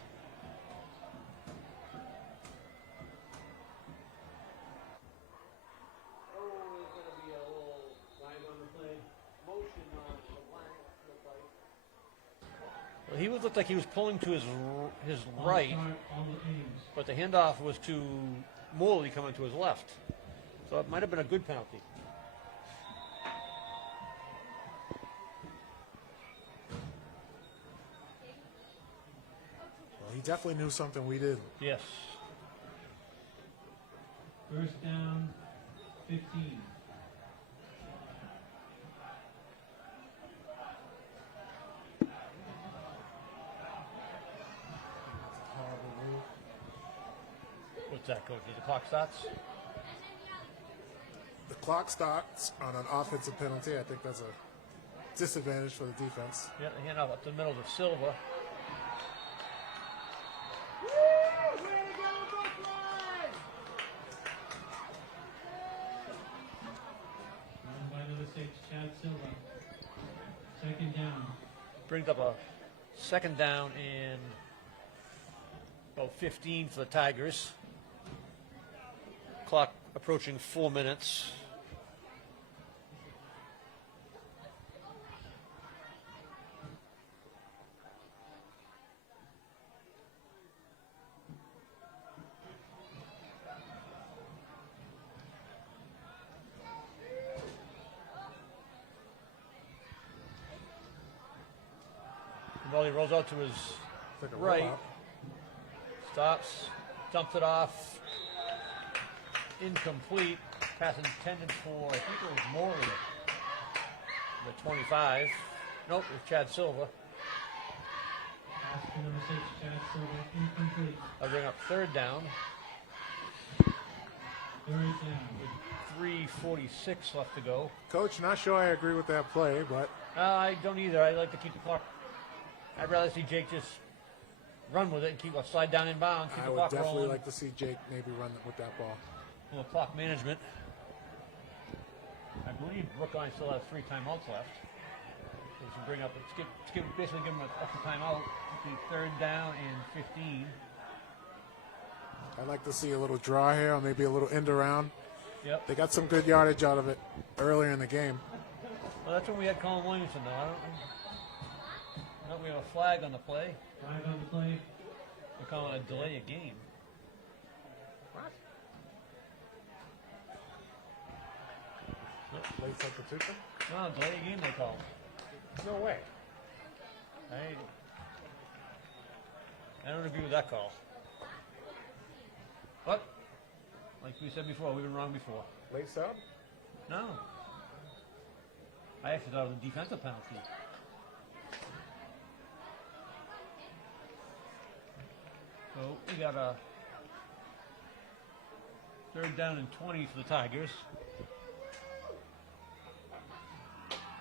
Well, he looked like he was pulling to his right, All Ames. but the handoff was to Morley coming to his left. So it might have been a good penalty. Well, he definitely knew something we didn't. Yes. First down, 15. What's that, coach? The clock starts? The clock starts on an offensive penalty. I think that's a disadvantage for the defense. Yeah, the handoff up the middle to Silva. Run by number 6, Chad Silva. Second down. Brings up a second down and about 15 for the Tigers. Clock approaching 4 minutes. Well, he rolls out to his Like a right, rollout. stops, dumps it off, incomplete. Pass intended for, I think it was Morley, the 25. Nope, it was Chad Silva. Pass to number 6, Chad Silva. Incomplete. I'll bring up third down. Third down. 3:46 left to go. Coach, not sure I agree with that play, but I don't either. I like to keep the clock. I'd rather see Jake just run with it and keep a slide down in bounds. Keep I the would clock definitely rolling. like to see Jake maybe run with that ball. A little clock management. I believe Brookline still has 3 timeouts left. So we should bring up, basically give them an extra timeout. Be third down and 15. I'd like to see a little draw here, or maybe a little end around. Yep. They got some good yardage out of it earlier in the game. Well, that's when we had Colin Williamson, though. I don't we have a flag on the play. Flag on the play. We're calling it a delay a game. Late substitution? No, delay a game they call. No way. I don't agree with that call. But, like we said before, we've been wrong before. Late sub? No. I actually thought it was a defensive penalty. So we got a 3rd down and 20 for the Tigers.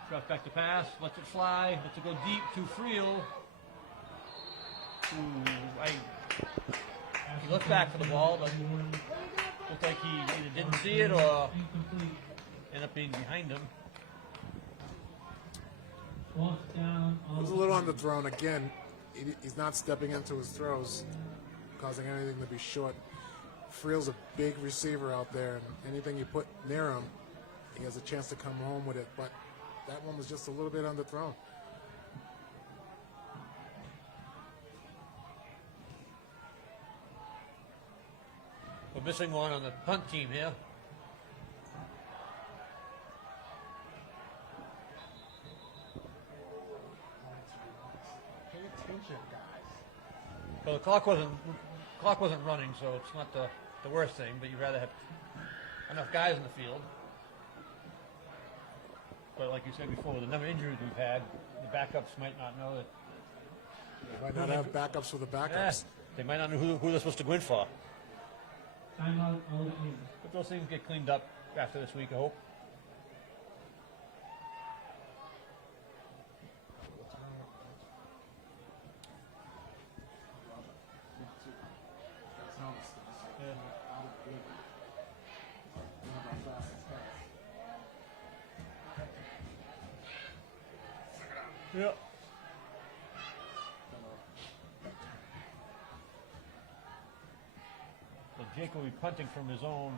Drops back to pass, lets it fly, lets it go deep to Friel. He looked back for the ball, but looked like he either didn't see it or ended up being behind him. It was a little underthrown again. He's not stepping into his throws, causing anything to be short. Friel's a big receiver out there, and anything you put near him, he has a chance to come home with it. But that one was just a little bit underthrown. We're missing one on the punt team here. Pay attention, guys. Well, the clock wasn't running, so it's not the worst thing. But you'd rather have enough guys in the field. But like you said before, with the number of injuries we've had, the backups might not know that. They might not have backups for the backups. They might not know who they're supposed to go in for. Timeout, all teams. But those things get cleaned up after this week, I hope. Yeah. So Jake will be punting from his own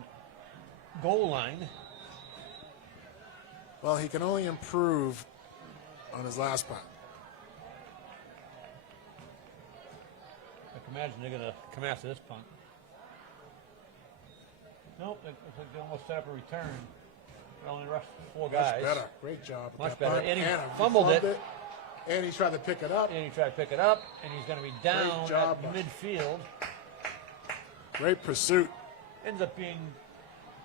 goal line. Well, he can only improve on his last punt. I can imagine they're going to come after this punt. Nope, it looks like they almost set up a return. They only rushed 4 guys. Much better. Great job. with Much that better. punt. And he he fumbled it. And he tried to pick it up. And he tried to pick it up, and he's going to be down job, at midfield. Great pursuit. Ends up being,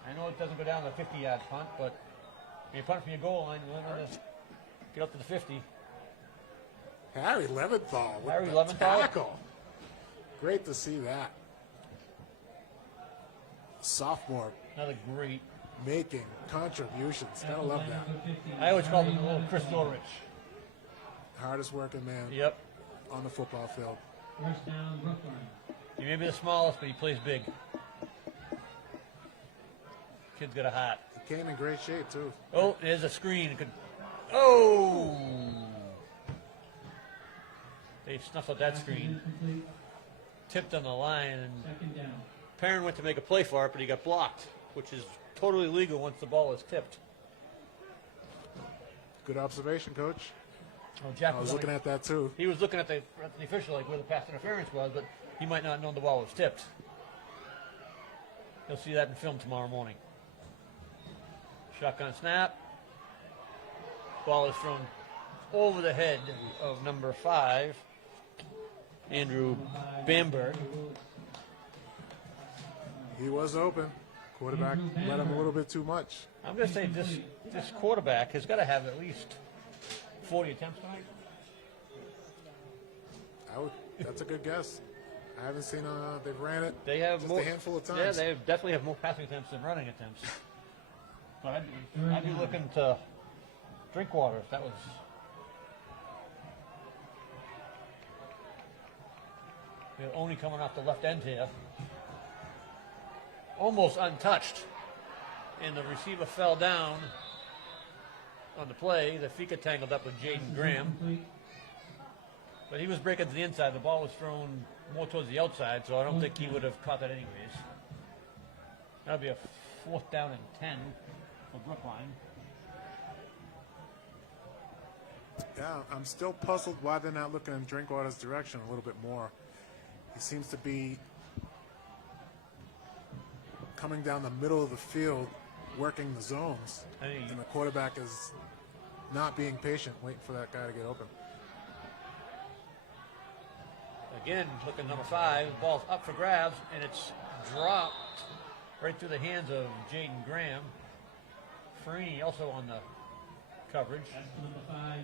I know it doesn't go down the 50-yard punt, but when you punt from your goal line, you want to get up to the 50. Harry Leventhal with Harry the Leventhal. tackle. Great to see that. Sophomore Another great. making contributions. Gotta love that. I always call him a little Chris Dorrich. Hardest working man Yep. on the football field. First down, Brookline. He may be the smallest, but he plays big. Kid's got a heart. He came in great shape, too. Oh, there's a screen. It could. Oh! They snuffed out that screen. Incomplete. Tipped on the line, and Second down. Perrin went to make a play for it, but he got blocked, which is totally legal once the ball is tipped. Good observation, Coach. Oh, Jack I was looking at that, too. He was looking at the official, like where the pass interference was, but he might not know the ball was tipped. You'll see that in film tomorrow morning. Shotgun snap. Ball is thrown over the head of number 5, Andrew Bamberg. He was open. Quarterback let him a little bit too much. I'm going to say this quarterback has got to have at least 40 attempts tonight. That's a good guess. I haven't seen they've ran it They have just more, a handful of times. Yeah, they definitely have more passing attempts than running attempts. So I'd be looking to drink water if that was. They're only coming off the left end here. Almost untouched. And the receiver fell down on the play. The Fika tangled up with Jaden Graham. But he was breaking to the inside. The ball was thrown more towards the outside, so I don't think he would have caught that anyways. That'll be a 4th down and 10 for Brookline. Yeah, I'm still puzzled why they're not looking in Drinkwater's direction a little bit more. He seems to be coming down the middle of the field, working the zones, and the quarterback is not being patient, waiting for that guy to get open. Again, looking number 5, the ball's up for grabs, and it's dropped right through the hands of Jaden Graham. Freeney also on the coverage. That's number 5.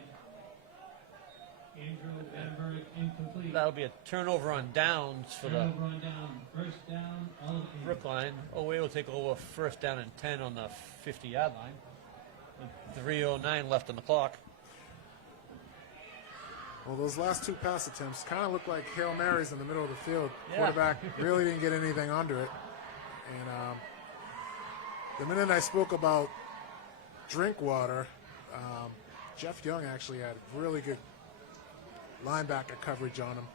Andrew Vandenberg, incomplete. That'll be a turnover on downs for Turnover on down. First down, all of Ames. Brookline. Oway will take over 1st down and 10 on the 50-yard line. With 3:09 left on the clock. Well, those last 2 pass attempts kind of look like Hail Marys in the middle of the field. Yeah. Quarterback really didn't get anything under it. And the minute I spoke about Drinkwater, Jeff Young actually had really good linebacker coverage on him,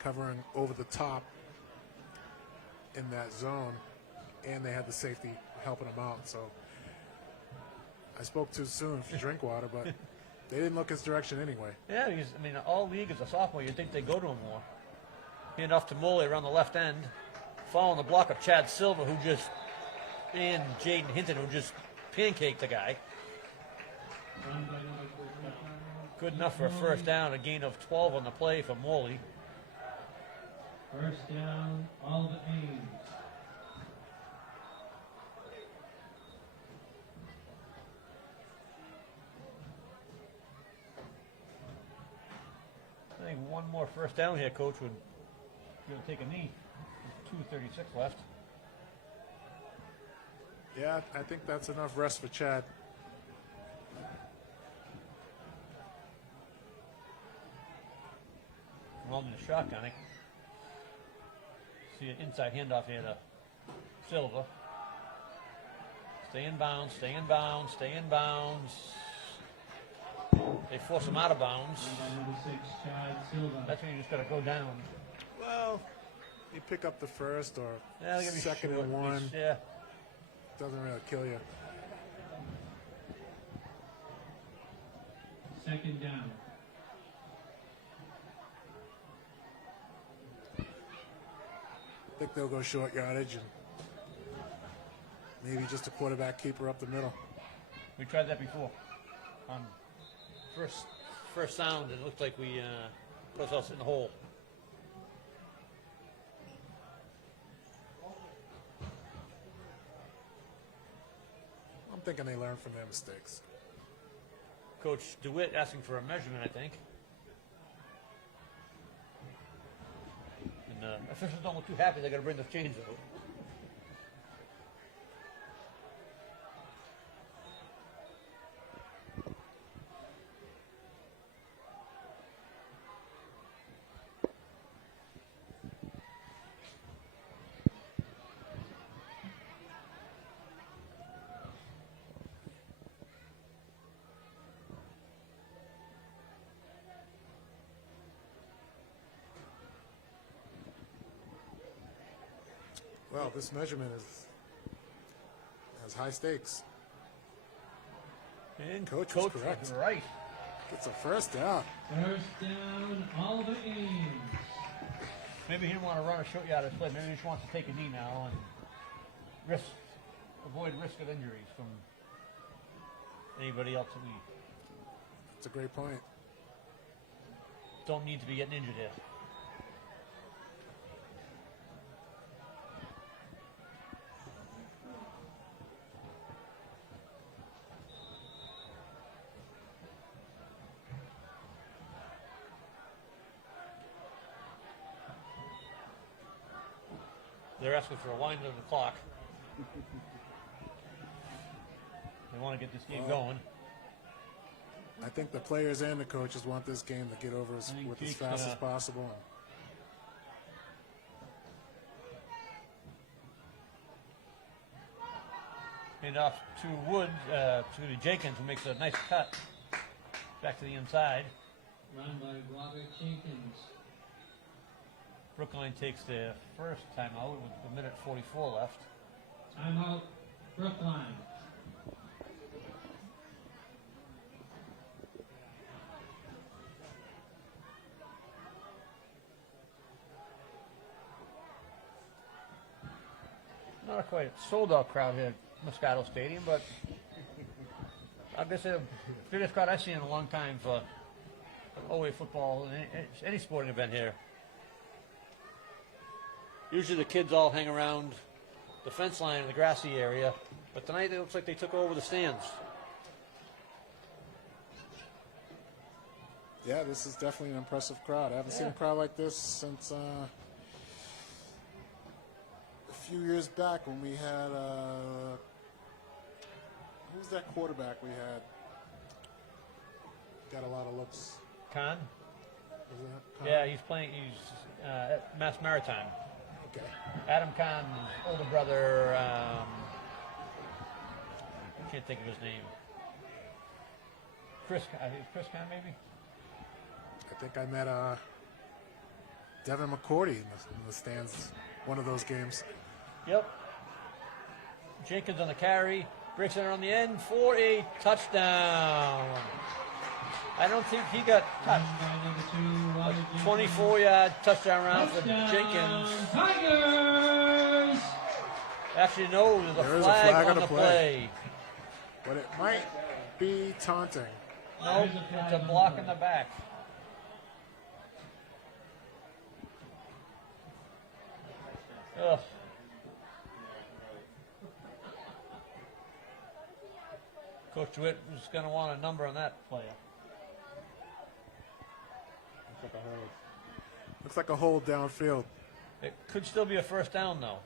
covering over the top in that zone, and they had the safety helping him out. So I spoke too soon for Drinkwater, but they didn't look his direction anyway. Yeah, because, I mean, all league as a sophomore, you'd think they'd go to him more. Hand off to Mole around the left end, following the block of Chad Silver, who just, and Jaden Hinton, who just pancaked the guy. Run by number 45. Good enough for a 1st down, a gain of 12 on the play for Morley. First down, all of Ames. I think one more 1st down here, Coach, would take a knee. 2:36 left. Yeah, I think that's enough rest for Chad. Rolled in the shotgun. See an inside handoff here to Silva. Stay in bounds, stay in bounds, stay in bounds. They force him out of bounds. Run by number 6, Chad Silva. That's when you just got to go down. Well, you pick up the first or Yeah, they're gonna be 2nd short. and 1. Yeah. Doesn't really kill you. 2nd down. I think they'll go short yardage and maybe just a quarterback keeper up the middle. We tried that before. On first sound, it looked like we put ourselves in the hole. I'm thinking they learn from their mistakes. Coach DeWitt asking for a measurement, I think. And officials don't look too happy. They're going to bring the chains out. Well, this measurement has high stakes. And Coach Coach was correct. was right. It's a 1st down. First down, all of Ames. Maybe he didn't want to run a short yardage play. Maybe he just wants to take a knee now and avoid risk of injuries from anybody else that we It's a great point. don't need to be getting injured here. They're asking for a wind of the clock. They want to get this game going. I think the players and the coaches want this game to get over I think with as Jake's fast as gonna- possible. Hand off to Woods, to Jenkins, who makes a nice cut back to the inside. Run by Robert Jenkins. Brookline takes their first timeout with a minute 44 left. Timeout, Brookline. Not quite a sold-out crowd here at Moscato Stadium, but I guess the biggest crowd I've seen in a long time for OA football and any sporting event here. Usually the kids all hang around the fence line in the grassy area, but tonight it looks like they took over the stands. Yeah, this is definitely an impressive crowd. I haven't seen a crowd like this since a few years back when we had who was that quarterback we had? Got a lot of looks. Khan? Was that Khan? Yeah, he's playing. He's at Mass Maritime. Okay. Adam Khan's older brother. I can't think of his name. Chris. I think it's Chris Khan, maybe. I think I met Devin McCourty in the stands one of those games. Yep. Jenkins on the carry, breaks it on the end for a touchdown. I don't think he got touched. Number 2, 24-yard touchdown round for Jenkins. Tigers! Actually, no, there's There a is flag on the play. But it might be taunting. No, it's a block in the back. Ugh. Coach DeWitt was going to want a number on that player. Looks like a hold downfield. It could still be a first down, though.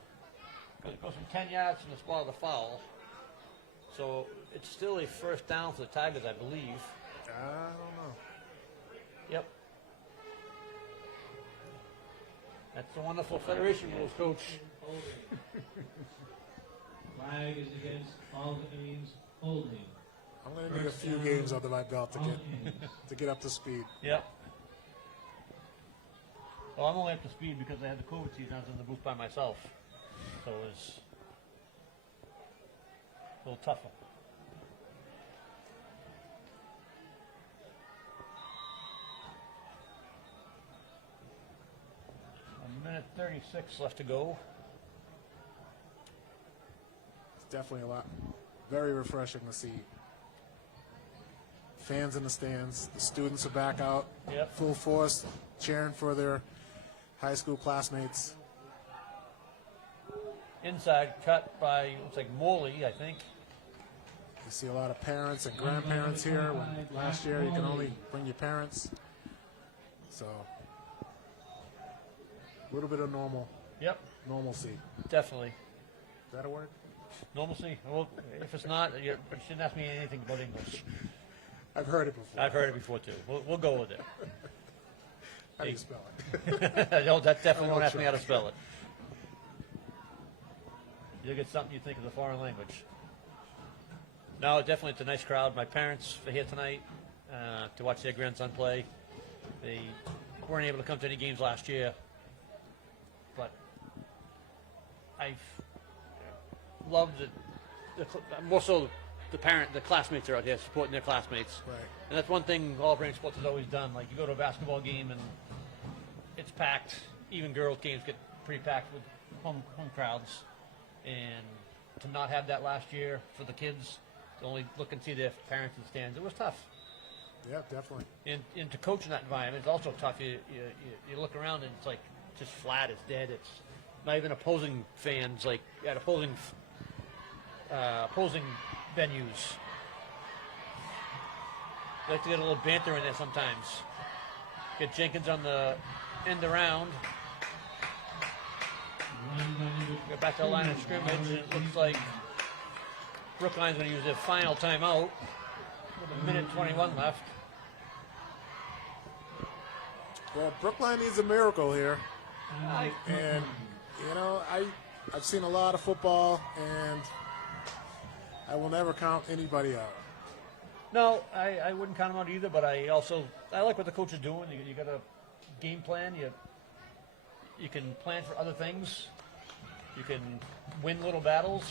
Because it goes from 10 yards from the spot of the foul. So it's still a first down for the Tigers, I believe. I don't know. Yep. That's the wonderful Federation rules, Coach. Flag is against all Ames holding. I'm going to need a few games under my belt to get up to speed. Yep. Well, I'm only up to speed because I had the COVID season. I was in the booth by myself. So it was a little tougher. A minute 36 left to go. It's definitely very refreshing to see fans in the stands. The students are back out, Yep. full force, cheering for their high school classmates. Inside cut by, looks like Morley, I think. You see a lot of parents and grandparents here. When last year you can only bring your parents. So a little bit of normalcy. Definitely. Is that a word? Normalcy? Well, if it's not, you shouldn't ask me anything about English. I've heard it before. I've heard it before, too. We'll go with it. How do you spell it? No, that definitely I don't won't ask me how to try. spell it. You'll get something you think is a foreign language. No, definitely it's a nice crowd. My parents are here tonight to watch their grandson play. They weren't able to come to any games last year, but I've loved it. More so the classmates are out here supporting their classmates. Right. And that's one thing All Brain Sports has always done. Like, you go to a basketball game and it's packed. Even girls' games get pretty packed with home crowds. And to not have that last year for the kids, to only look and see their parents in the stands, it was tough. Yeah, definitely. And to coach in that environment is also tough. You look around and it's like just flat, it's dead. It's not even opposing fans, like at opposing venues. They like to get a little banter in there sometimes. Get Jenkins on the end around. Go back to the line of scrimmage, and it looks like Brookline's going to use their final timeout with a minute 21 left. Well, Brookline needs a miracle here. And, you know, I've seen a lot of football, and I will never count anybody out. No, I wouldn't count them out either, but I like what the coach is doing. You got a game plan. You can plan for other things. You can win little battles,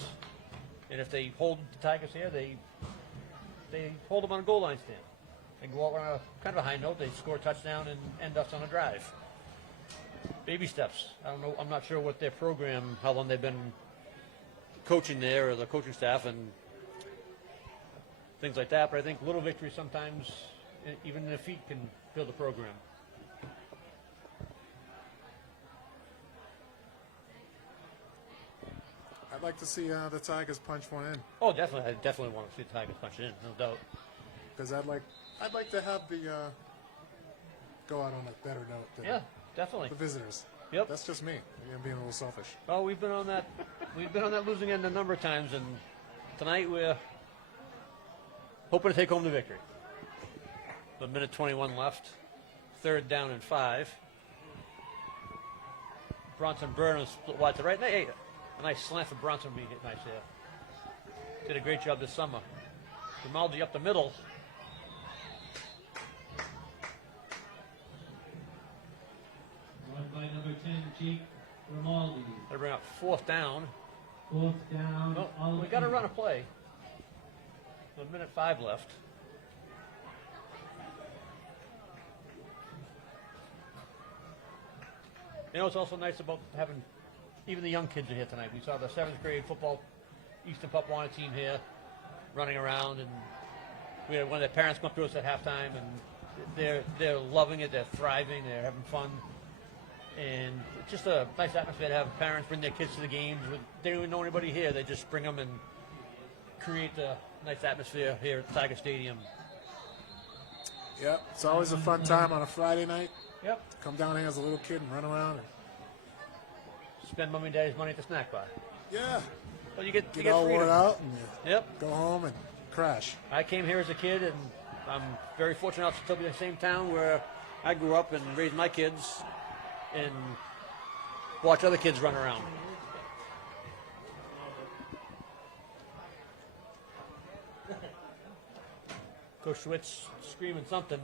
and if they hold the Tigers here, they hold them on a goal line stand. They go out on a kind of a high note. They score a touchdown and end us on a drive. Baby steps. I don't know. I'm not sure what their program, how long they've been coaching there, or the coaching staff, and things like that. But I think little victories sometimes, even in defeat, can build a program. I'd like to see the Tigers punch one in, Oh, definitely. I definitely want to see the Tigers punch it in, no doubt. because I'd like to have the go out on a better note than Yeah, definitely. the visitors. Yep. That's just me. Maybe I'm being a little selfish. Well, we've been on that losing end a number of times, and tonight we're hoping to take home the victory. A minute 21 left. 3rd down and 5. Bronson Burnham split wide to right. Hey, a nice slant for Bronson being hit nice there. Did a great job this summer. Grimaldi up the middle. Run by number 10, Jake Grimaldi. They bring up 4th down. 4th down. No, we got to run a play. 1 minute 5 left. You know, it's also nice about having even the young kids are here tonight. We saw the 7th grade football Eastern Papuana team here running around, and we had one of their parents come up to us at halftime, and they're loving it. They're thriving. They're having fun, and it's just a nice atmosphere to have parents bring their kids to the games. They don't even know anybody here. They just bring them and create a nice atmosphere here at Tiger Stadium. Yep, it's always a fun time on a Friday night. Yep. Come down here as a little kid and run around. And, Spend mommy and daddy's money at the snack bar. yeah, Well, you get all freedom. worn out and Yep. go home and crash. I came here as a kid, and I'm very fortunate to still be in the same town where I grew up and raised my kids, and watch other kids run around. Coach Schwitz screaming something.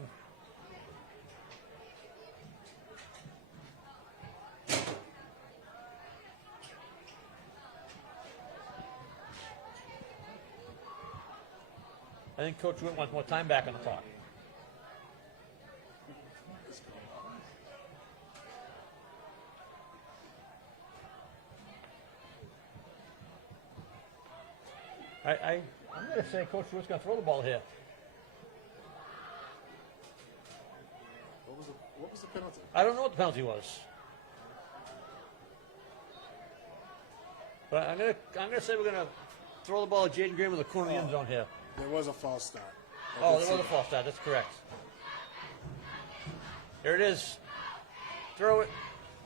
I think Coach Schwitz wants more time back on the clock. I'm going to say Coach Schwitz going to throw the ball here. What was the penalty? I don't know what the penalty was, but I'm gonna say we're gonna throw the ball at Jaden Graham in the corner of the end zone here. There was a false start. Oh, there was a false start. That's correct. There it is. Throw it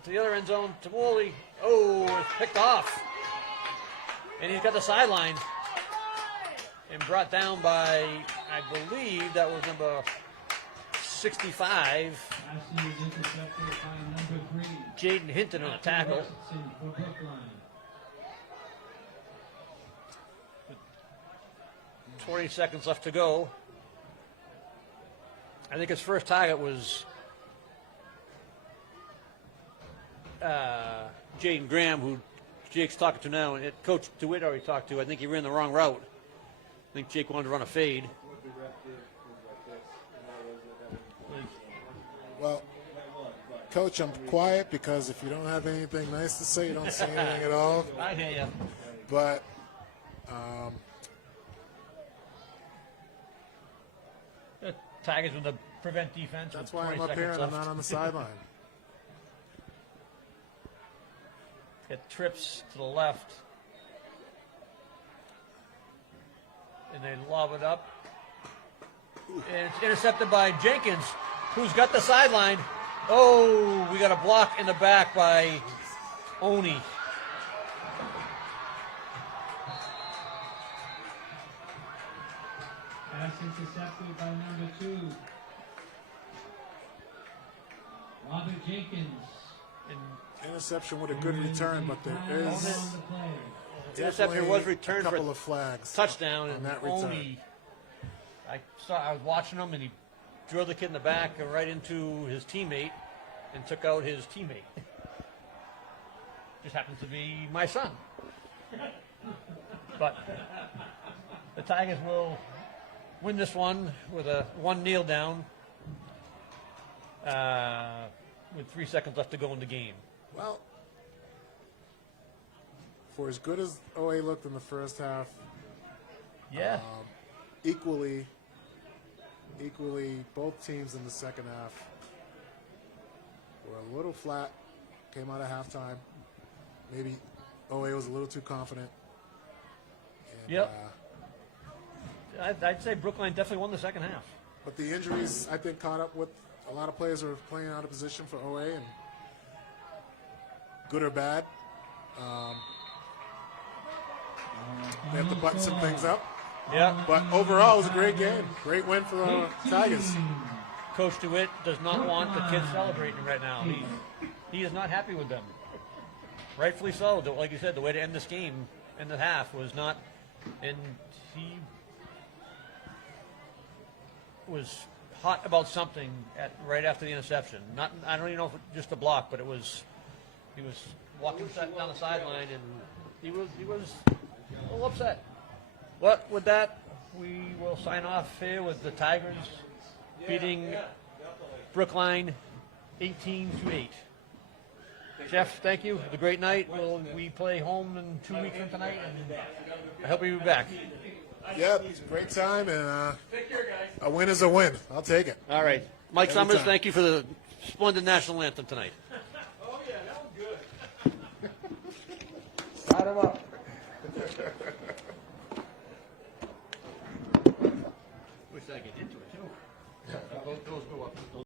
to the other end zone to Woolley. Oh, it's picked off, and he's got the sideline and brought down by, I believe that was number 65. Passing is intercepted by number 3. Jaden Hinton on a tackle. Robertson for Brookline. 20 seconds left to go. I think his first target was Jaden Graham, who Jake's talking to now, and Coach DeWitt already talked to. I think he ran the wrong route. I think Jake wanted to run a fade. Well, Coach, I'm quiet because if you don't have anything nice to say, you don't say anything at all. I hear you. But The Tigers with the prevent defense. that's with why 20 I'm up here seconds and I'm left. not on the sideline. It trips to the left. And they lob it up. And it's intercepted by Jenkins, who's got the sideline. Oh, we got a block in the back by Oni. Pass intercepted by number 2. Robert Jenkins. Interception with a good return, but there is On the play. Interception definitely was returned a for couple of flags. touchdown, on and that return. Oni. I was watching him, and he drilled the kid in the back and right into his teammate, and took out his teammate. Just happens to be my son. But the Tigers will win this one with a one kneel down with 3 seconds left to go in the game. Well, for as good as OA looked in the first half, Yeah. equally, both teams in the second half were a little flat, came out of halftime. Maybe OA was a little too confident. And, Yep. I'd say Brookline definitely won the second half. But the injuries, I think, caught up with a lot of players who are playing out of position for OA, and good or bad. They have to button some things up. Yeah. But overall, it was a great game. Great win for the Tigers. Coach DeWitt does not want the kids celebrating right now. He is not happy with them. Rightfully so. Like you said, the way to end this game in the half was not, and he was hot about something right after the interception. Not, I don't even know if it was just a block, but he was walking down the sideline, and he was a little upset. But with that, we will sign off here with the Tigers beating Brookline 18-8. Jeff, thank you. Have a great night. We play home in 2 weeks from tonight, and I hope you'll be back. Yeah, it's a great time, and a win is a win. I'll take it. All right. Mike Every Summers, time. thank you for the splendid national anthem tonight. Oh yeah, that was good. Start him up.